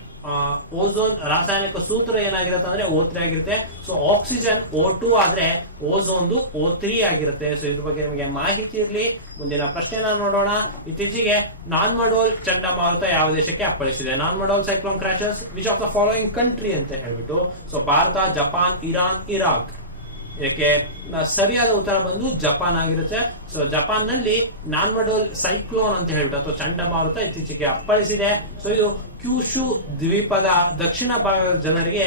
Ozone ರಾಸಾಯನಿಕ ಸೂತ್ರ ಏನಾಗಿರುತ್ತೆ ಅಂದ್ರೆ O3 ಆಗಿರುತ್ತೆ. ಸೊ ಆಕ್ಸಿಜನ್ O2 ಆದ್ರೆ ಓಝೋನ್ದು O3 ಆಗಿರುತ್ತೆ. ಸೊ ಇದ್ರ ಬಗ್ಗೆ ನಿಮಗೆ ಮಾಹಿತಿ ಇರಲಿ. ಮುಂದಿನ ಪ್ರಶ್ನೆನ ನೋಡೋಣ. ಇತ್ತೀಚೆಗೆ ನಾನ್ಮಡೋಲ್ ಚಂಡಮಾರುತ ಯಾವ ದೇಶಕ್ಕೆ ಅಪ್ಪಳಿಸಿದೆ? Nanmadol cyclone crashes which of the following country ಅಂತ ಹೇಳ್ಬಿಟ್ಟು. So Bharat, Japan, Iran, Iraq. ಇದಕ್ಕೆ ಸರಿಯಾದ ಉತ್ತರ ಬಂದು ಜಪಾನ್ ಆಗಿರುತ್ತೆ. ಸೊ ಜಪಾನ್ ನಲ್ಲಿ ನಾನ್ಮಡೋಲ್ ಸೈಕ್ಲೋನ್ ಅಂತ ಹೇಳ್ಬಿಟ್ಟು ಅಥವಾ ಚಂಡಮಾರುತ ಇತ್ತೀಚೆಗೆ ಅಪ್ಪಳಿಸಿದೆ. ಸೊ ಇದು ಕ್ಯೂಶು ದ್ವೀಪದ ದಕ್ಷಿಣ ಭಾಗದ ಜನರಿಗೆ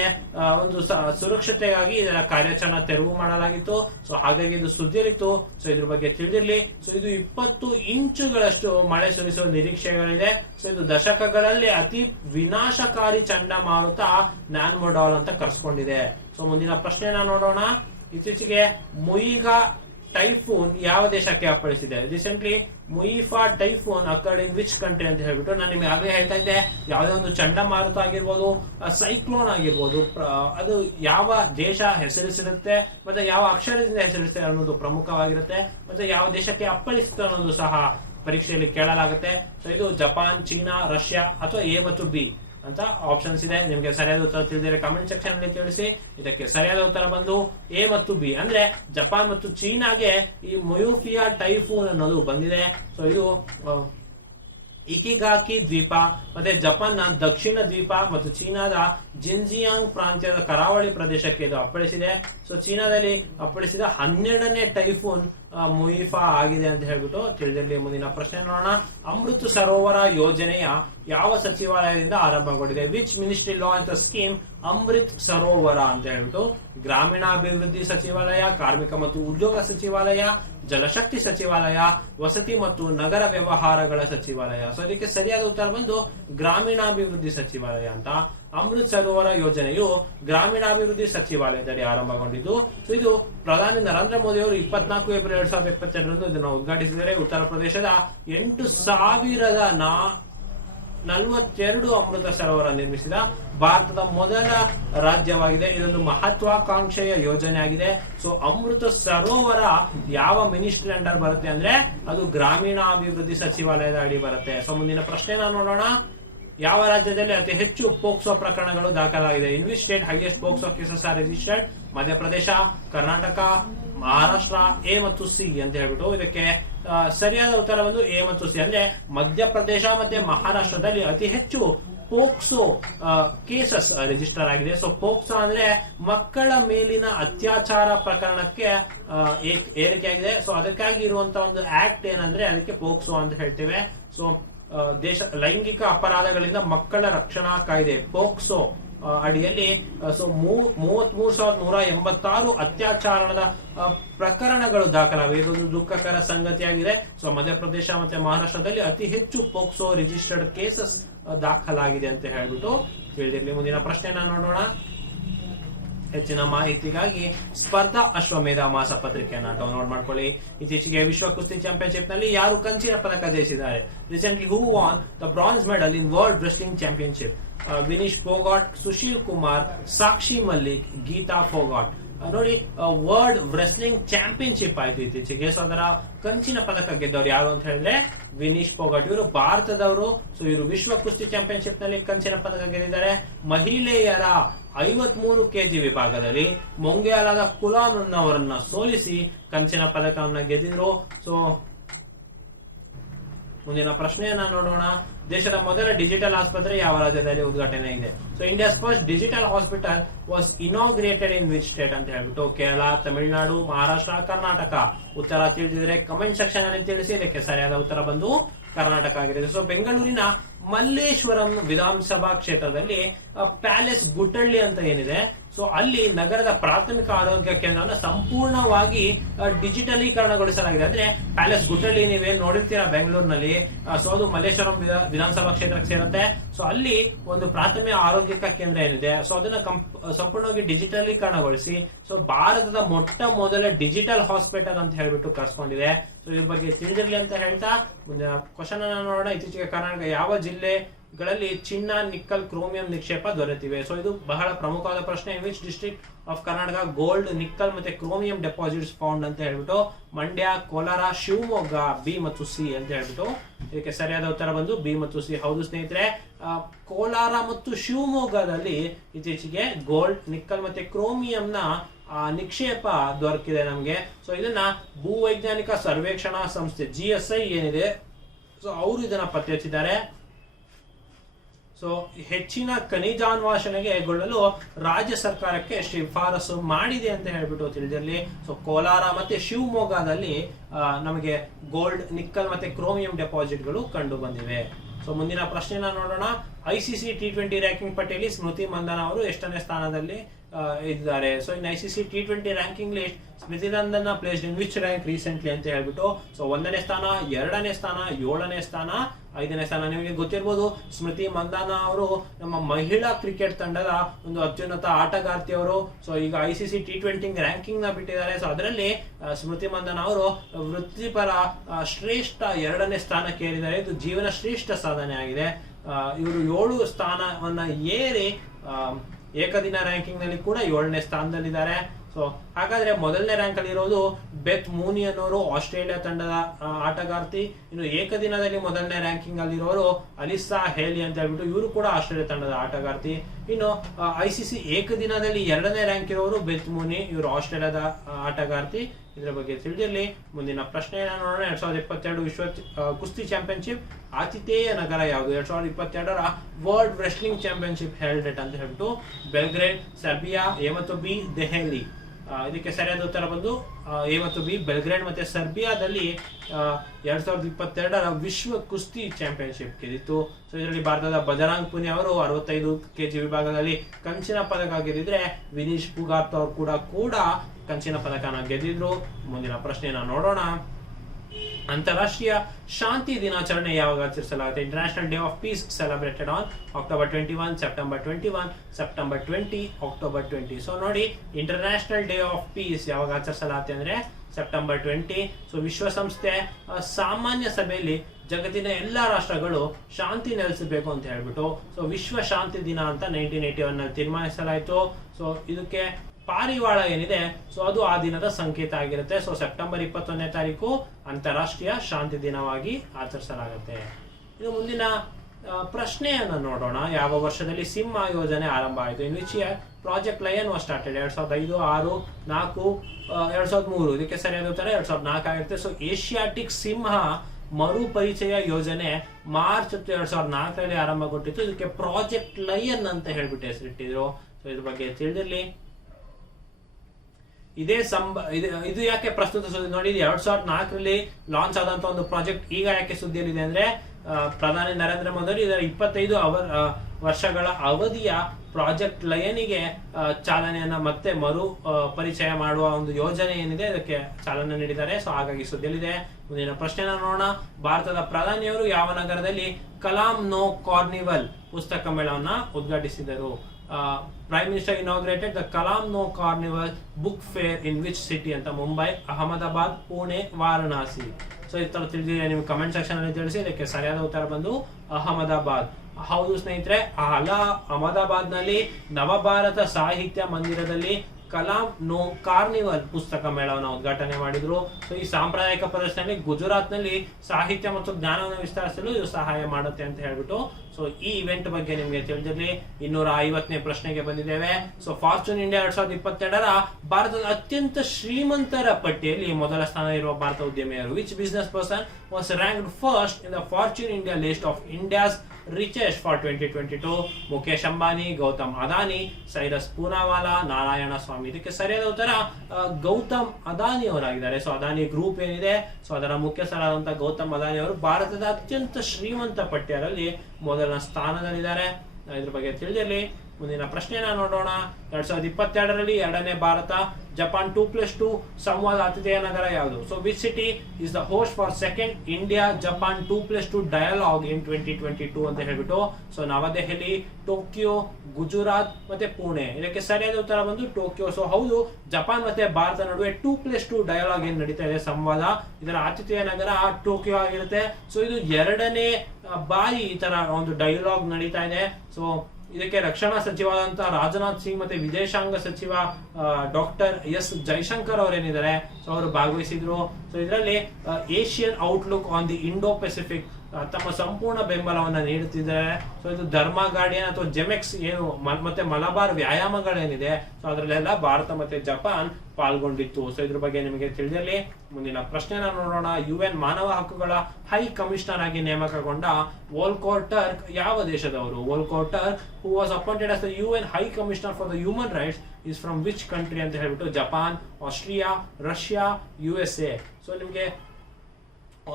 ಒಂದು ಸುರಕ್ಷತೆಗಾಗಿ ಇದರ ಕಾರ್ಯಾಚರಣೆ ತೆರವು ಮಾಡಲಾಗಿತ್ತು. ಸೊ ಹಾಗಾಗಿ ಇದು ಸುದ್ದಿಯಲ್ಲಿತ್ತು. ಸೊ ಇದ್ರ ಬಗ್ಗೆ ತಿಳಿದಿರಲಿ. ಸೊ ಇದು 20 ಇಂಚುಗಳಷ್ಟು ಮಳೆ ಸುರಿಸುವ ನಿರೀಕ್ಷೆಗಳಿದೆ. ಸೊ ಇದು ದಶಕಗಳಲ್ಲಿ ಅತಿ ವಿನಾಶಕಾರಿ ಚಂಡಮಾರುತ ನಾನ್ಮಡೋಲ್ ಅಂತ ಕರೆಸ್ಕೊಂಡಿದೆ. ಸೊ ಮುಂದಿನ ಪ್ರಶ್ನೆನ ನೋಡೋಣ. ಇತ್ತೀಚೆಗೆ ಮುಯಿಗಾ ಟೈಫೂನ್ ಯಾವ ದೇಶಕ್ಕೆ ಅಪ್ಪಳಿಸಿದೆ? Recently Muifa typhoon occurred in which country ಅಂತ ಹೇಳ್ಬಿಟ್ಟು ನಾನು ನಿಮಗೆ ಆಗಲೇ ಹೇಳ್ತಾ ಇದ್ದೆ. ಯಾವುದೇ ಒಂದು ಚಂಡಮಾರುತ ಆಗಿರ್ಬೋದು, ಸೈಕ್ಲೋನ್ ಆಗಿರ್ಬೋದು, ಅದು ಯಾವ ದೇಶ ಹೆಸರಿಸಿರುತ್ತೆ ಮತ್ತೆ ಯಾವ ಅಕ್ಷರದಿಂದ ಹೆಸರಿಸುತ್ತೆ ಅನ್ನೋದು ಪ್ರಮುಖವಾಗಿರುತ್ತೆ. ಮತ್ತೆ ಯಾವ ದೇಶಕ್ಕೆ ಅಪ್ಪಳಿಸುತ್ತೆ ಅನ್ನೋದು ಸಹ ಪರೀಕ್ಷೆಯಲ್ಲಿ ಕೇಳಲಾಗುತ್ತೆ. ಸೊ ಇದು ಜಪಾನ್, ಚೀನಾ, ರಷ್ಯಾ ಅಥವಾ A ಮತ್ತು B ಅಂತ ಆಪ್ಷನ್ಸ್ ಇದೆ. ನಿಮಗೆ ಸರಿಯಾದ ಉತ್ತರ ತಿಳಿದಿದೆ ಕಾಮೆಂಟ್ ಸೆಕ್ಷನ್ ಅಲ್ಲಿ ತಿಳಿಸಿ. ಇದಕ್ಕೆ ಸರಿಯಾದ ಉತ್ತರ ಬಂದು A ಮತ್ತು B ಅಂದ್ರೆ ಜಪಾನ್ ಮತ್ತು ಚೀನಾಗೆ ಈ ಮೊಯುಫಿಯಾ ಟೈಫೂನ್ ಅನ್ನೋದು ಬಂದಿದೆ. ಸೊ ಇದು ಇಕಿಗಾಕಿ ದ್ವೀಪ ಮತ್ತೆ ಜಪಾನ್ನ ದಕ್ಷಿಣ ದ್ವೀಪ ಮತ್ತು ಚೀನಾದ ಜಿನ್ಜಿಯಾಂಗ್ ಪ್ರಾಂತ್ಯದ ಕರಾವಳಿ ಪ್ರದೇಶಕ್ಕೆ ಇದು ಅಪ್ಪಳಿಸಿದೆ. ಸೊ ಚೀನಾದಲ್ಲಿ ಅಪ್ಪಳಿಸಿದ 12ನೇ ಟೈಫೂನ್ ಮುಯಿಫಾ ಆಗಿದೆ ಅಂತ ಹೇಳ್ಬಿಟ್ಟು ತಿಳಿದಿರಲಿ. ಮುಂದಿನ ಪ್ರಶ್ನೆ ನೋಡೋಣ. ಅಮೃತ್ ಸರೋವರ ಯೋಜನೆಯ ಯಾವ ಸಚಿವಾಲಯದಿಂದ ಆರಂಭಗೊಂಡಿದೆ? Which ministry launch the scheme Amrit Sarovar ಅಂತ ಹೇಳ್ಬಿಟ್ಟು? ಗ್ರಾಮೀಣಾಭಿವೃದ್ಧಿ ಸಚಿವಾಲಯ, ಕಾರ್ಮಿಕ ಮತ್ತು ಉದ್ಯೋಗ ಸಚಿವಾಲಯ, ಜಲಶಕ್ತಿ ಸಚಿವಾಲಯ, ವಸತಿ ಮತ್ತು ನಗರ ವ್ಯವಹಾರಗಳ ಸಚಿವಾಲಯ. ಸೊ ಇದಕ್ಕೆ ಸರಿಯಾದ ಉತ್ತರ ಬಂದು ಗ್ರಾಮೀಣಾಭಿವೃದ್ಧಿ ಸಚಿವಾಲಯ ಅಂತ. ಅಮೃತ್ ಸರೋವರ ಯೋಜನೆಯು ಗ್ರಾಮೀಣಾಭಿವೃದ್ಧಿ ಸಚಿವಾಲಯದಡಿ ಆರಂಭಗೊಂಡಿದ್ದು. ಸೊ ಇದು ಪ್ರಧಾನಿ ನರೇಂದ್ರ ಮೋದಿ ಅವರು 24 ಏಪ್ರಿಲ್ 2022ರಂದು ಇದನ್ನು ಉದ್ಘಾಟಿಸಿದರೆ. ಉತ್ತರ ಪ್ರದೇಶದ 8,042 ಅಮೃತ ಸರೋವರ ನಿರ್ಮಿಸಿದ ಭಾರತದ ಮೊದಲ ರಾಜ್ಯವಾಗಿದೆ. ಇದೊಂದು ಮಹತ್ವಾಕಾಂಕ್ಷೆಯ ಯೋಜನೆ ಆಗಿದೆ. ಸೊ ಅಮೃತ ಸರೋವರ ಯಾವ ಮಿನಿಸ್ಟ್ರಿ ಅಂಡರ್ ಬರುತ್ತೆ ಅಂದ್ರೆ ಅದು ಗ್ರಾಮೀಣಾಭಿವೃದ್ಧಿ ಸಚಿವಾಲಯದ ಅಡಿ ಬರುತ್ತೆ. ಸೊ ಮುಂದಿನ ಪ್ರಶ್ನೆನ ನೋಡೋಣ. ಯಾವ ರಾಜ್ಯದಲ್ಲಿ ಅತಿ ಹೆಚ್ಚು ಪೋಕ್ಸೋ ಪ್ರಕರಣಗಳು ದಾಖಲಾಗಿದೆ? ಇನ್ which state highest POCSO cases are registered? Madhya Pradesh, Karnataka, Maharashtra, A ಮತ್ತು C ಅಂತ ಹೇಳ್ಬಿಟ್ಟು. ಇದಕ್ಕೆ ಸರಿಯಾದ ಉತ್ತರ ಬಂದು A ಮತ್ತು C ಅಂದ್ರೆ ಮಧ್ಯಪ್ರದೇಶ ಮತ್ತೆ ಮಹಾರಾಷ್ಟ್ರದಲ್ಲಿ ಅತಿ ಹೆಚ್ಚು ಪೋಕ್ಸೋ ಕೇಸಸ್ ರಿಜಿಸ್ಟರ್ ಆಗಿದೆ. ಸೊ ಪೋಕ್ಸೋ ಅಂದ್ರೆ ಮಕ್ಕಳ ಮೇಲಿನ ಅತ್ಯಾಚಾರ ಪ್ರಕರಣಕ್ಕೆ ಏರಿಕೆಯಾಗಿದೆ. ಸೊ ಅದಕ್ಕಾಗಿ ಇರುವಂತಹ ಒಂದು ಆಕ್ಟ್ ಏನಂದ್ರೆ ಅದಕ್ಕೆ ಪೋಕ್ಸೋ ಅಂತ ಹೇಳ್ತೇವೆ. ಸೊ ದೇಶ ಲೈಂಗಿಕ ಅಪರಾಧಗಳಿಂದ ಮಕ್ಕಳ ರಕ್ಷಣಾ ಕಾಯ್ದೆ ಪೋಕ್ಸೋ ಅಡಿಯಲ್ಲಿ ಸೊ 33,186 ಅತ್ಯಾಚಾರದ ಪ್ರಕರಣಗಳು ದಾಖಲಾಗಿವೆ. ಇದೊಂದು ದುಃಖಕರ ಸಂಗತಿಯಾಗಿದೆ. ಸೊ ಮಧ್ಯಪ್ರದೇಶ ಮತ್ತೆ ಮಹಾರಾಷ್ಟ್ರದಲ್ಲಿ ಅತಿ ಹೆಚ್ಚು ಪೋಕ್ಸೋ ರಿಜಿಸ್ಟರ್ಡ್ ಕೇಸಸ್ ದಾಖಲಾಗಿದೆ ಅಂತ ಹೇಳ್ಬಿಟ್ಟು ತಿಳಿದಿರಲಿ. ಮುಂದಿನ ಪ್ರಶ್ನೆನ ನೋಡೋಣ. ಹೆಚ್ಚಿನ ಮಾಹಿತಿಗಾಗಿ ಸ್ಪರ್ಧಾ ಅಶ್ವಮೇಧ ಮಾಸ ಪತ್ರಿಕೆಯನ್ನ ಡೌನ್ಲೋಡ್ ಮಾಡ್ಕೊಳ್ಳಿ. ಇತ್ತೀಚೆಗೆ ವಿಶ್ವ ಕುಸ್ತಿ ಚಾಂಪಿಯನ್ಶಿಪ್ ನಲ್ಲಿ ಯಾರು ಕಂಚಿನ ಪದಕ ಜಯಿಸಿದ್ದಾರೆ? Recently who won the bronze medal in world wrestling championship? Vinesh Phogat, Sushil Kumar, Sakshi Malik, Geeta Phogat. ನೋಡಿ, ವರ್ಲ್ಡ್ ರೆಸ್ಲಿಂಗ್ ಚಾಂಪಿಯನ್ಶಿಪ್ ಆಯ್ತು ಇತ್ತೀಚೆಗೆ. ಸೊ ಅದರ ಕಂಚಿನ ಪದಕ ಗೆದ್ದವರು ಯಾರು ಅಂತ ಹೇಳಿದ್ರೆ ವಿನೀಶ್ ಫೋಗಾಟ್. ಇವರು ಭಾರತದವರು. ಸೊ ಇವರು ವಿಶ್ವ ಕುಸ್ತಿ ಚಾಂಪಿಯನ್ಶಿಪ್ ನಲ್ಲಿ ಕಂಚಿನ ಪದಕ ಗೆದ್ದಿದ್ದಾರೆ. ಮಹಿಳೆಯರ 53 kg ವಿಭಾಗದಲ್ಲಿ ಮೊಂಗಿಯಾಲಾದ ಕುಲಾನ್ ಅವರನ್ನ ಸೋಲಿಸಿ ಕಂಚಿನ ಪದಕವನ್ನ ಗೆದ್ದಿದ್ರು. ಸೊ ಮುಂದಿನ ಪ್ರಶ್ನೆಯನ್ನ ನೋಡೋಣ. ದೇಶದ ಮೊದಲ ಡಿಜಿಟಲ್ ಆಸ್ಪತ್ರೆ ಯಾವ ರಾಜ್ಯದಲ್ಲಿ ಉದ್ಘಾಟನೆ ಇದೆ? So India's first digital hospital was inaugurated in which state ಅಂತ ಹೇಳ್ಬಿಟ್ಟು? ಕೇರಳ, ತಮಿಳುನಾಡು, ಮಹಾರಾಷ್ಟ್ರ, ಕರ್ನಾಟಕ. ಉತ್ತರ ತಿಳಿದಿದ್ರೆ ಕಮೆಂಟ್ ಸೆಕ್ಷನ್ ಅಲ್ಲಿ ತಿಳಿಸಿ. ಇದಕ್ಕೆ ಸರಿಯಾದ ಉತ್ತರ ಬಂದು ಕರ್ನಾಟಕ ಆಗಿದೆ. ಸೊ ಬೆಂಗಳೂರಿನ ಮಲ್ಲೇಶ್ವರಂ ವಿಧಾನಸಭಾ ಕ್ಷೇತ್ರದಲ್ಲಿ ಪ್ಯಾಲೇಸ್ ಗುಟ್ಟಳ್ಳಿ ಅಂತ ಏನಿದೆ, ಸೊ ಅಲ್ಲಿ ನಗರದ ಪ್ರಾಥಮಿಕ ಆರೋಗ್ಯ ಕೇಂದ್ರವನ್ನು ಸಂಪೂರ್ಣವಾಗಿ ಡಿಜಿಟಲೀಕರಣಗೊಳಿಸಲಾಗಿದೆ. ಅಂದ್ರೆ ಪ್ಯಾಲೇಸ್ ಗುಡ್ಡಲ್ಲಿ ನೀವೇನ್ ನೋಡಿರ್ತೀರಾ ಬೆಂಗಳೂರಿನಲ್ಲಿ, ಸೊ ಅದು ಮಲ್ಲೇಶ್ವರಂ ವಿಧಾನಸಭಾ ಕ್ಷೇತ್ರಕ್ಕೆ ಸೇರುತ್ತೆ. ಸೊ ಅಲ್ಲಿ ಒಂದು ಪ್ರಾಥಮಿಕ ಆರೋಗ್ಯ ಕೇಂದ್ರ ಏನಿದೆ, ಸೊ ಅದನ್ನ ಸಂಪೂರ್ಣವಾಗಿ ಡಿಜಿಟಲೀಕರಣಗೊಳಿಸಿ ಸೊ ಭಾರತದ ಮೊಟ್ಟ ಮೊದಲ ಡಿಜಿಟಲ್ ಹಾಸ್ಪಿಟಲ್ ಅಂತ ಹೇಳ್ಬಿಟ್ಟು ಕರ್ಸ್ಕೊಂಡಿದೆ. ಸೊ ಇದ್ರ ಬಗ್ಗೆ ತಿಳಿದಿರ್ಲಿ ಅಂತ ಹೇಳ್ತಾ ಮುಂದಿನ ಕ್ವಶನ್ ಅನ್ನ ನೋಡೋಣ. ಇತ್ತೀಚೆಗೆ ಕರ್ನಾಟಕ ಯಾವ ಜಿಲ್ಲೆಗಳಲ್ಲಿ ಚಿನ್ನ, ನಿಕ್ಕಲ್, ಕ್ರೋಮಿಯಂ ನಿಕ್ಷೇಪ ದೊರೆತಿವೆ? ಸೊ ಇದು ಬಹಳ ಪ್ರಮುಖವಾದ ಪ್ರಶ್ನೆ. Which district of Karnataka gold, nickel ಮತ್ತೆ ಕ್ರೋಮಿಯಂ ಡೆಪಾಸಿಟ್ಸ್ ಫೌಂಡ್ ಅಂತ ಹೇಳ್ಬಿಟ್ಟು ಮಂಡ್ಯ, ಕೋಲಾರ, ಶಿವಮೊಗ್ಗ, ಬಿ ಮತ್ತು ಸಿ ಅಂತ ಹೇಳ್ಬಿಟ್ಟು ಇದಕ್ಕೆ ಸರಿಯಾದ ಉತ್ತರ ಬಂದು ಬಿ ಮತ್ತು ಸಿ. ಹೌದು ಸ್ನೇಹಿತರೆ, ಕೋಲಾರ ಮತ್ತು ಶಿವಮೊಗ್ಗದಲ್ಲಿ ಇತ್ತೀಚೆಗೆ ಗೋಲ್ಡ್, ನಿಕ್ಕಲ್ ಮತ್ತೆ ಕ್ರೋಮಿಯಂನ ನಿಕ್ಷೇಪ ದೊರಕಿದೆ ನಮಗೆ. ಸೊ ಇದನ್ನ ಭೂವೈಜ್ಞಾನಿಕ ಸರ್ವೇಕ್ಷಣಾ ಸಂಸ್ಥೆ GSI ಏನಿದೆ, ಸೊ ಅವರು ಇದನ್ನ ಪತ್ತೆ ಹಚ್ಚಿದ್ದಾರೆ. ಸೊ ಹೆಚ್ಚಿನ ಖನಿಜಾನ್ವೇಷಣೆಗೊಳ್ಳಲು ರಾಜ್ಯ ಸರ್ಕಾರಕ್ಕೆ ಶಿಫಾರಸು ಮಾಡಿದೆ ಅಂತ ಹೇಳ್ಬಿಟ್ಟು ತಿಳಿದಿರಲಿ. ಸೊ ಕೋಲಾರ ಮತ್ತೆ ಶಿವಮೊಗ್ಗದಲ್ಲಿ ನಮಗೆ ಗೋಲ್ಡ್, ನಿಕ್ಕಲ್ ಮತ್ತೆ ಕ್ರೋಮಿಯಂ ಡೆಪಾಸಿಟ್ಗಳು ಕಂಡು ಬಂದಿವೆ. ಸೊ ಮುಂದಿನ ಪ್ರಶ್ನೆನ ನೋಡೋಣ. ICC T20 ರ್ಯಾಂಕಿಂಗ್ ಪಟ್ಟಿಯಲ್ಲಿ ಸ್ಮೃತಿ ಮಂದನ ಅವರು ಎಷ್ಟನೇ ಸ್ಥಾನದಲ್ಲಿ ಇದ್ದಾರೆ? So in ICC T20 ranking list Smriti Mandhana placed in which rank recently ಅಂತ ಹೇಳ್ಬಿಟ್ಟು, ಸೊ 1ನೇ ಸ್ಥಾನ, 2ನೇ ಸ್ಥಾನ, 7ನೇ ಸ್ಥಾನ, 5ನೇ ಸ್ಥಾನ. ನಿಮಗೆ ಗೊತ್ತಿರಬಹುದು, ಸ್ಮೃತಿ ಮಂದನ ಅವರು ನಮ್ಮ ಮಹಿಳಾ ಕ್ರಿಕೆಟ್ ತಂಡದ ಒಂದು ಅತ್ಯುನ್ನತ ಆಟಗಾರ್ತಿಯವರು. ಸೊ ಈಗ ICC T20 ರ್ಯಾಂಕಿಂಗ್ ನ ಬಿಟ್ಟಿದ್ದಾರೆ. ಸೊ ಅದರಲ್ಲಿ ಸ್ಮೃತಿ ಮಂದನ ಅವರು ವೃತ್ತಿಪರ ಶ್ರೇಷ್ಠ 2ನೇ ಸ್ಥಾನಕ್ಕೆ ಏರಿದ್ದಾರೆ. ಇದು ಜೀವನ ಶ್ರೇಷ್ಠ ಸಾಧನೆ ಆಗಿದೆ. ಇವರು 7 ಸ್ಥಾನವನ್ನ ಏರಿ ಏಕದಿನ ರ್ಯಾಂಕಿಂಗ್ ನಲ್ಲಿ ಕೂಡ 7ನೇ ಸ್ಥಾನದಲ್ಲಿದ್ದಾರೆ. ಸೊ ಹಾಗಾದ್ರೆ ಮೊದಲನೇ ರ್ಯಾಂಕ್ ಅಲ್ಲಿ ಇರೋದು ಬೆತ್ ಮೂನಿ ಅನ್ನೋರು ಆಸ್ಟ್ರೇಲಿಯಾ ತಂಡದ ಆಟಗಾರ್ತಿ. ಇನ್ನು ಏಕದಿನದಲ್ಲಿ ಮೊದಲನೇ ರ್ಯಾಂಕಿಂಗ್ ಅಲ್ಲಿರೋರು ಅಲಿಸಾ ಹೇಲಿ ಅಂತ ಹೇಳ್ಬಿಟ್ಟು ಇವರು ಕೂಡ ಆಸ್ಟ್ರೇಲಿಯಾ ತಂಡದ ಆಟಗಾರ್ತಿ. ಇನ್ನು ICC ಏಕದಿನದಲ್ಲಿ 2ನೇ ರ್ಯಾಂಕ್ ಇರೋರು ಬೆತ್ ಮೂನಿ, ಇವರು ಆಸ್ಟ್ರೇಲಿಯಾದ ಆಟಗಾರ್ತಿ. ಇದರ ಬಗ್ಗೆ ತಿಳಿದಿರಲಿ. ಮುಂದಿನ ಪ್ರಶ್ನೆಯನ್ನ ನೋಡೋಣ. 2022 ವಿಶ್ವ ಕುಸ್ತಿ ಚಾಂಪಿಯನ್ಶಿಪ್ ಆತಿಥೇಯ ನಗರ ಯಾವುದು? 2022ರ ವರ್ಲ್ಡ್ ರೆಸ್ಲಿಂಗ್ ಚಾಂಪಿಯನ್ಶಿಪ್ ಹೆಲ್ಡ್ ಅಂತ ಹೇಳ್ಬಿಟ್ಟು ಬೆಲ್ಗ್ರೇಡ್, ಸರ್ಬಿಯಾ, ಎ ಮತ್ತು ಬಿ, ದೆಹಲಿ. ಇದಕ್ಕೆ ಸರಿಯಾದ ಉತ್ತರ ಬಂದು ಎ ಮತ್ತು ಬಿ, ಬೆಲ್ಗ್ರೇಡ್ ಮತ್ತೆ ಸರ್ಬಿಯಾದಲ್ಲಿ 2022ರ ವಿಶ್ವ ಕುಸ್ತಿ ಚಾಂಪಿಯನ್ಶಿಪ್ ಗೆದ್ದಿತ್ತು. ಸೊ ಇದರಲ್ಲಿ ಭಾರತದ ಬಜರಂಗ್ ಪುನಿಯಾ ಅವರು 65 kg ವಿಭಾಗದಲ್ಲಿ ಕಂಚಿನ ಪದಕ ಗೆದ್ದಿದ್ರೆ, ವಿನೀಶ್ ಪುಗಾರ್ತ್ ಅವರು ಕೂಡ ಕಂಚಿನ ಪದಕನ ಗೆದ್ದಿದ್ರು. ಮುಂದಿನ ಪ್ರಶ್ನೆಯನ್ನ ನೋಡೋಣ. ಅಂತಾರಾಷ್ಟ್ರೀಯ ಶಾಂತಿ ದಿನಾಚರಣೆ ಯಾವಾಗ ಆಚರಿಸಲಾಗುತ್ತೆ? International day of peace celebrated on October 21, September 21, September 20, October 20. So ನೋಡಿ, ಇಂಟರ್ನ್ಯಾಷನಲ್ ಡೇ ಆಫ್ ಪೀಸ್ ಯಾವಾಗ ಆಚರಿಸಲಾಗುತ್ತೆ ಅಂದ್ರೆ September 20. ಸೊ ವಿಶ್ವಸಂಸ್ಥೆ ಸಾಮಾನ್ಯ ಸಭೆಯಲ್ಲಿ ಜಗತ್ತಿನ ಎಲ್ಲಾ ರಾಷ್ಟ್ರಗಳು ಶಾಂತಿ ನೆಲೆಸಬೇಕು ಅಂತ ಹೇಳ್ಬಿಟ್ಟು ಸೊ ವಿಶ್ವ ಶಾಂತಿ ದಿನ ಅಂತ 1981 ನಲ್ಲಿ ತೀರ್ಮಾನಿಸಲಾಯಿತು. ಸೊ ಇದಕ್ಕೆ ಪಾರಿವಾಳ ಏನಿದೆ, ಸೊ ಅದು ಆ ದಿನದ ಸಂಕೇತ ಆಗಿರುತ್ತೆ. ಸೊ September 21ನೇ ತಾರೀಕು ಅಂತಾರಾಷ್ಟ್ರೀಯ ಶಾಂತಿ ದಿನವಾಗಿ ಆಚರಿಸಲಾಗುತ್ತೆ. ಇದು ಮುಂದಿನ ಪ್ರಶ್ನೆಯನ್ನ ನೋಡೋಣ. ಯಾವ ವರ್ಷದಲ್ಲಿ ಸಿಂಹ ಯೋಜನೆ ಆರಂಭ ಆಯಿತು? In which year project lion was started? 2005, 6, 4, 2003. ಇದಕ್ಕೆ ಸರಿಯಾದ ಉತ್ತರ 2004 ಆಗಿರುತ್ತೆ. ಸೊ ಏಷಿಯಾಟಿಕ್ ಸಿಂಹ ಮರುಪರಿಚಯ ಯೋಜನೆ ಮಾರ್ಚ್ 2004ರಲ್ಲಿ ಆರಂಭಗೊಂಡಿತ್ತು. ಇದಕ್ಕೆ ಪ್ರಾಜೆಕ್ಟ್ ಲಯನ್ ಅಂತ ಹೇಳ್ಬಿಟ್ಟು ಹೆಸರಿಟ್ಟಿದ್ರು. ಸೊ ಇದ್ರ ಬಗ್ಗೆ ತಿಳಿದಿರ್ಲಿ. ಇದು ಯಾಕೆ ಪ್ರಸ್ತುತ ಸುದ್ದಿ ನೋಡಿ, 2004ರಲ್ಲಿ ಲಾಂಚ್ ಆದಂತ ಒಂದು ಪ್ರಾಜೆಕ್ಟ್ ಈಗ ಯಾಕೆ ಸುದ್ದಿಯಲ್ಲಿದೆ ಅಂದ್ರೆ, ಪ್ರಧಾನಿ ನರೇಂದ್ರ ಮೋದಿ ಇದರ 25 ವರ್ಷಗಳ ಅವಧಿಯ ಪ್ರಾಜೆಕ್ಟ್ ಲಯನಿಗೆ ಚಾಲನೆಯನ್ನ ಮತ್ತೆ ಮರು ಪರಿಚಯ ಮಾಡುವ ಒಂದು ಯೋಜನೆ ಏನಿದೆ ಇದಕ್ಕೆ ಚಾಲನೆ ನೀಡಿದ್ದಾರೆ. ಸೊ ಹಾಗಾಗಿ ಸುದ್ದಿಯಲ್ಲಿದೆ. ಮುಂದಿನ ಪ್ರಶ್ನೆನ ನೋಡೋಣ. ಭಾರತದ ಪ್ರಧಾನಿಯವರು ಯಾವ ನಗರದಲ್ಲಿ ಕಲಾಂ ನೋ ಕಾರ್ನಿವಲ್ ಪುಸ್ತಕ ಮೇಳವನ್ನ ಉದ್ಘಾಟಿಸಿದರು? Prime minister inaugurated the Kalam know carnival book fair in which city ಅಂತ? ಮುಂಬೈ, ಅಹಮದಾಬಾದ್, ಪುಣೆ, ವಾರಣಾಸಿ. ಸೊ ಈ ತರ ತಿಳಿದಿದೆ ನೀವು ಕಮೆಂಟ್ ಸೆಕ್ಷನ್ ಅಲ್ಲಿ ತಿಳಿಸಿ. ಇದಕ್ಕೆ ಸರಿಯಾದ ಉತ್ತರ ಬಂದು ಅಹಮದಾಬಾದ್. ಹೌದು ಸ್ನೇಹಿತರೆ, ಅಹಮದಾಬಾದ್ ನಲ್ಲಿ ನವಭಾರತ ಸಾಹಿತ್ಯ ಮಂದಿರದಲ್ಲಿ ಕಲಾಂ ನೋ ಕಾರ್ನಿವಲ್ ಪುಸ್ತಕ ಮೇಳವನ್ನು ಉದ್ಘಾಟನೆ ಮಾಡಿದ್ರು. ಸೊ ಈ ಸಾಂಪ್ರದಾಯಿಕ ಪ್ರದರ್ಶನದಲ್ಲಿ ಗುಜರಾತ್ ನಲ್ಲಿ ಸಾಹಿತ್ಯ ಮತ್ತು ಜ್ಞಾನವನ್ನು ವಿಸ್ತರಿಸಲು ಇದು ಸಹಾಯ ಮಾಡುತ್ತೆ ಅಂತ ಹೇಳ್ಬಿಟ್ಟು ಸೊ ಈ ಇವೆಂಟ್ ಬಗ್ಗೆ ನಿಮಗೆ ತಿಳಿದಿರಲಿ. 250ನೇ ಪ್ರಶ್ನೆಗೆ ಬಂದಿದ್ದೇವೆ. ಸೊ ಫಾರ್ಚೂನ್ ಇಂಡಿಯಾ 2022ರ ಭಾರತದ ಅತ್ಯಂತ ಶ್ರೀಮಂತರ ಪಟ್ಟಿಯಲ್ಲಿ ಮೊದಲ ಸ್ಥಾನ ಇರುವ ಭಾರತ ಉದ್ಯಮಿಯರು? Which business person was ranked first in the Fortune India list of India's richest for 2022? Mukesh Ambani, Gautam Adani, Cyrus Poonawalla, Narayana Swamy. ಇದಕ್ಕೆ ಸರಿಯಾದ ಉತ್ತರ ಗೌತಮ್ ಅದಾನಿ ಅವರಾಗಿದ್ದಾರೆ. ಸೊ ಅದಾನಿ ಗ್ರೂಪ್ ಏನಿದೆ, ಸೊ ಅದರ ಮುಖ್ಯಸ್ಥರಾದಂತಹ ಗೌತಮ್ ಅದಾನಿ ಅವರು ಭಾರತದ ಅತ್ಯಂತ ಶ್ರೀಮಂತ ಪಟ್ಟಿಯಲ್ಲಿ ಮೊದಲ ಸ್ಥಾನದಲ್ಲಿದ್ದಾರೆ. ಇದ್ರ ಬಗ್ಗೆ ತಿಳಿದಿರಲಿ. ಮುಂದಿನ ಪ್ರಶ್ನೆನ ನೋಡೋಣ. 2022ರಲ್ಲಿ ಎರಡನೇ ಭಾರತ ಜಪಾನ್ 2+2 ಸಂವಾದ ಆತಿಥೇಯ ನಗರ ಯಾವುದು? So which city is the host for second India Japan 2+2 dialogue in 2022 ಅಂತ ಹೇಳ್ಬಿಟ್ಟು. ಸೊ ನವದೆಹಲಿ, ಟೋಕಿಯೋ, ಗುಜರಾತ್ ಮತ್ತೆ ಪುಣೆ. ಇದಕ್ಕೆ ಸರಿಯಾದ ಉತ್ತರ ಬಂದು ಟೋಕಿಯೋ. ಸೊ ಹೌದು, ಜಪಾನ್ ಮತ್ತೆ ಭಾರತ ನಡುವೆ 2+2 ಡಯಲಾಗ್ ಏನ್ ನಡೀತಾ ಇದೆ ಸಂವಾದ, ಇದರ ಆತಿಥೇಯ ನಗರ ಟೋಕಿಯೋ ಆಗಿರುತ್ತೆ. ಸೊ ಇದು ಎರಡನೇ ಬಾರಿ ಈ ತರ ಒಂದು ಡೈಲಾಗ್ ನಡೀತಾ ಇದೆ. ಸೊ ಇದಕ್ಕೆ ರಕ್ಷಣಾ ಸಚಿವರಾದಂತಹ ರಾಜನಾಥ್ ಸಿಂಗ್ ಮತ್ತೆ ವಿದೇಶಾಂಗ ಸಚಿವ ಡಾಕ್ಟರ್ ಎಸ್ ಜೈಶಂಕರ್ ಅವರೇನಿದ್ದಾರೆ, ಸೊ ಅವರು ಭಾಗವಹಿಸಿದ್ರು. ಸೊ ಇದರಲ್ಲಿ Asian outlook on the Indo Pacific ತಮ್ಮ ಸಂಪೂರ್ಣ ಬೆಂಬಲವನ್ನ ನೀಡುತ್ತಿದ್ದಾರೆ. ಸೊ ಇದು ಧರ್ಮ ಗಾರ್ಡಿಯನ್ ಅಥವಾ ಜೆಮೆಕ್ಸ್ ಏನು ಮತ್ತೆ ಮಲಬಾರ್ ವ್ಯಾಯಾಮಗಳೇನಿದೆ, ಸೊ ಅದರಲ್ಲೆಲ್ಲ ಭಾರತ ಮತ್ತೆ ಜಪಾನ್ ಪಾಲ್ಗೊಂಡಿತ್ತು. ಸೊ ಇದ್ರ ಬಗ್ಗೆ ನಿಮಗೆ ತಿಳಿದಿರಲಿ. ಮುಂದಿನ ಪ್ರಶ್ನೆನ ನೋಡೋಣ. UN ಮಾನವ ಹಕ್ಕುಗಳ ಹೈ ಕಮಿಷನರ್ ಆಗಿ ನೇಮಕಗೊಂಡ ವೋಲ್ಕೋರ್ ಟರ್ಕ್ ಯಾವ ದೇಶದವರು? Volker Turk who was appointed as the UN high commissioner for the human rights is from which country ಅಂತ ಹೇಳ್ಬಿಟ್ಟು Japan, Austria, Russia, USA. So ನಿಮಗೆ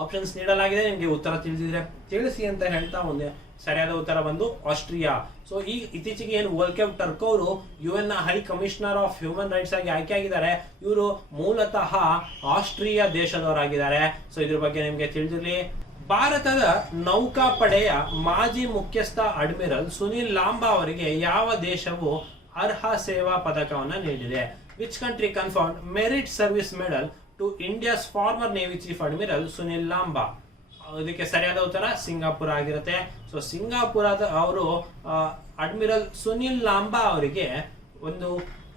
ಆಪ್ಷನ್ಸ್ ನೀಡಲಾಗಿದೆ, ನಿಮಗೆ ಉತ್ತರ ತಿಳಿದಿದ್ರೆ ತಿಳಿಸಿ ಅಂತ ಹೇಳ್ತಾ ಮುಂದೆ ಸರಿಯಾದ ಉತ್ತರ ಬಂದು ಆಸ್ಟ್ರಿಯಾ. ಸೊ ಈ ಇತ್ತೀಚೆಗೆ ಏನು ವೋಲ್ಕೋರ್ ಟರ್ಕ್ ಅವರು UN high commissioner of human rights ಆಗಿ ಆಯ್ಕೆ ಆಗಿದ್ದಾರೆ. ಇವರು ಮೂಲತಃ ಆಸ್ಟ್ರಿಯಾ ದೇಶದವರಾಗಿದ್ದಾರೆ. ಸೊ ಇದ್ರ ಬಗ್ಗೆ ನಿಮಗೆ ತಿಳಿದಿರಲಿ. ಭಾರತದ ನೌಕಾಪಡೆಯ ಮಾಜಿ ಮುಖ್ಯಸ್ಥ ಅಡ್ಮಿರಲ್ ಸುನಿಲ್ ಲಾಂಬಾ ಅವರಿಗೆ ಯಾವ ದೇಶವು ಅರ್ಹ ಸೇವಾ ಪದಕವನ್ನ ನೀಡಿದೆ? Which country confirmed merit service medal to India's former navy chief admiral Sunil Lamba? ಇದಕ್ಕೆ ಸರಿಯಾದ ಉತ್ತರ ಸಿಂಗಾಪುರ ಆಗಿರುತ್ತೆ. ಸೊ ಸಿಂಗಾಪುರದ ಅವರು ಅಡ್ಮಿರಲ್ ಸುನಿಲ್ ಲಾಂಬಾ ಅವರಿಗೆ ಒಂದು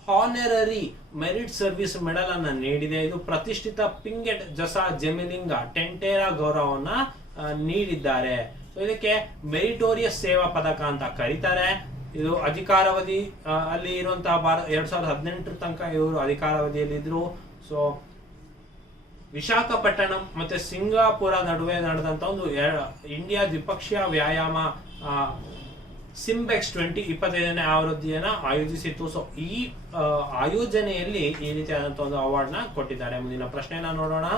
ಹಾನರರಿ ಮೆರಿಟ್ ಸರ್ವಿಸ್ ಮೆಡಲ್ ಅನ್ನ ನೀಡಿದೆ. ಇದು ಪ್ರತಿಷ್ಠಿತ ಪಿಂಗೆಟ್ ಜಸಾ ಜೆಮಿಲಿಂಗ ಟೆಂಟೇರಾ ಗೌರವವನ್ನ ನೀಡಿದ್ದಾರೆ. ಸೊ ಇದಕ್ಕೆ ಮೆರಿಟೋರಿಯಸ್ ಸೇವಾ ಪದಕ ಅಂತ ಕರೀತಾರೆ. ಇದು ಅಧಿಕಾರಾವಧಿ ಅಲ್ಲಿ ಇರುವಂತಹ 2018 ತನಕ ಇವರು ಅಧಿಕಾರಾವಧಿಯಲ್ಲಿ ಇದ್ರು. ಸೊ ವಿಶಾಖಪಟ್ಟಣಂ ಮತ್ತೆ ಸಿಂಗಾಪುರ ನಡುವೆ ನಡೆದಂತ ಒಂದು ಇಂಡಿಯಾ ದ್ವಿಪಕ್ಷೀಯ ವ್ಯಾಯಾಮ ಸಿಂಬೆಕ್ಸ್ 2025ನೇ ಆವೃತ್ತಿಯನ್ನ ಆಯೋಜಿಸಿತ್ತು. ಸೊ ಈ ಆಯೋಜನೆಯಲ್ಲಿ ಈ ರೀತಿಯಾದಂತಹ ಒಂದು ಅವಾರ್ಡ್ ನ ಕೊಟ್ಟಿದ್ದಾರೆ. ಮುಂದಿನ ಪ್ರಶ್ನೆಯನ್ನ ನೋಡೋಣ.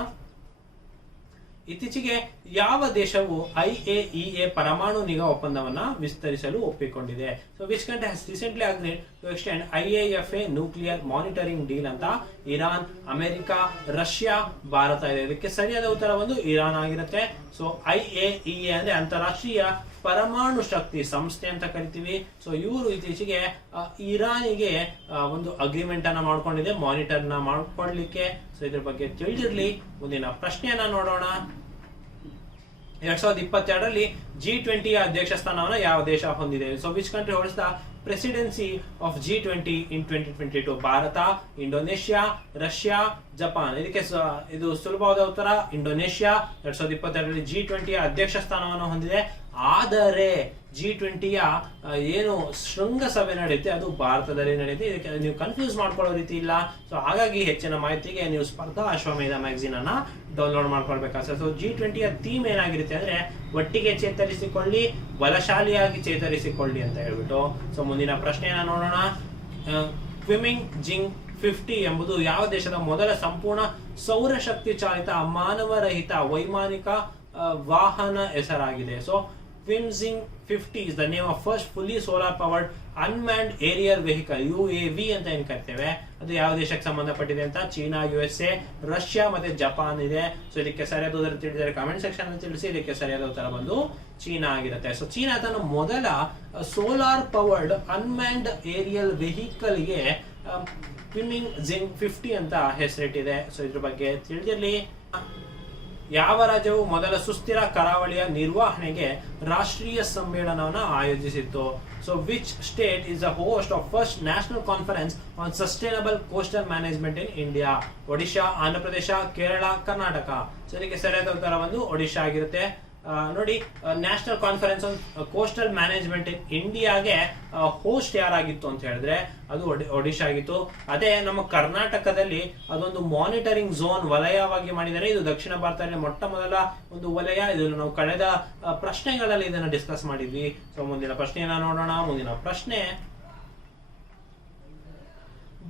ಇತ್ತೀಚೆಗೆ ಯಾವ ದೇಶವು IAEA ಪರಮಾಣು ನಿಗಾ ಒಪ್ಪಂದವನ್ನ ವಿಸ್ತರಿಸಲು ಒಪ್ಪಿಕೊಂಡಿದೆ? So which country has recently agreed to extend IAFA nuclear monitoring deal ಅಂತ? ಇರಾನ್, ಅಮೆರಿಕ, ರಷ್ಯಾ, ಭಾರತ ಇದೆ. ಇದಕ್ಕೆ ಸರಿಯಾದ ಉತ್ತರ ಒಂದು ಇರಾನ್ ಆಗಿರುತ್ತೆ. ಸೊ IAEA ಅಂದ್ರೆ ಅಂತಾರಾಷ್ಟ್ರೀಯ ಪರಮಾಣು ಶಕ್ತಿ ಸಂಸ್ಥೆ ಅಂತ ಕರಿತೀವಿ. ಸೊ ಇವರು ಇತ್ತೀಚೆಗೆ ಇರಾನಿಗೆ ಒಂದು ಅಗ್ರಿಮೆಂಟ್ ಅನ್ನ ಮಾಡ್ಕೊಂಡಿದೆ ಮಾನಿಟರ್ ನ ಮಾಡ್ಕೊಡ್ಲಿಕ್ಕೆ. ಸೊ ಇದ್ರ ಬಗ್ಗೆ ತಿಳಿದಿರ್ಲಿ. ಮುಂದಿನ ಪ್ರಶ್ನೆಯನ್ನ ನೋಡೋಣ. 2022ರಲ್ಲಿ G20 ಅಧ್ಯಕ್ಷ ಸ್ಥಾನವನ್ನ ಯಾವ ದೇಶ ಹೊಂದಿದೆ? So which country holds the presidency of G20 in 2022? Bharat, Indonesia, Russia, Japan. ಇದಕ್ಕೆ ಇದು ಸುಲಭವಾದ ಉತ್ತರ ಇಂಡೋನೇಷ್ಯಾ 2022ರಲ್ಲಿ G20 ಅಧ್ಯಕ್ಷ ಸ್ಥಾನವನ್ನು ಹೊಂದಿದೆ. ಆದರೆ G20ಯ ಏನು ಶೃಂಗಸಭೆ ನಡೆಯುತ್ತೆ ಅದು ಭಾರತದಲ್ಲಿ ನಡೆಯುತ್ತೆ. ಇದಕ್ಕೆ ನೀವು ಕನ್ಫ್ಯೂಸ್ ಮಾಡ್ಕೊಳ್ಳೋ ರೀತಿ ಇಲ್ಲ. ಸೊ ಹಾಗಾಗಿ ಹೆಚ್ಚಿನ ಮಾಹಿತಿಗೆ ನೀವು ಸ್ಪರ್ಧಾ ಅಶ್ವಮೇಧ ಮ್ಯಾಗಝೀನ್ ಅನ್ನ ಡೌನ್ಲೋಡ್ ಮಾಡ್ಕೊಳ್ಬೇಕಾಗ್ತದೆ. ಸೊ G20ಯ ಥೀಮ್ ಏನಾಗಿರುತ್ತೆ ಅಂದ್ರೆ ಒಟ್ಟಿಗೆ ಚೇತರಿಸಿಕೊಳ್ಳಿ, ಬಲಶಾಲಿಯಾಗಿ ಚೇತರಿಸಿಕೊಳ್ಳಿ ಅಂತ ಹೇಳ್ಬಿಟ್ಟು. ಸೊ ಮುಂದಿನ ಪ್ರಶ್ನೆಯನ್ನ ನೋಡೋಣ. ಕ್ವಿಮಿಂಗ್ ಜಿಂಗ್ 50 ಎಂಬುದು ಯಾವ ದೇಶದ ಮೊದಲ ಸಂಪೂರ್ಣ ಸೌರಶಕ್ತಿ ಚಾಲಿತ ಮಾನವರಹಿತ ವೈಮಾನಿಕ ವಾಹನ ಹೆಸರಾಗಿದೆ? So Quimsing 50 is the name of first fully solar powered unmanned aerial vehicle UAV ಅಂತ ಏನ್ ಕರಿತೇವೆ. ಅದು ಯಾವ ದೇಶಕ್ಕೆ ಸಂಬಂಧಪಟ್ಟಿದೆ ಅಂತ? ಚೀನಾ, USA, ರಷ್ಯಾ ಮತ್ತೆ ಜಪಾನ್ ಇದೆ. ಸೊ ಇದಕ್ಕೆ ಸರಿಯಾದ ಉತ್ತರ ತಿಳಿದರೆ ಕಾಮೆಂಟ್ ಸೆಕ್ಷನ್ ಅಲ್ಲಿ ತಿಳಿಸಿ. ಇದಕ್ಕೆ ಸರಿಯಾದ ಉತ್ತರ ಬಂದು ಚೀನಾ ಆಗಿರುತ್ತೆ. ಸೊ ಚೀನಾ ತನ್ನ ಮೊದಲ solar powered unmanned aerial vehicle ಗೆ ಕ್ವಿಮಿಂಗ್ ಜಿಂಗ್ 50 ಅಂತ ಹೆಸರಿಟ್ಟಿದೆ. ಸೊ ಇದ್ರ ಬಗ್ಗೆ ತಿಳಿದಿರಲಿ. ಯಾವ ರಾಜ್ಯವು ಮೊದಲ ಸುಸ್ಥಿರ ಕರಾವಳಿಯ ನಿರ್ವಹಣೆಗೆ ರಾಷ್ಟ್ರೀಯ ಸಮ್ಮೇಳನವನ್ನು ಆಯೋಜಿಸಿತ್ತು? So which state is the host of first national conference on sustainable coastal management in India? Odisha, Andhra Pradesh, Kerala, Karnataka. So ಇದಕ್ಕೆ ಸರಿಯಾದ ಉತ್ತರ ಬಂದು ಒಡಿಶಾ ಆಗಿರುತ್ತೆ. ನೋಡಿ, national conference on coastal management in ಇಂಡಿಯಾಗೆ ಹೋಸ್ಟ್ ಯಾರಾಗಿತ್ತು ಅಂತ ಹೇಳಿದ್ರೆ ಅದು ಒಡಿಶಾ ಆಗಿತ್ತು. ಅದೇ ನಮ್ಮ ಕರ್ನಾಟಕದಲ್ಲಿ ಅದೊಂದು ಮಾನಿಟರಿಂಗ್ ಝೋನ್ ವಲಯವಾಗಿ ಮಾಡಿದರೆ ಇದು ದಕ್ಷಿಣ ಭಾರತದಲ್ಲಿ ಮೊಟ್ಟ ಮೊದಲ ಒಂದು ವಲಯ. ಇದನ್ನು ನಾವು ಕಳೆದ ಪ್ರಶ್ನೆಗಳಲ್ಲಿ ಇದನ್ನು ಡಿಸ್ಕಸ್ ಮಾಡಿದ್ವಿ. ಸೊ ಮುಂದಿನ ಪ್ರಶ್ನೆಯನ್ನ ನೋಡೋಣ. ಮುಂದಿನ ಪ್ರಶ್ನೆ,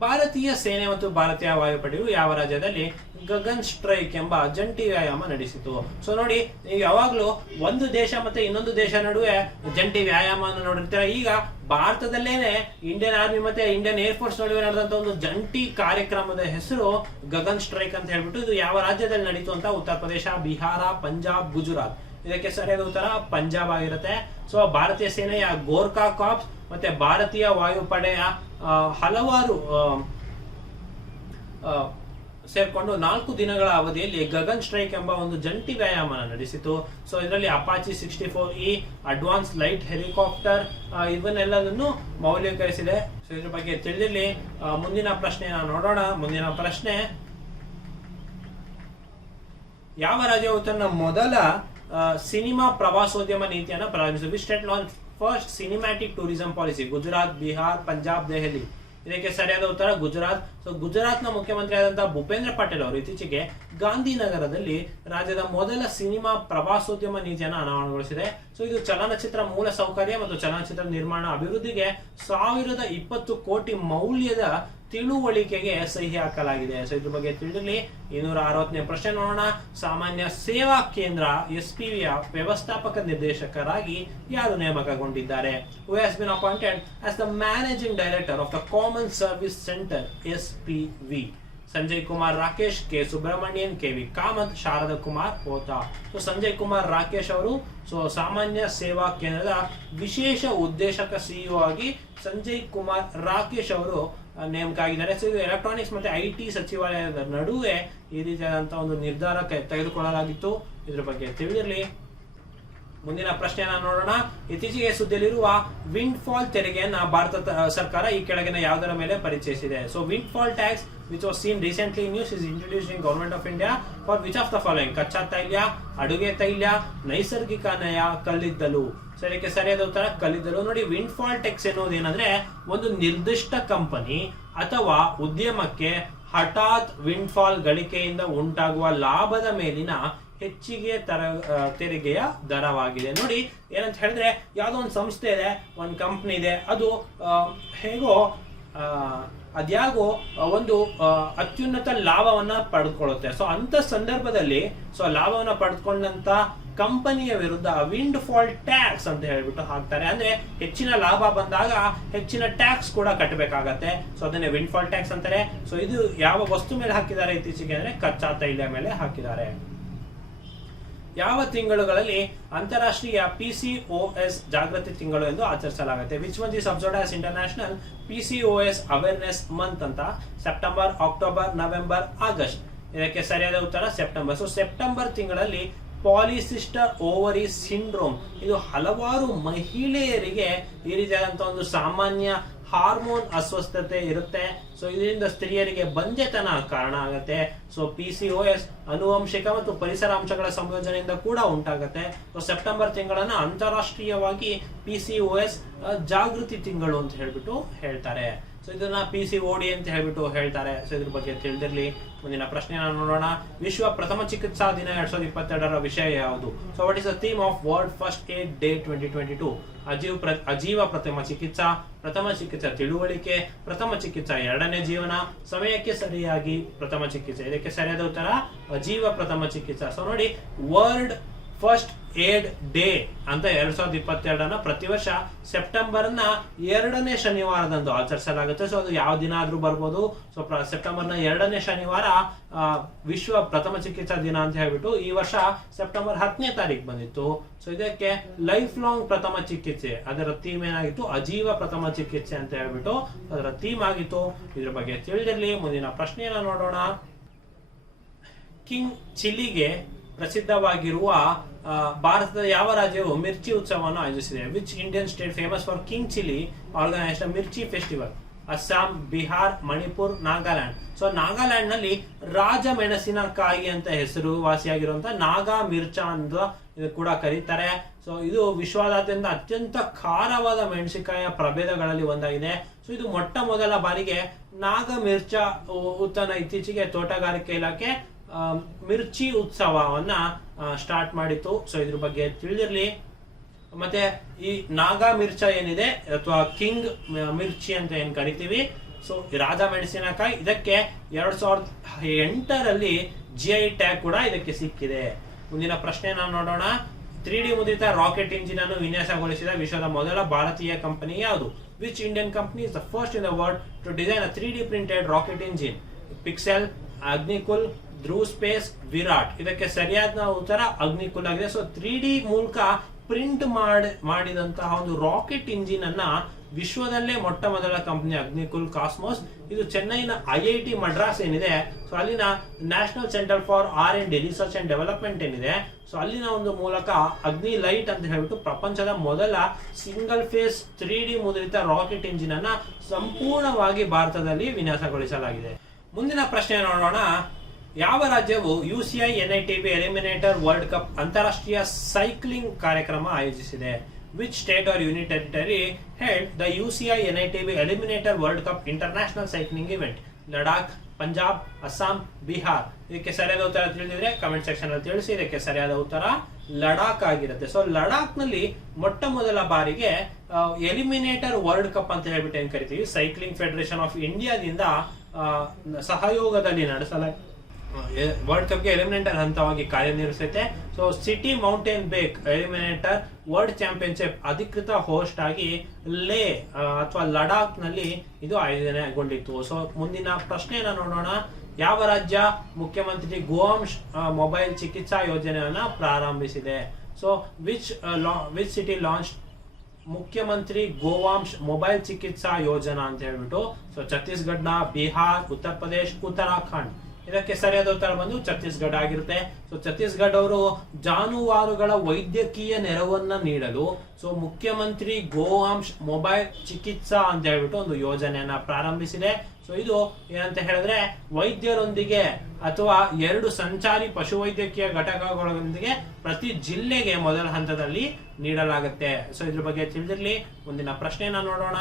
ಭಾರತೀಯ ಸೇನೆ ಮತ್ತು ಭಾರತೀಯ ವಾಯುಪಡೆಯು ಯಾವ ರಾಜ್ಯದಲ್ಲಿ ಗಗನ್ ಸ್ಟ್ರೈಕ್ ಎಂಬ ಜಂಟಿ ವ್ಯಾಯಾಮ ನಡೆಸಿತು? ಸೊ ನೋಡಿ, ನೀವು ಯಾವಾಗ್ಲೂ ಒಂದು ದೇಶ ಮತ್ತೆ ಇನ್ನೊಂದು ದೇಶ ನಡುವೆ ಜಂಟಿ ವ್ಯಾಯಾಮವನ್ನು ನೋಡಿರ್ತೀರ. ಈಗ ಭಾರತದಲ್ಲೇನೆ ಇಂಡಿಯನ್ ಆರ್ಮಿ ಮತ್ತೆ ಇಂಡಿಯನ್ ಏರ್ ಫೋರ್ಸ್ ನಡುವೆ ನಡೆದಂತ ಒಂದು ಜಂಟಿ ಕಾರ್ಯಕ್ರಮದ ಹೆಸರು ಗಗನ್ ಸ್ಟ್ರೈಕ್ ಅಂತ ಹೇಳ್ಬಿಟ್ಟು, ಇದು ಯಾವ ರಾಜ್ಯದಲ್ಲಿ ನಡೀತು ಅಂತ ಉತ್ತರ ಪ್ರದೇಶ, ಬಿಹಾರ, ಪಂಜಾಬ್, ಗುಜರಾತ್. ಇದಕ್ಕೆ ಸರಿಯಾದ ಉತ್ತರ ಪಂಜಾಬ್ ಆಗಿರುತ್ತೆ. ಸೊ ಭಾರತೀಯ ಸೇನೆಯ ಗೋರ್ಖಾ ಕಾರ್ಪ್ಸ್ ಮತ್ತೆ ಭಾರತೀಯ ವಾಯುಪಡೆಯ ಹಲವಾರು ಸೇರ್ಕೊಂಡು 4 ದಿನಗಳ ಅವಧಿಯಲ್ಲಿ ಗಗನ್ ಸ್ಟ್ರೈಕ್ ಎಂಬ ಒಂದು ಜಂಟಿ ವ್ಯಾಯಾಮ ನಡೆಸಿತು. ಸೊ ಇದರಲ್ಲಿ Apache 64E, advance light helicopter ಇವನ್ನೆಲ್ಲದನ್ನು ಮೌಲ್ಯೀಕರಿಸಿದೆ. ಸೊ ಇದ್ರ ಬಗ್ಗೆ ತಿಳಿದಿರಲಿ. ಮುಂದಿನ ಪ್ರಶ್ನೆನ ನೋಡೋಣ. ಮುಂದಿನ ಪ್ರಶ್ನೆ, ಯಾವ ರಾಜ್ಯವು ತನ್ನ ಮೊದಲ ಸಿನಿಮಾ ಪ್ರವಾಸೋದ್ಯಮ ನೀತಿಯನ್ನು ಪ್ರಾರಂಭಿಸಿತು? Which state launch first cinematic tourism policy? Gujarat, Bihar, Punjab, Delhi. ಇದಕ್ಕೆ ಸರಿಯಾದ ಉತ್ತರ ಗುಜರಾತ್. ಸೊ ಗುಜರಾತ್ನ ಮುಖ್ಯಮಂತ್ರಿ ಆದಂತಹ ಭೂಪೇಂದ್ರ ಪಟೇಲ್ ಅವರು ಇತ್ತೀಚೆಗೆ ಗಾಂಧಿನಗರದಲ್ಲಿ ರಾಜ್ಯದ ಮೊದಲ ಸಿನಿಮಾ ಪ್ರವಾಸೋದ್ಯಮ ನೀತಿಯನ್ನು ಅನಾವರಣಗೊಳಿಸಿದೆ. ಸೊ ಇದು ಚಲನಚಿತ್ರ ಮೂಲ ಸೌಕರ್ಯ ಮತ್ತು ಚಲನಚಿತ್ರ ನಿರ್ಮಾಣ ಅಭಿವೃದ್ಧಿಗೆ 1020 ಕೋಟಿ ಮೌಲ್ಯದ ತಿಳುವಳಿಕೆಗೆ ಸಹಿ ಹಾಕಲಾಗಿದೆ. ಸೊ ಇದ್ರ ಬಗ್ಗೆ ತಿಳಿದಿರಲಿ. 260ನೇ ಪ್ರಶ್ನೆ ನೋಡೋಣ. ಸಾಮಾನ್ಯ ಸೇವಾ ಕೇಂದ್ರ SPVಯ ವ್ಯವಸ್ಥಾಪಕ ನಿರ್ದೇಶಕರಾಗಿ ಯಾರು ನೇಮಕಗೊಂಡಿದ್ದಾರೆ? Who has been appointed as the managing director of the Common Service Center SPV? Sanjay Kumar Rakesh, K Subrahmanyan, KV Kamath, Sharada Kumar Hota. So Sanjay Kumar Rakesh ಅವರು ಸಾಮಾನ್ಯ ಸೇವಾ ಕೇಂದ್ರದ ವಿಶೇಷ ಉದ್ದೇಶಕ CEO ಆಗಿ ಸಂಜಯ್ ಕುಮಾರ್ ರಾಕೇಶ್ ಅವರು ನೇಮಕ ಆಗಿದ್ದಾರೆ. ಸೊ ಇದು ಎಲೆಕ್ಟ್ರಾನಿಕ್ಸ್ ಮತ್ತೆ IT ಸಚಿವಾಲಯದ ನಡುವೆ ಈ ರೀತಿಯಾದಂತಹ ಒಂದು ನಿರ್ಧಾರ ತೆಗೆದುಕೊಳ್ಳಲಾಗಿತ್ತು. ಇದ್ರ ಬಗ್ಗೆ ತಿಳಿದಿರಲಿ. ಮುಂದಿನ ಪ್ರಶ್ನೆಯನ್ನ ನೋಡೋಣ. ಇತ್ತೀಚೆಗೆ ಸುದ್ದಿಯಲ್ಲಿರುವ ವಿಂಡ್ ಫಾಲ್ ತೆರಿಗೆಯನ್ನ ಭಾರತ ಸರ್ಕಾರ ಈ ಕೆಳಗಿನ ಯಾವುದರ ಮೇಲೆ ಪರಿಚಯಿಸಿದೆ? So wind fall tax which was seen recently in news is introduced in Government of India for which of the following? ಕಚ್ಚಾ ತೈಲ, ಅಡುಗೆ ತೈಲ, ನೈಸರ್ಗಿಕ ಅನಿಲ, ಕಲ್ಲಿದ್ದಲು. ಸೊ ಇದಕ್ಕೆ ಸರಿಯಾದ ಉತ್ತರ ಕಲ್ಲಿದ್ದಲು. ನೋಡಿ, ವಿಂಡ್ ಫಾಲ್ ಟ್ಯಾಕ್ಸ್ ಎನ್ನುವುದು ಏನಂದ್ರೆ ಒಂದು ನಿರ್ದಿಷ್ಟ ಕಂಪನಿ ಅಥವಾ ಉದ್ಯಮಕ್ಕೆ ಹಠಾತ್ ವಿಂಡ್ ಫಾಲ್ ಗಳಿಕೆಯಿಂದ ಉಂಟಾಗುವ ಲಾಭದ ಮೇಲಿನ ಹೆಚ್ಚಿಗೆ ತೆರಿಗೆಯ ದರವಾಗಿದೆ. ನೋಡಿ, ಏನಂತ ಹೇಳಿದ್ರೆ, ಯಾವ್ದೋ ಒಂದು ಸಂಸ್ಥೆ ಇದೆ, ಒಂದು ಕಂಪನಿ ಇದೆ, ಅದು ಹೇಗೋ ಅದ್ಯಾಗೋ ಒಂದು ಅತ್ಯುನ್ನತ ಲಾಭವನ್ನ ಪಡೆದುಕೊಳ್ಳುತ್ತೆ. ಸೊ ಅಂತ ಸಂದರ್ಭದಲ್ಲಿ ಲಾಭವನ್ನ ಪಡೆದುಕೊಂಡಂತ ಕಂಪನಿಯ ವಿರುದ್ಧ ವಿಂಡ್ ಫಾಲ್ ಟ್ಯಾಕ್ಸ್ ಅಂತ ಹೇಳ್ಬಿಟ್ಟು ಹಾಕ್ತಾರೆ. ಅಂದ್ರೆ ಹೆಚ್ಚಿನ ಲಾಭ ಬಂದಾಗ ಹೆಚ್ಚಿನ ಟ್ಯಾಕ್ಸ್ ಕೂಡ ಕಟ್ಟಬೇಕಾಗತ್ತೆ. ಸೊ ಅದನ್ನೇ ವಿಂಡ್ ಫಾಲ್ ಟ್ಯಾಕ್ಸ್ ಅಂತಾರೆ. ಸೊ ಇದು ಯಾವ ವಸ್ತು ಮೇಲೆ ಹಾಕಿದ್ದಾರೆ ಇತ್ತೀಚೆಗೆ ಅಂದ್ರೆ ಕಚ್ಚಾ ತೈಲ ಮೇಲೆ ಹಾಕಿದ್ದಾರೆ. ಯಾವ ತಿಂಗಳುಗಳಲ್ಲಿ ಅಂತಾರಾಷ್ಟ್ರೀಯ PCOS ಜಾಗೃತಿ ತಿಂಗಳು ಎಂದು ಆಚರಿಸಲಾಗುತ್ತೆ? Which month is observed as international PCOS awareness month ಅಂತ? September, October, November, August. ಇದಕ್ಕೆ ಸರಿಯಾದ ಉತ್ತರ ಸೆಪ್ಟೆಂಬರ್. ಸೊ ಸೆಪ್ಟೆಂಬರ್ ತಿಂಗಳಲ್ಲಿ ಪಾಲಿಸಿಸ್ಟರ್ ಓವರಿ ಸಿಂಡ್ರೋಮ್, ಇದು ಹಲವಾರು ಮಹಿಳೆಯರಿಗೆ ಈ ರೀತಿಯಾದಂತಹ ಒಂದು ಸಾಮಾನ್ಯ ಹಾರ್ಮೋನ್ ಅಸ್ವಸ್ಥತೆ ಇರುತ್ತೆ. ಸೊ ಇದರಿಂದ ಸ್ತ್ರೀಯರಿಗೆ ಬಂಜೆತನ ಕಾರಣ ಆಗುತ್ತೆ. ಸೊ PCOS ಅನುವಂಶಿಕ ಮತ್ತು ಪರಿಸರ ಅಂಶಗಳ ಸಂಯೋಜನೆಯಿಂದ ಕೂಡ ಉಂಟಾಗುತ್ತೆ. ಸೊ ಸೆಪ್ಟೆಂಬರ್ ತಿಂಗಳನ್ನ ಅಂತಾರಾಷ್ಟ್ರೀಯವಾಗಿ PCOS ಜಾಗೃತಿ ತಿಂಗಳು ಅಂತ ಹೇಳ್ಬಿಟ್ಟು ಹೇಳ್ತಾರೆ. ಸೊ ಇದನ್ನ PCOD ಅಂತ ಹೇಳ್ಬಿಟ್ಟು ಹೇಳ್ತಾರೆ. ಸೊ ಇದ್ರ ಬಗ್ಗೆ ತಿಳಿದಿರಲಿ. ಮುಂದಿನ ಪ್ರಶ್ನೆನ ನೋಡೋಣ. ವಿಶ್ವ ಪ್ರಥಮ ಚಿಕಿತ್ಸಾ ದಿನ 2022ರ ವಿಷಯ ಯಾವುದು? So what is the theme of world first aid day 2022? ಅಜೀವ ಪ್ರಥಮ ಚಿಕಿತ್ಸಾ ತಿಳುವಳಿಕೆ, ಪ್ರಥಮ ಚಿಕಿತ್ಸಾ ಎರಡನೇ ಜೀವನ, ಸಮಯಕ್ಕೆ ಸರಿಯಾಗಿ ಪ್ರಥಮ ಚಿಕಿತ್ಸೆ. ಇದಕ್ಕೆ ಸರಿಯಾದ ಉತ್ತರ ಅಜೀವ ಪ್ರಥಮ ಚಿಕಿತ್ಸಾ. ಸೊ ನೋಡಿ, ವರ್ಲ್ಡ್ ಫಸ್ಟ್ ಏಡ್ ಡೇ ಅಂತ 2022 ಪ್ರತಿ ವರ್ಷ ಸೆಪ್ಟೆಂಬರ್ನ 2ನೇ ಶನಿವಾರದಂದು ಆಚರಿಸಲಾಗುತ್ತೆ. ಸೊ ಅದು ಯಾವ ದಿನ ಆದ್ರೂ ಬರ್ಬೋದು. ಸೊ ಸೆಪ್ಟೆಂಬರ್ನ 2ನೇ ಶನಿವಾರ ವಿಶ್ವ ಪ್ರಥಮ ಚಿಕಿತ್ಸಾ ದಿನ ಅಂತ ಹೇಳ್ಬಿಟ್ಟು ಈ ವರ್ಷ ಸೆಪ್ಟೆಂಬರ್ 10ನೇ ತಾರೀಕು ಬಂದಿತ್ತು. ಸೊ ಇದಕ್ಕೆ ಲೈಫ್ ಲಾಂಗ್ ಪ್ರಥಮ ಚಿಕಿತ್ಸೆ, ಅದರ ಥೀಮ್ ಏನಾಗಿತ್ತು? ಅಜೀವ ಪ್ರಥಮ ಚಿಕಿತ್ಸೆ ಅಂತ ಹೇಳ್ಬಿಟ್ಟು ಅದರ ಥೀಮ್ ಆಗಿತ್ತು. ಇದ್ರ ಬಗ್ಗೆ ತಿಳಿದಿರಲಿ. ಮುಂದಿನ ಪ್ರಶ್ನೆಯನ್ನ ನೋಡೋಣ. ಕಿಂಗ್ ಚಿಲ್ಲಿಗೆ ಪ್ರಸಿದ್ಧವಾಗಿರುವ ಭಾರತದ ಯಾವ ರಾಜ್ಯವು ಮಿರ್ಚಿ ಉತ್ಸವವನ್ನು ಆಯೋಜಿಸಿದೆ? Which Indian state famous for king chilli organised mirchi festival? Assam, Bihar, Manipur, Nagaland. So Nagaland ನಲ್ಲಿ ರಾಜ ಮೆಣಸಿನಕಾಯಿ ಅಂತ ಹೆಸರು ವಾಸಿಯಾಗಿರುವಂತಹ ನಾಗಾ ಮಿರ್ಚಾ ಅಂತ ಇದು ಕೂಡ ಕರೀತಾರೆ. ಸೊ ಇದು ವಿಶ್ವದಾದ್ಯಂತ ಅತ್ಯಂತ ಖಾರವಾದ ಮೆಣಸಿನಕಾಯಿಯ ಪ್ರಭೇದಗಳಲ್ಲಿ ಒಂದಾಗಿದೆ. ಸೊ ಇದು ಮೊಟ್ಟ ಮೊದಲ ಬಾರಿಗೆ ನಾಗ ಮಿರ್ಚಾ ಉತ್ಪನ್ನ ಇತ್ತೀಚೆಗೆ ತೋಟಗಾರಿಕೆ ಇಲಾಖೆ ಮಿರ್ಚಿ ಉತ್ಸವವನ್ನ ಸ್ಟಾರ್ಟ್ ಮಾಡಿತ್ತು. ಸೊ ಇದ್ರ ಬಗ್ಗೆ ತಿಳಿದಿರಲಿ. ಮತ್ತೆ ಈ ನಾಗಾ ಮಿರ್ಚಾ ಏನಿದೆ ಅಥವಾ ಕಿಂಗ್ ಮಿರ್ಚಿ ಅಂತ ಏನ್ ಕರಿತೀವಿ, ಸೊ ರಾಜ ಮೆಣಸಿನಕಾಯಿ ಇದಕ್ಕೆ 2008ರಲ್ಲಿ GI ಟ್ಯಾಗ್ ಕೂಡ ಇದಕ್ಕೆ ಸಿಕ್ಕಿದೆ. ಮುಂದಿನ ಪ್ರಶ್ನೆ ನಾವು ನೋಡೋಣ. 3D ಮುದ್ರಿತ ರಾಕೆಟ್ ಇಂಜಿನ್ ಅನ್ನು ವಿನ್ಯಾಸಗೊಳಿಸಿದ ವಿಶ್ವದ ಮೊದಲ ಭಾರತೀಯ ಕಂಪನಿ ಯಾವುದು? Which Indian company is the first in the world to design a 3D printed rocket engine? Pixxel, Agnikul, Dhruva space, Virat. ಇದಕ್ಕೆ ಸರಿಯಾದ ಉತ್ತರ ಅಗ್ನಿಕುಲ್ ಆಗಿದೆ. ಸೊ 3D ಮೂಲಕ ಪ್ರಿಂಟ್ ಮಾಡಿದಂತಹ ಒಂದು ರಾಕೆಟ್ ಇಂಜಿನ್ ಅನ್ನ ವಿಶ್ವದಲ್ಲೇ ಮೊಟ್ಟ ಮೊದಲ ಕಂಪನಿ ಅಗ್ನಿಕುಲ್ ಕಾಸ್ಮೋಸ್. ಇದು ಚೆನ್ನೈನ IIT ಮಡ್ರಾಸ್ ಏನಿದೆ, ಸೊ ಅಲ್ಲಿನ national centre for R&D research and development ಏನಿದೆ, ಸೊ ಅಲ್ಲಿನ ಒಂದು ಮೂಲಕ ಅಗ್ನಿ ಲೈಟ್ ಅಂತ ಹೇಳ್ಬಿಟ್ಟು ಪ್ರಪಂಚದ ಮೊದಲ ಸಿಂಗಲ್ ಫೇಸ್ 3D ಮುದ್ರಿತ ರಾಕೆಟ್ ಇಂಜಿನ್ ಅನ್ನ ಸಂಪೂರ್ಣವಾಗಿ ಭಾರತದಲ್ಲಿ ವಿನ್ಯಾಸಗೊಳಿಸಲಾಗಿದೆ. ಮುಂದಿನ ಪ್ರಶ್ನೆ ನೋಡೋಣ. ಯಾವ ರಾಜ್ಯವು UCI NITB eliminator world cup ಅಂತಾರಾಷ್ಟ್ರೀಯ ಸೈಕ್ಲಿಂಗ್ ಕಾರ್ಯಕ್ರಮ ಆಯೋಜಿಸಿದೆ? Which state or union territory held the UCI NITB eliminator world cup international cycling event? Ladakh, Punjab, Assam, Bihar. ಇದಕ್ಕೆ ಸರಿಯಾದ ಉತ್ತರ ತಿಳಿದಿದ್ರೆ ಕಮೆಂಟ್ ಸೆಕ್ಷನ್ ಅಲ್ಲಿ ತಿಳಿಸಿ. ಇದಕ್ಕೆ ಸರಿಯಾದ ಉತ್ತರ ಲಡಾಖ್ ಆಗಿರುತ್ತೆ. ಸೊ ಲಡಾಖ್ ನಲ್ಲಿ ಮೊಟ್ಟ ಮೊದಲ ಬಾರಿಗೆ ಎಲಿಮಿನೇಟರ್ ವರ್ಲ್ಡ್ ಕಪ್ ಅಂತ ಹೇಳ್ಬಿಟ್ಟು ಏನ್ ಕರಿತೀವಿ, ಸೈಕ್ಲಿಂಗ್ ಫೆಡರೇಷನ್ ಆಫ್ ಇಂಡಿಯಾದಿಂದ ಸಹಯೋಗದಲ್ಲಿ ನಡೆಸಲಾಗಿದೆ. ವರ್ಲ್ಡ್ ಕಪ್ ಗೆ ಎಲಿಮಿನೇಟರ್ ಹಂತವಾಗಿ ಕಾರ್ಯನಿರ್ವಹಿಸುತ್ತೆ. ಸೊ ಸಿಟಿ ಮೌಂಟೇನ್ ಬೇಕ್ ಎಲಿಮಿನೇಟರ್ ವರ್ಲ್ಡ್ ಚಾಂಪಿಯನ್ಶಿಪ್ ಅಧಿಕೃತ ಹೋಸ್ಟ್ ಆಗಿ ಲೇ ಅಥವಾ ಲಡಾಖ್ ನಲ್ಲಿ ಇದು ಆಯೋಜನೆಗೊಂಡಿತ್ತು. ಸೊ ಮುಂದಿನ ಪ್ರಶ್ನೆಯನ್ನ ನೋಡೋಣ. ಯಾವ ರಾಜ್ಯ ಮುಖ್ಯಮಂತ್ರಿ ಗೋವಾಂಶ್ ಮೊಬೈಲ್ ಚಿಕಿತ್ಸಾ ಯೋಜನೆಯನ್ನ ಪ್ರಾರಂಭಿಸಿದೆ? ಸೊ ವಿಚ್ ಸಿಟಿ ಲಾಂಚ್ ಮುಖ್ಯಮಂತ್ರಿ ಗೋವಾಂಶ್ ಮೊಬೈಲ್ ಚಿಕಿತ್ಸಾ ಯೋಜನಾ ಅಂತ ಹೇಳ್ಬಿಟ್ಟು? ಸೊ ಛತ್ತೀಸ್ಗಢ, ಬಿಹಾರ್, ಉತ್ತರ ಪ್ರದೇಶ್, ಉತ್ತರಾಖಂಡ್. ಇದಕ್ಕೆ ಸರಿಯಾದ ಉತ್ತರ ಬಂದು ಛತ್ತೀಸ್ಗಢ ಆಗಿರುತ್ತೆ. ಸೊ ಛತ್ತೀಸ್ಗಢ ಅವರು ಜಾನುವಾರುಗಳ ವೈದ್ಯಕೀಯ ನೆರವನ್ನ ನೀಡಲು ಸೊ ಮುಖ್ಯಮಂತ್ರಿ ಗೋವಾಂಶ್ ಮೊಬೈಲ್ ಚಿಕಿತ್ಸಾ ಅಂತ ಹೇಳ್ಬಿಟ್ಟು ಒಂದು ಯೋಜನೆಯನ್ನ ಪ್ರಾರಂಭಿಸಿದೆ. ಸೊ ಇದು ಏನಂತ ಹೇಳಿದ್ರೆ ವೈದ್ಯರೊಂದಿಗೆ ಅಥವಾ 2 ಸಂಚಾರಿ ಪಶುವೈದ್ಯಕೀಯ ಘಟಕಗಳೊಂದಿಗೆ ಪ್ರತಿ ಜಿಲ್ಲೆಗೆ ಮೊದಲ ಹಂತದಲ್ಲಿ ನೀಡಲಾಗುತ್ತೆ. ಸೊ ಇದ್ರ ಬಗ್ಗೆ ತಿಳಿದಿರಲಿ. ಮುಂದಿನ ಪ್ರಶ್ನೆಯನ್ನ ನೋಡೋಣ.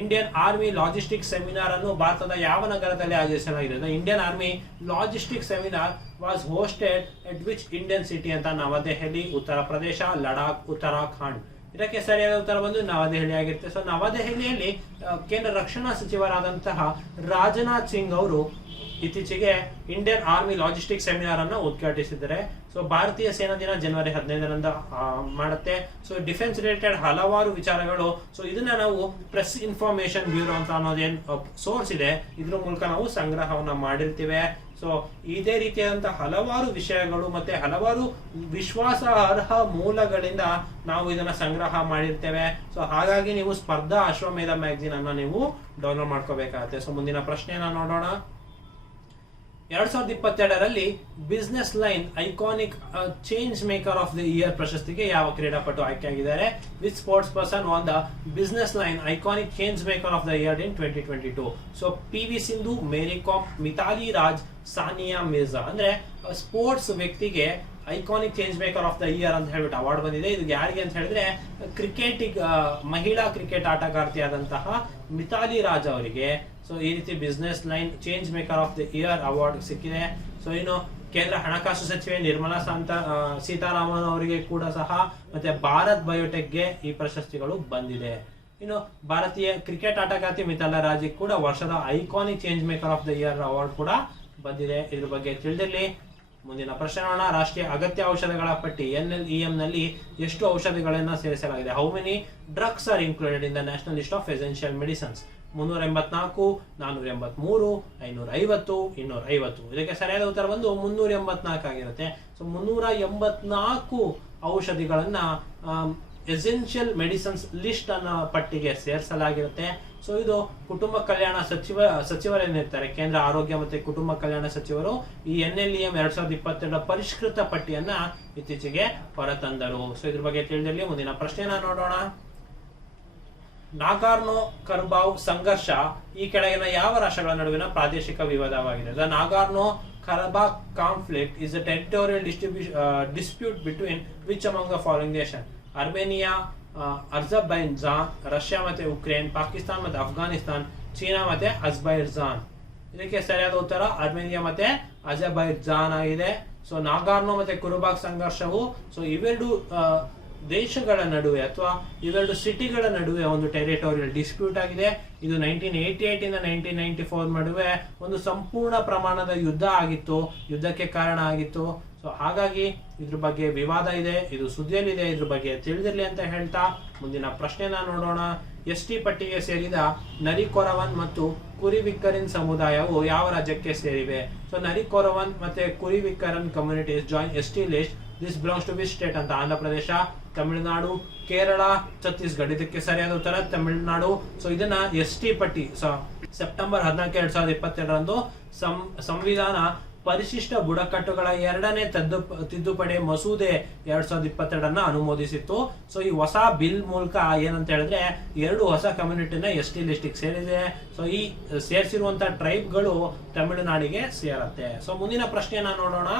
ಇಂಡಿಯನ್ ಆರ್ಮಿ ಲಾಜಿಸ್ಟಿಕ್ ಸೆಮಿನಾರ್ ಅನ್ನು ಭಾರತದ ಯಾವ ನಗರದಲ್ಲಿ ಆಯೋಜಿಸಲಾಗಿದೆ? Indian army logistic seminar was hosted at which Indian city ಅಂತ? ನವದೆಹಲಿ, ಉತ್ತರ ಪ್ರದೇಶ, ಲಡಾಖ್, ಉತ್ತರಾಖಂಡ್. ಇದಕ್ಕೆ ಸರಿಯಾದ ಉತ್ತರ ಬಂದು ನವದೆಹಲಿ ಆಗಿರುತ್ತೆ. ಸೊ ನವದೆಹಲಿಯಲ್ಲಿ ಕೇಂದ್ರ ರಕ್ಷಣಾ ಸಚಿವರಾದಂತಹ ರಾಜನಾಥ್ ಸಿಂಗ್ ಅವರು ಇತ್ತೀಚೆಗೆ ಇಂಡಿಯನ್ ಆರ್ಮಿ ಲಾಜಿಸ್ಟಿಕ್ ಸೆಮಿನಾರ್ ಅನ್ನು ಉದ್ಘಾಟಿಸಿದ್ದಾರೆ. ಸೊ ಭಾರತೀಯ ಸೇನಾ ದಿನ ಜನವರಿ 15ರಂದು ಮಾಡುತ್ತೆ. ಸೊ ಡಿಫೆನ್ಸ್ ರಿಲೇಟೆಡ್ ಹಲವಾರು ವಿಚಾರಗಳು. ಸೊ ಇದನ್ನ ನಾವು ಪ್ರೆಸ್ ಇನ್ಫಾರ್ಮೇಶನ್ ಬ್ಯೂರೋ ಅಂತ ಅನ್ನೋದೇನ್ ಸೋರ್ಸ್ ಇದೆ, ಇದ್ರ ಮೂಲಕ ನಾವು ಸಂಗ್ರಹವನ್ನ ಮಾಡಿರ್ತೀವಿ. ಸೊ ಇದೇ ರೀತಿಯಾದಂತಹ ಹಲವಾರು ವಿಷಯಗಳು ಮತ್ತೆ ಹಲವಾರು ವಿಶ್ವಾಸಾರ್ಹ ಮೂಲಗಳಿಂದ ನಾವು ಇದನ್ನ ಸಂಗ್ರಹ ಮಾಡಿರ್ತೇವೆ. ಸೊ ಹಾಗಾಗಿ ನೀವು ಸ್ಪರ್ಧಾ ಅಶ್ವಮೇಧ ಮ್ಯಾಗಝಿನ್ ಅನ್ನ ನೀವು ಡೌನ್ಲೋಡ್ ಮಾಡ್ಕೋಬೇಕಾಗತ್ತೆ. ಸೊ ಮುಂದಿನ ಪ್ರಶ್ನೆಯನ್ನ ನೋಡೋಣ. 2022ರಲ್ಲಿ business line iconic change maker of the year ಪ್ರಶಸ್ತಿಗೆ ಯಾವ ಕ್ರೀಡಾಪಟು ಆಯ್ಕೆಯಾಗಿದ್ದಾರೆ? Which sports person won the business line iconic change maker of the year in 2022? So PV Sindhu, Mary Kom, Mithali Raj, Sania Mirza. ಅಂದ್ರೆ ಸ್ಪೋರ್ಟ್ಸ್ ವ್ಯಕ್ತಿಗೆ iconic change maker of the year ಅಂತ ಹೇಳ್ಬಿಟ್ಟು award ಬಂದಿದೆ. ಇದು ಯಾರಿಗೆ ಅಂತ ಹೇಳಿದ್ರೆ ಮಹಿಳಾ ಕ್ರಿಕೆಟ್ ಆಟಗಾರ್ತಿಯಾದಂತಹ ಮಿತಾಲಿ ರಾಜ್ ಅವರಿಗೆ. ಸೊ ಈ ರೀತಿ business line change maker of the year award ಸಿಕ್ಕಿದೆ. ಸೊ ಇನ್ನು ಕೇಂದ್ರ ಹಣಕಾಸು ಸಚಿವೆ ನಿರ್ಮಲಾ ಸೀತಾರಾಮನ್ ಅವರಿಗೆ ಕೂಡ ಸಹ ಮತ್ತೆ ಭಾರತ್ ಬಯೋಟೆಕ್ಗೆ ಈ ಪ್ರಶಸ್ತಿಗಳು ಬಂದಿದೆ. ಇನ್ನು ಭಾರತೀಯ ಕ್ರಿಕೆಟ್ ಆಟಗಾರ್ತಿ ಮಿತಾಲಿ ರಾಜ್ ಕೂಡ ವರ್ಷದ iconic change maker of the year award ಕೂಡ ಬಂದಿದೆ. ಇದ್ರ ಬಗ್ಗೆ ತಿಳಿದಿರಲಿ. ಮುಂದಿನ ಪ್ರಶ್ನೆ ನೋಡೋಣ. ರಾಷ್ಟ್ರೀಯ ಅಗತ್ಯ ಔಷಧಗಳ ಪಟ್ಟಿ NLEM ನಲ್ಲಿ ಎಷ್ಟು ಔಷಧಿಗಳನ್ನ ಸೇರಿಸಲಾಗಿದೆ? How many drugs R included in the national list of essential medicines? 384, 483, 550, 250. ಇದಕ್ಕೆ ಸರಿಯಾದ ಉತ್ತರ ಬಂದು 384 ಆಗಿರುತ್ತೆ. ಸೊ 384 ಔಷಧಿಗಳನ್ನ ಎಸೆನ್ಷಿಯಲ್ ಮೆಡಿಸಿನ್ಸ್ ಲಿಸ್ಟ್ ಅನ್ನ ಪಟ್ಟಿಗೆ ಸೇರಿಸಲಾಗಿರುತ್ತೆ. ಸೊ ಇದು ಕುಟುಂಬ ಕಲ್ಯಾಣ ಸಚಿವರೇನಿರ್ತಾರೆ, ಕೇಂದ್ರ ಆರೋಗ್ಯ ಮತ್ತೆ ಕುಟುಂಬ ಕಲ್ಯಾಣ ಸಚಿವರು ಈ NLEM 2022 ಪರಿಷ್ಕೃತ ಪಟ್ಟಿಯನ್ನ ಇತ್ತೀಚೆಗೆ ಹೊರತಂದರು. ಸೊ ಇದ್ರ ಬಗ್ಗೆ ತಿಳಿದಿರಲಿ. ಮುಂದಿನ ಪ್ರಶ್ನೆಯನ್ನ ನೋಡೋಣ. ನಾಗಾರ್ನೋ ಕರ್ಬಾವ್ ಸಂಘರ್ಷ ಈ ಕೆಳಗಿನ ಯಾವ ರಾಷ್ಟ್ರಗಳ ನಡುವಿನ ಪ್ರಾದೇಶಿಕ ವಿವಾದವಾಗಿದೆ? The Nagorno Karabakh conflict is a territorial dispute between which among the following nation? Armenia, Azerbaijan, Russia ಮತ್ತೆ ಉಕ್ರೇನ್, ಪಾಕಿಸ್ತಾನ್ ಮತ್ತೆ ಅಫ್ಘಾನಿಸ್ತಾನ್, ಚೀನಾ ಮತ್ತೆ ಅಜ್ಬೈಜಾನ್. ಇದಕ್ಕೆ ಸರಿಯಾದ ಉತ್ತರ ಅರ್ಮೇನಿಯಾ ಮತ್ತೆ ಅಜರ್ಬೈಜಾನ್ ಆಗಿದೆ. ಸೊ ನಾಗಾರ್ನೋ ಮತ್ತೆ ಕುರುಬಾಗ್ ಸಂಘರ್ಷವು ಸೊ ಇವೆರಡು ದೇಶಗಳ ನಡುವೆ ಅಥವಾ ಇವೆರಡು ಸಿಟಿಗಳ ನಡುವೆ ಒಂದು ಟೆರಿಟೋರಿಯಲ್ ಡಿಸ್ಪ್ಯೂಟ್ ಆಗಿದೆ. ಇದು 1988 ಇಂದ 1994 ನಡುವೆ ಒಂದು ಸಂಪೂರ್ಣ ಪ್ರಮಾಣದ ಯುದ್ಧ ಆಗಿತ್ತು, ಯುದ್ಧಕ್ಕೆ ಕಾರಣ ಆಗಿತ್ತು. ಸೊ ಹಾಗಾಗಿ ಇದ್ರ ಬಗ್ಗೆ ವಿವಾದ ಇದೆ, ಇದು ಸುದ್ದಿಯಲ್ಲಿದೆ, ಇದ್ರ ಬಗ್ಗೆ ತಿಳಿದಿರ್ಲಿ ಅಂತ ಹೇಳ್ತಾ ಮುಂದಿನ ಪ್ರಶ್ನೆನ ನೋಡೋಣ. ಎಸ್ಟಿ ಪಟ್ಟಿಗೆ ಸೇರಿದ ನರಿಕೊರವನ್ ಮತ್ತು ಕುರಿವಿಕ್ಕರಿನ್ ಸಮುದಾಯವು ಯಾವ ರಾಜ್ಯಕ್ಕೆ ಸೇರಿವೆ? ಸೊ ನರಿಕೊರವನ್ ಮತ್ತೆ Kurivikkaran communities join ST list. This belongs to which state ಅಂತ? ಆಂಧ್ರ ಪ್ರದೇಶ, ತಮಿಳುನಾಡು, ಕೇರಳ, ಛತ್ತೀಸ್ಗಢ. ಇದಕ್ಕೆ ಸರಿಯಾದ ಉತ್ತರ ತಮಿಳುನಾಡು. ಸೊ ಇದನ್ನ ಎಸ್ಟಿ ಪಟ್ಟಿ ಸೆಪ್ಟೆಂಬರ್ 14, 2022ರಂದು ಸಂವಿಧಾನ ಪರಿಶಿಷ್ಟ ಬುಡಕಟ್ಟುಗಳ 2ನೇ ತಿದ್ದುಪಡಿ ಮಸೂದೆ 2022 ಅನುಮೋದಿಸಿತ್ತು. ಸೊ ಈ ಹೊಸ ಬಿಲ್ ಮೂಲಕ ಏನಂತ ಹೇಳಿದ್ರೆ 2 ಹೊಸ ಕಮ್ಯುನಿಟಿನ ಎಸ್ಟಿ ಲಿಸ್ಟಿಗೆ ಸೇರಿದೆ. ಸೊ ಈ ಸೇರಿಸಿರುವಂತಹ ಟ್ರೈಬ್ಗಳು ತಮಿಳುನಾಡಿಗೆ ಸೇರತ್ತೆ. ಸೊ ಮುಂದಿನ ಪ್ರಶ್ನೆಯನ್ನ ನೋಡೋಣ.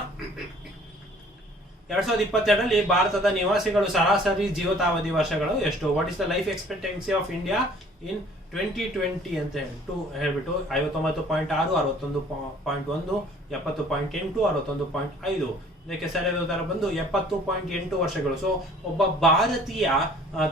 2022ರಲ್ಲಿ ಭಾರತದ ನಿವಾಸಿಗಳು ಸರಾಸರಿ ಜೀವಿತಾವಧಿ ವರ್ಷಗಳು ಎಷ್ಟು? What is the life expectancy of India in 2020 ಅಂತ ಹೇಳ್ಬಿಟ್ಟು 59.6, 61.1, 70.8, 61.5. ಇದಕ್ಕೆ ಸರಿಯಾದ ಉತ್ತರ ಬಂದು 70.8 ವರ್ಷಗಳು. ಸೊ ಒಬ್ಬ ಭಾರತೀಯ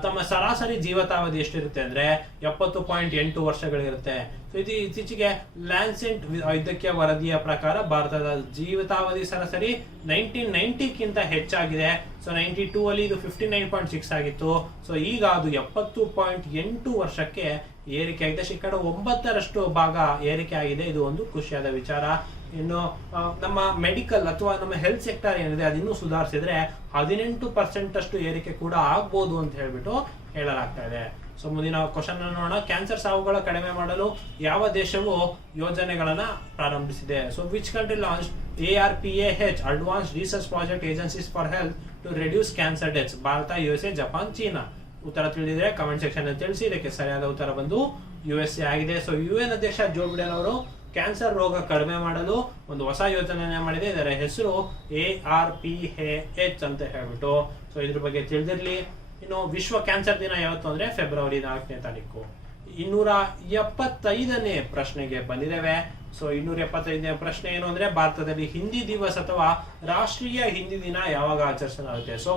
ತಮ್ಮ ಸರಾಸರಿ ಜೀವಿತಾವಧಿ ಎಷ್ಟಿರುತ್ತೆ ಅಂದ್ರೆ 70.8 ವರ್ಷಗಳಿರುತ್ತೆ. ಸೊ ಇದು ಇತ್ತೀಚೆಗೆ ಲ್ಯಾನ್ಸೆಂಟ್ ವೈದ್ಯಕೀಯ ವರದಿಯ ಪ್ರಕಾರ ಭಾರತದ ಜೀವಿತಾವಧಿ ಸರಾಸರಿ 1990ಕ್ಕಿಂತ ಹೆಚ್ಚಾಗಿದೆ. ಸೊ 92 ಅಲ್ಲಿ ಇದು 59.6 ಆಗಿತ್ತು. ಸೊ ಈಗ ಅದು 70.8 ವರ್ಷಕ್ಕೆ ಏರಿಕೆ ಆಗಿದೆ. ಶೇಕಡ 9ರಷ್ಟು ಭಾಗ ಏರಿಕೆ ಆಗಿದೆ. ಇದು ಒಂದು ಖುಷಿಯಾದ ವಿಚಾರ. ಇನ್ನು ನಮ್ಮ ಮೆಡಿಕಲ್ ಅಥವಾ ನಮ್ಮ ಹೆಲ್ತ್ ಸೆಕ್ಟರ್ ಏನಿದೆ ಅದಿನ್ನೂ ಸುಧಾರಿಸಿದ್ರೆ 18% ಅಷ್ಟು ಏರಿಕೆ ಕೂಡ ಆಗ್ಬೋದು ಅಂತ ಹೇಳ್ಬಿಟ್ಟು ಹೇಳಲಾಗ್ತಾ ಇದೆ. ಸೊ ಮುಂದಿನ ಕ್ವಶನ್ ನೋಡೋಣ. ಕ್ಯಾನ್ಸರ್ ಸಾವುಗಳ ಕಡಿಮೆ ಮಾಡಲು ಯಾವ ದೇಶವು ಯೋಜನೆಗಳನ್ನ ಪ್ರಾರಂಭಿಸಿದೆ? So which country launch ARPAH advance research project agencies for health to reduce cancer deaths? Bharat, USA, Japan, China. ಉತ್ತರ ತಿಳಿದಿದ್ರೆ ಕಮೆಂಟ್ ಸೆಕ್ಷನ್ ಅಲ್ಲಿ ತಿಳಿಸಿ. ಇದಕ್ಕೆ ಸರಿಯಾದ ಉತ್ತರ ಬಂದು USA ಆಗಿದೆ. ಸೊ UN ಅಧ್ಯಕ್ಷ ಜೋ ಬಿಡೆನ್ ಅವರು ಕ್ಯಾನ್ಸರ್ ರೋಗ ಕಡಿಮೆ ಮಾಡಲು ಒಂದು ಹೊಸ ಯೋಜನೆ ಮಾಡಿದೆ. ಇದರ ಹೆಸರು ARPAH ಅಂತ ಹೇಳ್ಬಿಟ್ಟು. ಸೊ ಇದ್ರ ಬಗ್ಗೆ ತಿಳಿದಿರ್ಲಿ. ಇನ್ನು ವಿಶ್ವ ಕ್ಯಾನ್ಸರ್ ದಿನ ಯಾವತ್ತು ಅಂದ್ರೆ ಫೆಬ್ರವರಿ 4ನೇ ತಾರೀಕು. 275ನೇ ಪ್ರಶ್ನೆಗೆ ಬಂದಿದ್ದೇವೆ. ಸೊ 275ನೇ ಪ್ರಶ್ನೆ ಏನು ಅಂದ್ರೆ ಭಾರತದಲ್ಲಿ ಹಿಂದಿ ದಿವಸ್ ಅಥವಾ ರಾಷ್ಟ್ರೀಯ ಹಿಂದಿ ದಿನ ಯಾವಾಗ ಆಚರಿಸಲಾಗುತ್ತೆ? So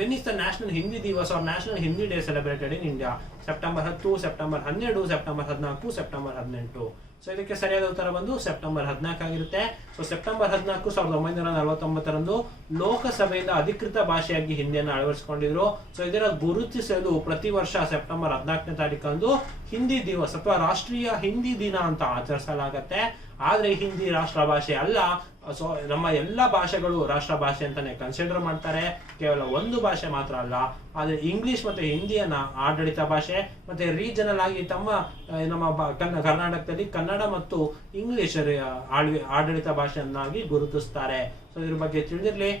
when is the national Hindi Divas or national Hindi day celebrated in India? September 10, September 12, September 14, September 18. So ಇದಕ್ಕೆ ಸರಿಯಾದ ಉತ್ತರ ಬಂದು ಸೆಪ್ಟೆಂಬರ್ 14 ಆಗಿರುತ್ತೆ. ಸೊ ಸೆಪ್ಟೆಂಬರ್ 14, 1949ರಂದು ಲೋಕಸಭೆಯಿಂದ ಅಧಿಕೃತ ಭಾಷೆಯಾಗಿ ಹಿಂದಿಯನ್ನು ಅಳವಡಿಸಿಕೊಂಡಿದ್ರು. ಸೊ ಇದರ ಗುರುತಿಸಲು ಪ್ರತಿ ವರ್ಷ ಸೆಪ್ಟೆಂಬರ್ 14ನೇ ತಾರೀಕಂದು ಹಿಂದಿ ದಿವಸ್ ಅಥವಾ ರಾಷ್ಟ್ರೀಯ ಹಿಂದಿ ದಿನ ಅಂತ ಆಚರಿಸಲಾಗತ್ತೆ. ಆದ್ರೆ ಹಿಂದಿ ರಾಷ್ಟ್ರ ಭಾಷೆ ಅಲ್ಲ. ಸೊ ನಮ್ಮ ಎಲ್ಲಾ ಭಾಷೆಗಳು ರಾಷ್ಟ್ರ ಭಾಷೆ ಅಂತಾನೆ ಕನ್ಸಿಡರ್ ಮಾಡ್ತಾರೆ. ಕೇವಲ ಒಂದು ಭಾಷೆ ಮಾತ್ರ ಅಲ್ಲ. ಆದ್ರೆ ಇಂಗ್ಲಿಷ್ ಮತ್ತೆ ಹಿಂದಿಯನ್ನ ಆಡಳಿತ ಭಾಷೆ ಮತ್ತೆ ರೀಜನಲ್ ಆಗಿ ನಮ್ಮ ಕರ್ನಾಟಕದಲ್ಲಿ ಕನ್ನಡ ಮತ್ತು ಇಂಗ್ಲಿಷ್ ಆಡಳಿತ ಭಾಷೆಯನ್ನಾಗಿ ಗುರುತಿಸ್ತಾರೆ. ಸೊ ಇದ್ರ ಬಗ್ಗೆ ತಿಳಿದಿರ್ಲಿ.